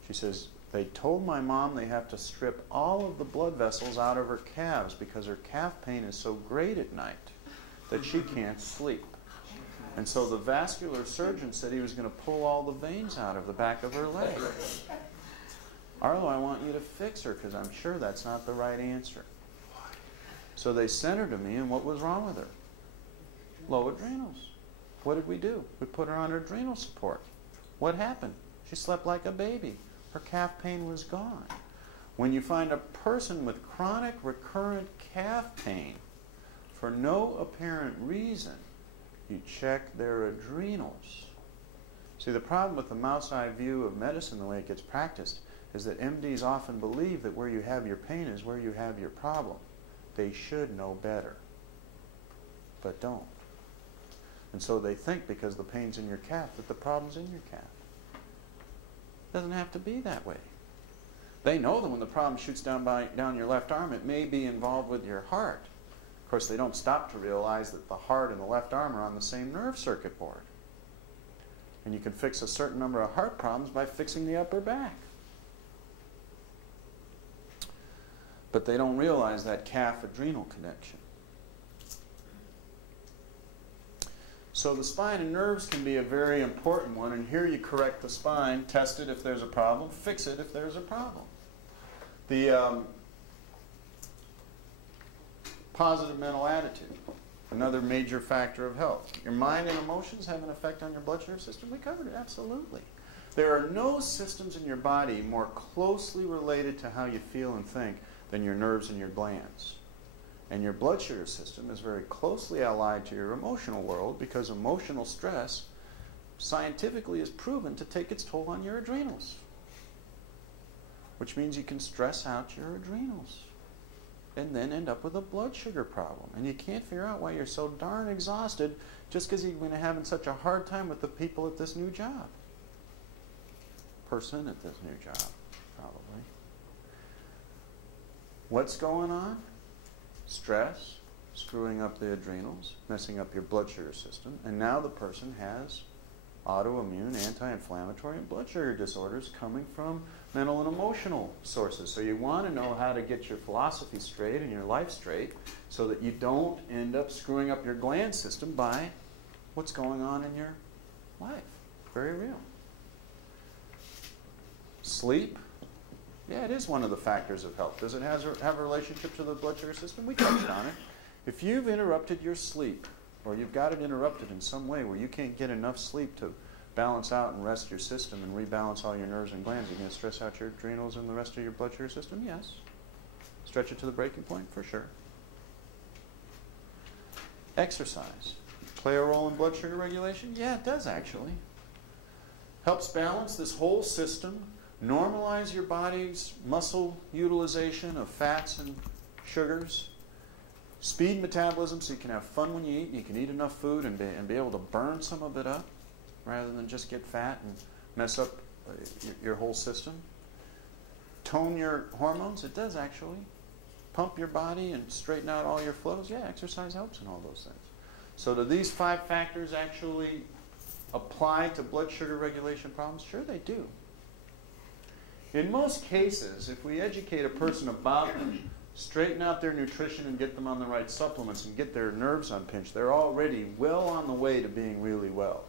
She says, they told my mom they have to strip all of the blood vessels out of her calves because her calf pain is so great at night that she can't sleep. And so the vascular surgeon said he was going to pull all the veins out of the back of her leg. Arlo, I want you to fix her because I'm sure that's not the right answer. So they sent her to me, and what was wrong with her? Low adrenals. What did we do? We put her on adrenal support. What happened? She slept like a baby. Her calf pain was gone. When you find a person with chronic recurrent calf pain for no apparent reason, you check their adrenals. See, the problem with the mouse-eye view of medicine, the way it gets practiced, is that MDs often believe that where you have your pain is where you have your problem. They should know better, but don't. And so they think because the pain's in your calf that the problem's in your calf. It doesn't have to be that way. They know that when the problem shoots down your left arm, it may be involved with your heart. Of course, they don't stop to realize that the heart and the left arm are on the same nerve circuit board. And you can fix a certain number of heart problems by fixing the upper back. But they don't realize that calf-adrenal connection. So the spine and nerves can be a very important one, and here you correct the spine, test it if there's a problem, fix it if there's a problem. The positive mental attitude, another major factor of health. Your mind and emotions have an effect on your blood sugar system. We covered it, absolutely. There are no systems in your body more closely related to how you feel and think than your nerves and your glands. And your blood sugar system is very closely allied to your emotional world because emotional stress scientifically is proven to take its toll on your adrenals. Which means you can stress out your adrenals and then end up with a blood sugar problem. And you can't figure out why you're so darn exhausted just because you've been having such a hard time with the people at this new job. Person at this new job, probably. What's going on? Stress, screwing up the adrenals, messing up your blood sugar system, and now the person has autoimmune, anti-inflammatory, and blood sugar disorders coming from mental and emotional sources. So you want to know how to get your philosophy straight and your life straight so that you don't end up screwing up your gland system by what's going on in your life. Very real. Sleep. Yeah, it is one of the factors of health. Does it have a relationship to the blood sugar system? We touched on it. If you've interrupted your sleep, or you've got it interrupted in some way where you can't get enough sleep to balance out and rest your system and rebalance all your nerves and glands, you're going to stress out your adrenals and the rest of your blood sugar system? Yes. Stretch it to the breaking point? For sure. Exercise. Play a role in blood sugar regulation? Yeah, it does actually. Helps balance this whole system. Normalize your body's muscle utilization of fats and sugars. Speed metabolism so you can have fun when you eat. You can eat enough food and be able to burn some of it up rather than just get fat and mess up your whole system. Tone your hormones. It does actually. Pump your body and straighten out all your flows. Yeah, exercise helps in all those things. So do these 5 factors actually apply to blood sugar regulation problems? Sure they do. In most cases, if we educate a person about them, straighten out their nutrition and get them on the right supplements and get their nerves unpinched, they're already well on the way to being really well.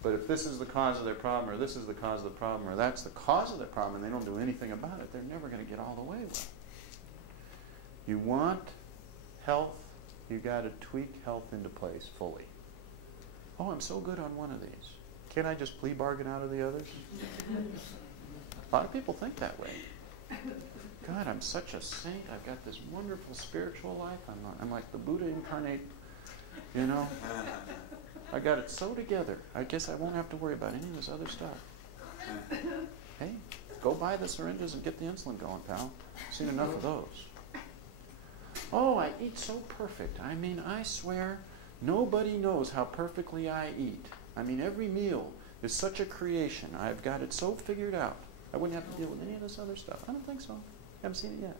But if this is the cause of their problem, or this is the cause of the problem, or that's the cause of their problem, and they don't do anything about it, they're never going to get all the way well. You want health, you got to tweak health into place fully. Oh, I'm so good on one of these. Can't I just plea bargain out of the others? A lot of people think that way. God, I'm such a saint. I've got this wonderful spiritual life. I'm like the Buddha incarnate, you know. I got it so together. I guess I won't have to worry about any of this other stuff. Hey, go buy the syringes and get the insulin going, pal. I've seen enough of those. Oh, I eat so perfect. I mean, I swear, nobody knows how perfectly I eat. I mean, every meal is such a creation. I've got it so figured out. I wouldn't have to deal with any of this other stuff. I don't think so. Haven't seen it yet.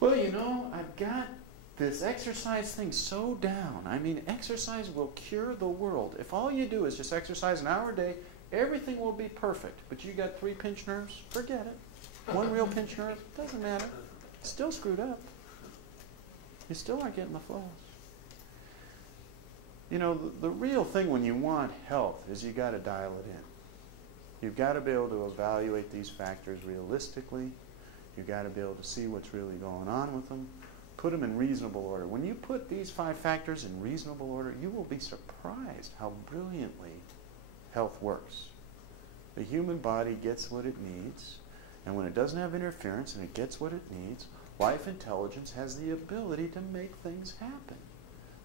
Well, you know, I've got this exercise thing so down. I mean, exercise will cure the world. If all you do is just exercise an hour a day, everything will be perfect. But you got 3 pinched nerves? Forget it. 1 real pinched nerve? Doesn't matter. It's still screwed up. You still aren't getting the flows. You know, the real thing when you want health is you got to dial it in. You've got to be able to evaluate these factors realistically. You've got to be able to see what's really going on with them. Put them in reasonable order. When you put these 5 factors in reasonable order, you will be surprised how brilliantly health works. The human body gets what it needs, and when it doesn't have interference and it gets what it needs, life intelligence has the ability to make things happen.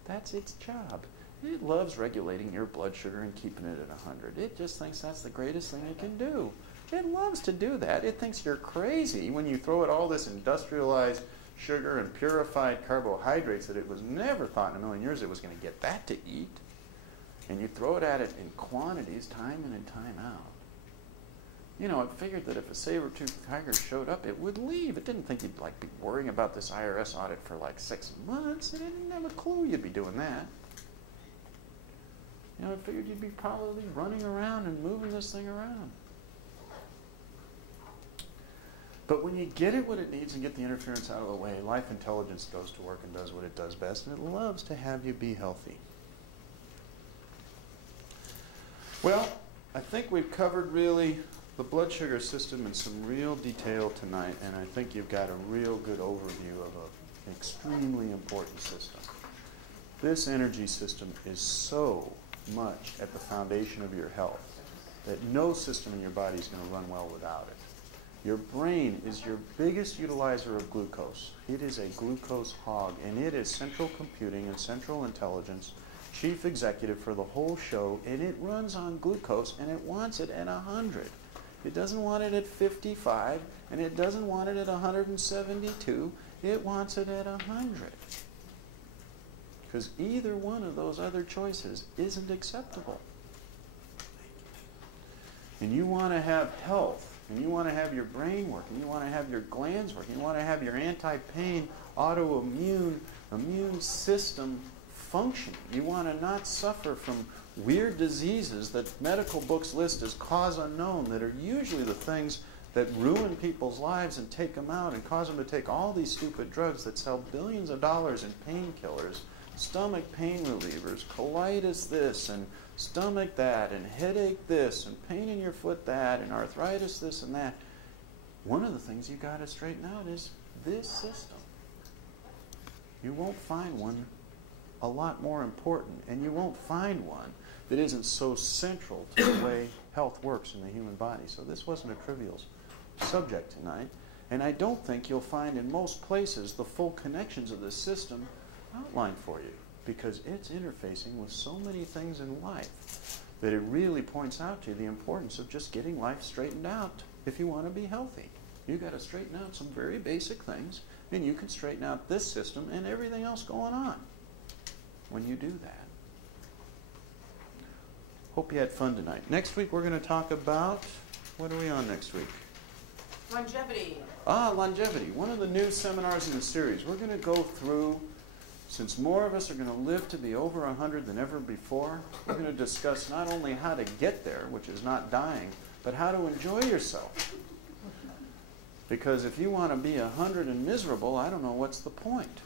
That's its job. It loves regulating your blood sugar and keeping it at 100. It just thinks that's the greatest thing it can do. It loves to do that. It thinks you're crazy when you throw it all this industrialized sugar and purified carbohydrates that it was never thought in a million years it was going to get that to eat. And you throw it at it in quantities time in and time out. You know, it figured that if a saber-toothed tiger showed up, it would leave. It didn't think you'd like be worrying about this IRS audit for like 6 months. It didn't have a clue you'd be doing that. You know, it figured you'd be probably running around and moving this thing around. But when you get it what it needs and get the interference out of the way, life intelligence goes to work and does what it does best, and it loves to have you be healthy. Well, I think we've covered really the blood sugar system in some real detail tonight, and I think you've got a real good overview of an extremely important system. This energy system is so much at the foundation of your health that no system in your body is going to run well without it. Your brain is your biggest utilizer of glucose. It is a glucose hog, and it is central computing and central intelligence, chief executive for the whole show, and it runs on glucose, and it wants it at 100. It doesn't want it at 55, and it doesn't want it at 172. It wants it at 100. Because either one of those other choices isn't acceptable. And you want to have health, and you want to have your brain working, you want to have your glands working, you want to have your anti-pain, autoimmune, immune system functioning. You want to not suffer from weird diseases that medical books list as cause unknown, that are usually the things that ruin people's lives and take them out and cause them to take all these stupid drugs that sell billions of dollars in painkillers, stomach pain relievers, colitis this and stomach that, and headache this, and pain in your foot that, and arthritis this and that. One of the things you got to straighten out is this system. You won't find one a lot more important, and you won't find one that isn't so central to the way health works in the human body. So this wasn't a trivial subject tonight, and I don't think you'll find in most places the full connections of this system outlined for you, because it's interfacing with so many things in life that it really points out to you the importance of just getting life straightened out if you want to be healthy. You've got to straighten out some very basic things, and you can straighten out this system and everything else going on when you do that. Hope you had fun tonight. Next week we're going to talk about, what are we on next week? Longevity. Longevity. One of the new seminars in the series. We're going to go through, since more of us are going to live to be over 100 than ever before, we're going to discuss not only how to get there, which is not dying, but how to enjoy yourself. Because if you want to be 100 and miserable, I don't know what's the point.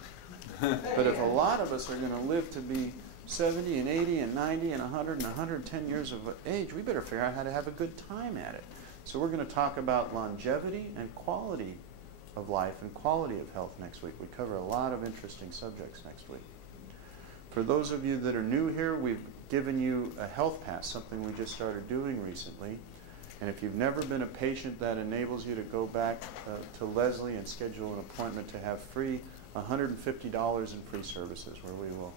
But if a lot of us are going to live to be 70 and 80 and 90 and 100 and 110 years of age, we better figure out how to have a good time at it. So we're going to talk about longevity and quality of life and quality of health next week. We cover a lot of interesting subjects next week. For those of you that are new here, we've given you a health pass, something we just started doing recently. And if you've never been a patient, that enables you to go back to Leslie and schedule an appointment to have free $150 in free services, where we will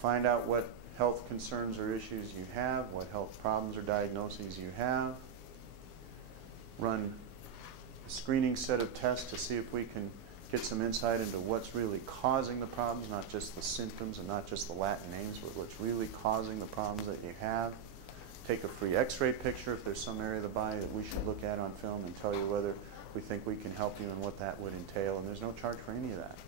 find out what health concerns or issues you have, what health problems or diagnoses you have, run a screening set of tests to see if we can get some insight into what's really causing the problems, not just the symptoms and not just the Latin names, but what's really causing the problems that you have. Take a free x-ray picture if there's some area of the body that we should look at on film and tell you whether we think we can help you and what that would entail, and there's no charge for any of that.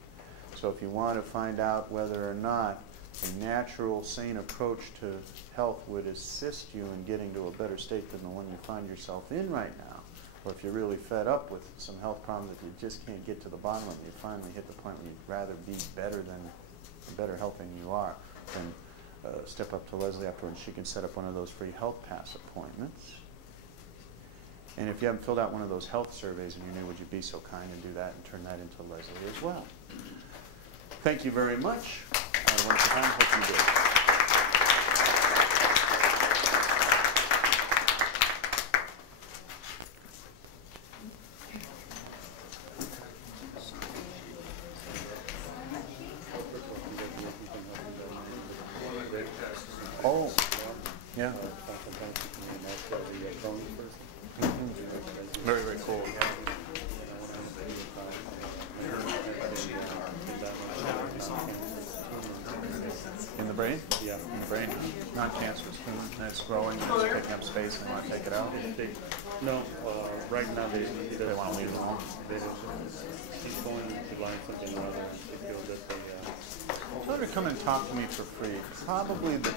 So if you want to find out whether or not a natural, sane approach to health would assist you in getting to a better state than the one you find yourself in right now, or if you're really fed up with some health problems that you just can't get to the bottom of, you finally hit the point where you'd rather be better health than you are, then step up to Leslie afterwards. She can set up one of those free health pass appointments. And if you haven't filled out one of those health surveys and you're new, would you be so kind and do that and turn that into Leslie as well? Thank you very much. Have a wonderful time. Hope you did. Oh, yeah. Very, very cool. In the brain? Yeah. In the brain. Non-cancerous tumor, and it's growing, and it's taking up space, and they want to take it out. No, right now they want to leave it alone. They just keep going to learn something rather than to feel that they. Tell her to come and talk to me for free. Probably the